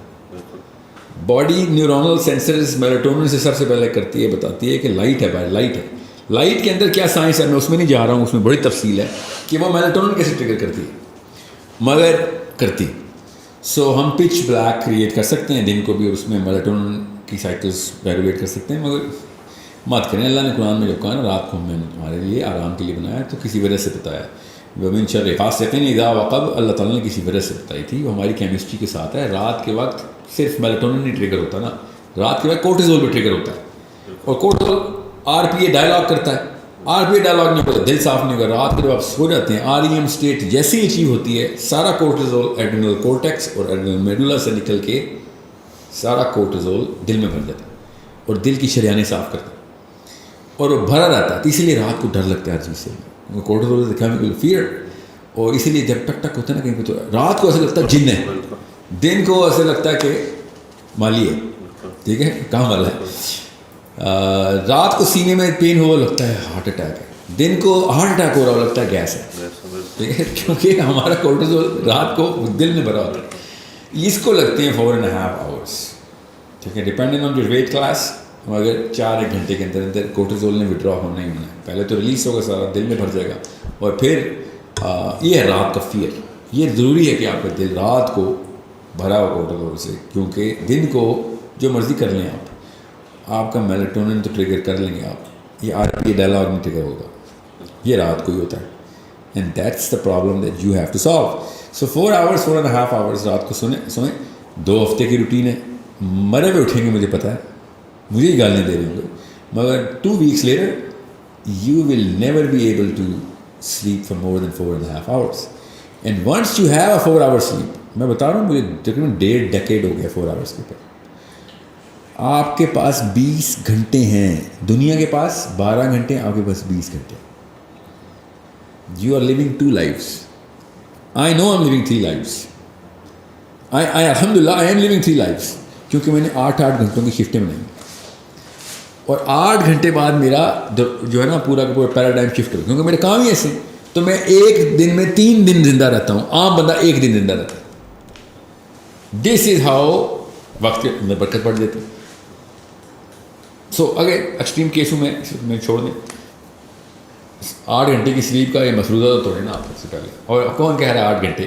باڈی نیورونل سینسرز میلاٹونن سے سب سے پہلے کرتی ہے, بتاتی ہے کہ لائٹ ہے, باہر لائٹ ہے. لائٹ کے اندر کیا سائنس ہے میں اس میں نہیں جا رہا ہوں, اس میں بڑی تفصیل ہے کہ وہ میلاٹونن کیسے ٹریگر کرتی ہے, مگر کرتی. سو ہم پچ بلیک کریٹ کر سکتے ہیں دن کو بھی, اور اس میں میلاٹونن کی سائیکلز ریگولیٹ کر سکتے ہیں, مگر مت کریں. اللہ نے قرآن میں جو کہا نا رات کو ہم نے ہمارے لیے آرام کے لیے بنایا تو کسی وجہ سے بتایا. ومن شر غاسق اذا وقب, اللہ تعالیٰ نے کسی وجہ سے بتائی تھی, وہ ہماری کیمسٹری کے ساتھ ہے. رات کے وقت صرف میلاٹونن نہیں ٹریگر ہوتا نا, رات کے وقت کورٹیزول بھی ٹریگر ہوتا ہے, اور کورٹیزول آر پی اے ڈائلاگ کرتا ہے. آر پی اے ڈائلاگ نہیں ہوتا, دل صاف نہیں ہوگا. رات کو جب آپ سو جاتے ہیں آر ای ایم اسٹیٹ جیسے ہی اچیو ہوتی ہے, سارا کورٹیزول ایڈرینل کورٹیکس اور ایڈرینل میڈولا سے نکل کے سارا کورٹیزول دل میں بھر جاتا ہے, اور دل کی شریانیں صاف کرتا ہے, اور وہ بھرا رہتا ہے. تو اسی لیے رات کو ڈر لگتا ہے ہر چیز سے. کورٹیزول سے کیمیکل فیئر, اور اسی لیے جب ٹک ٹک ہوتا ہے نا کہیں پہ تو رات کو ایسا لگتا ہے جن ہے, دن کو ایسا لگتا ہے کہ مالی ہے, ٹھیک ہے, کام والا ہے. رات کو سینے میں پین ہوا لگتا ہے ہارٹ اٹیک ہے. دن کو ہارٹ اٹیک ہو رہا ہو لگتا ہے گیس ہے, ٹھیک ہے, کیونکہ ہمارا کورٹیزول رات کو دل میں بھرا ہوتا ہے. اس کو لگتے ہیں 4.5 hours, ٹھیک ہے, depending on your weight class. مگر 4 گھنٹے کے اندر اندر کورٹیزول نے وڈرا ہونا ہی ہونا ہے. پہلے تو ریلیز ہوگا سارا, دل میں بھر جائے گا, اور پھر یہ ہے رات کا فیئر. یہ ضروری ہے کہ آپ کا دل رات کو بھرا ہو کورٹیزول سے, کیونکہ دن کو جو مرضی کر لیں آپ کا میلاٹونن تو ٹریگر کر لیں گے آپ, یہ RPA ڈائلاگ میں ٹریگر ہوگا, یہ رات کو ہی ہوتا ہے. And that's the problem that you have to solve. So 4 hours 4.5 hours رات کو سوئیں. 2 ہفتے کی روٹین ہے, مرے ہوئے اٹھیں گے مجھے پتہ ہے, مجھے ہی گال نہیں دے رہے ہوں گے, مگر 2 weeks later you will never be able to sleep for more than 4.5 hours. And once you have a 4 hour sleep, میں بتا رہا ہوں مجھے تقریباً 1.5 decade ہو گیا 4 hours کے اوپر. آپ کے پاس 20 گھنٹے ہیں, دنیا کے پاس 12 گھنٹے, آپ کے پاس 20 گھنٹے. You are living 2 lives. I know I'm living 3 lives. I alhamdulillah I am living 3 lives, کیونکہ میں نے 8 گھنٹوں کی شفٹیں بنائی, اور 8 گھنٹے بعد میرا جو ہے نا پورا کا پورا پیراڈائم شفٹ ہو, کیونکہ میرے کام ہی ایسے. تو میں ایک دن میں 3 دن زندہ رہتا ہوں, عام بندہ 1 دن زندہ رہتا ہے. دس از ہاؤ وقت میں برکت پڑ دیتی. سو اگر ایکسٹریم کیسوں میں چھوڑ دیں, 8 گھنٹے کی سلیپ کا یہ مسودہ تو ہے نا آپ سے پہلے. اور کون کہہ رہا ہے 8 گھنٹے,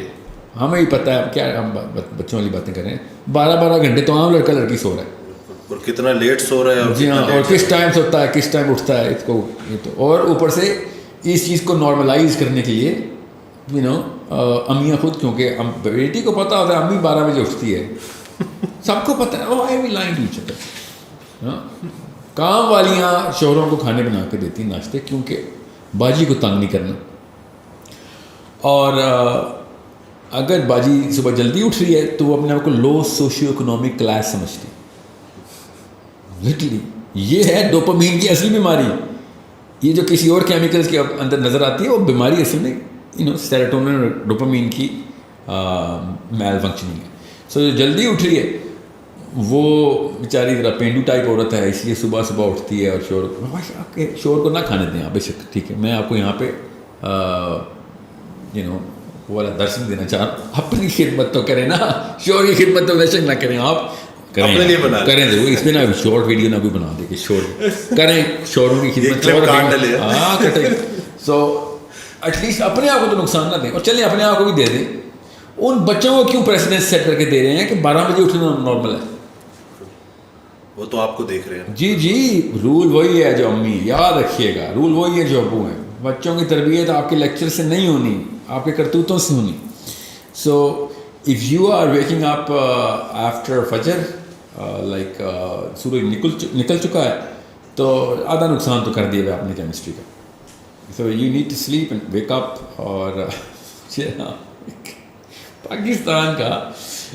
ہمیں ہی پتہ ہے کیا, ہم بچوں والی باتیں کر رہے ہیں. 12 گھنٹے تو عام لڑکا لڑکی سو رہا ہے, اور کتنا لیٹ سو رہا ہے. جی ہاں, اور کس ٹائم سوتا ہے, کس ٹائم اٹھتا ہے, اس کو یہ تو. اور اوپر سے اس چیز کو نارملائز کرنے کے لیے امیاں خود, کیونکہ بیٹی کو پتہ ہوتا ہے امی 12 بجے اٹھتی ہے, سب کو پتہ ہے. آئی ول لائن ٹو ایچ ادر. کام والیاں شوہروں کو کھانے بنا کے دیتی ناشتے, کیونکہ باجی کو تنگ نہیں کرنا. اور اگر باجی صبح جلدی اٹھ رہی ہے تو وہ اپنے آپ کو لو سوشیو اکنامک کلاس سمجھتی. لٹرلی یہ ہے ڈوپامین کی اصلی بیماری. یہ جو کسی اور کیمیکلز کے اندر نظر آتی ہے وہ بیماری اصل میں سیروٹونن اور ڈوپامین کی میل فنکشننگ ہے. سو جو جلدی اٹھ رہی ہے وہ بیچاری ذرا پینڈو ٹائپ عورت ہے, اس لیے صبح اٹھتی ہے, اور شور کو نہ کھانے دیں آپ بے شک, ٹھیک ہے. میں آپ کو یہاں پہ وہ والا درس نہیں دینا چاہ رہا ہوں. اپنی خدمت تو کریں نا, شور کی خدمت تو بے شک نہ کریں آپ, کریں ضرور. اس میں نا شارٹ ویڈیو نہ کوئی بنا دے کہ شور کریں, شوروں کی خدمت ہاں کٹیں. سو ایٹ لیسٹ اپنے آپ کو تو نقصان نہ دیں, اور چلیں اپنے آپ کو بھی دے دیں. ان بچوں کو کیوں پریسیڈنس سیٹ کر کے دے رہے ہیں کہ 12 بجے اٹھنا نارمل ہے؟ وہ تو آپ کو دیکھ رہے ہیں. جی رول وہی ہے جو امی, یاد رکھیے گا, رول وہی ہے جو ابو ہیں. بچوں کی تربیت آپ کے لیکچر سے نہیں ہونی, آپ کے کرتوتوں سے ہونی. So if you are waking up after فجر, لائک سورج نکل چکا ہے, تو آدھا نقصان تو کر دیا آپ نے کیمسٹری کا. So you need to sleep and wake up. اور پاکستان کا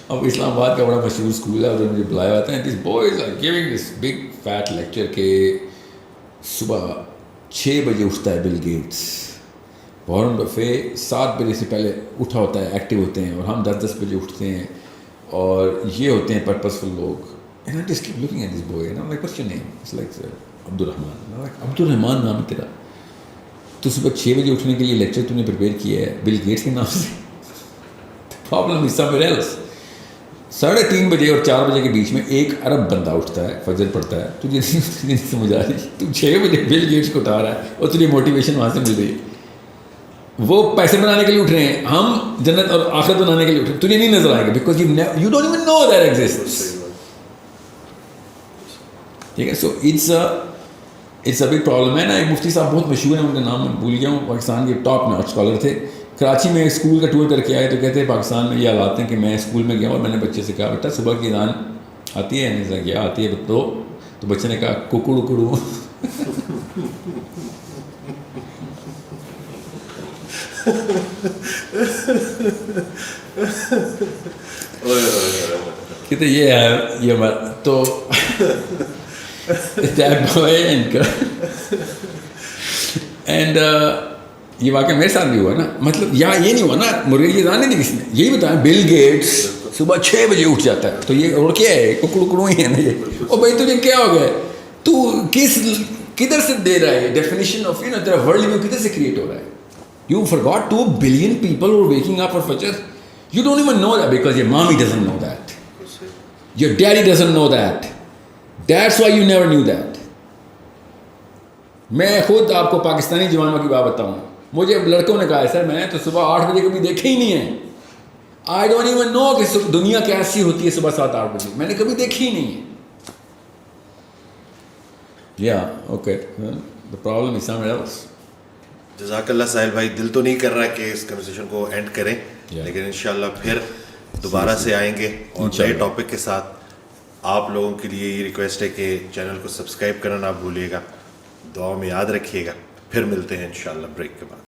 اب اسلام آباد کا بڑا مشہور اسکول ہے, اور مجھے بلایا جاتا ہے. This boys are giving this big fat lecture کہ صبح 6 بجے اٹھتا ہے بل گیٹس, وارن بفے 7 بجے سے پہلے اٹھا ہوتا ہے, ایکٹیو ہوتے ہیں, اور ہم 10 بجے اٹھتے ہیں, اور یہ ہوتے ہیں پرپسفل لوگ. And I just keep looking at this boy and I'm like, what's your name? It's like Abdurrahman. I'm like, Abdurrahman نام ہے تیرا, تو صبح 6 بجے اٹھنے کے لیے لیکچر تو نے پریپیئر کیا ہے بل گیٹس کے نام سے. Problem is somewhere else. 3:30 بجے اور 4 بجے کے بیچ میں 1 ارب بندہ اٹھتا ہے, فجر پڑھتا ہے. تجھے نہیں سمجھ آ رہی, تو 6 بجے بل گیٹس کو اٹھا رہا ہے, اور تجھے موٹیویشن وہاں سے مل رہی ہے. وہ پیسے بنانے کے لیے اٹھ رہے ہیں, ہم جنت اور آخرت بنانے کے لیے اٹھ رہے ہیں. تجھے نہیں نظر آئے گا because you don't even know that exists. ٹھیک ہے. So it's a big problem ہے نا. ایک مفتی صاحب بہت مشہور ہیں, ان کا نام میں بھول گیا ہوں, پاکستان کے ٹاپ ناچ اسکالر تھے. کراچی میں اسکول کا ٹور کر کے آئے تو کہتے ہیں پاکستان میں یہ حالات ہیں کہ میں اسکول میں گیا اور میں نے بچے سے کہا بیٹا صبح کی اذان آتی ہے, نہیں کیا آتی ہے تو بچے نے کہا ککڑو کڑو. کہتے یہ ہے یہ بات تو اینڈ یہ واقعہ میرے ساتھ بھی ہوا نا. مطلب یہ نہیں ہوا نا مرغی کی اذان نہیں دی کسی نے, یہی بتایا بل گیٹس صبح 6 بجے اٹھ جاتا ہے, تو یہ اور کیا ہے ککڑو کڑو ہی ہے نا یہ. اور بھائی تجھے کیا ہو گیا, تو کدھر سے دے رہا ہے یہ ڈیفینیشن آف یو نو تیرا ورلڈ ویو کدھر سے کریٹ ہو رہا ہے. You forgot 2 billion people who are waking up for Fajr. You don't even know that because your mommy doesn't know that. Your daddy doesn't know that. That's why you never knew that. میں خود آپ کو پاکستانی جوانوں کی بات بتاؤں, مجھے لڑکوں نے کہا ہے سر میں تو صبح 8 بجے کبھی دیکھے ہی نہیں ہے. I don't even know کہ دنیا کیسی ہوتی ہے صبح 7-8 بجے, میں نے کبھی دیکھی ہی نہیں ہے. Yeah, okay. Well, the problem is somewhere else. جزاک اللہ ساحل بھائی, دل تو نہیں کر رہا کہ اس کنورسیشن کو اینڈ کریں, لیکن انشاءاللہ پھر دوبارہ سے آئیں گے اور نئے ٹاپک کے ساتھ. آپ لوگوں کے لیے یہ ریکویسٹ ہے کہ چینل کو سبسکرائب کرنا نہ بھولیے گا, دعاؤں میں یاد رکھیے گا. پھر ملتے ہیں انشاءاللہ بریک کے بعد.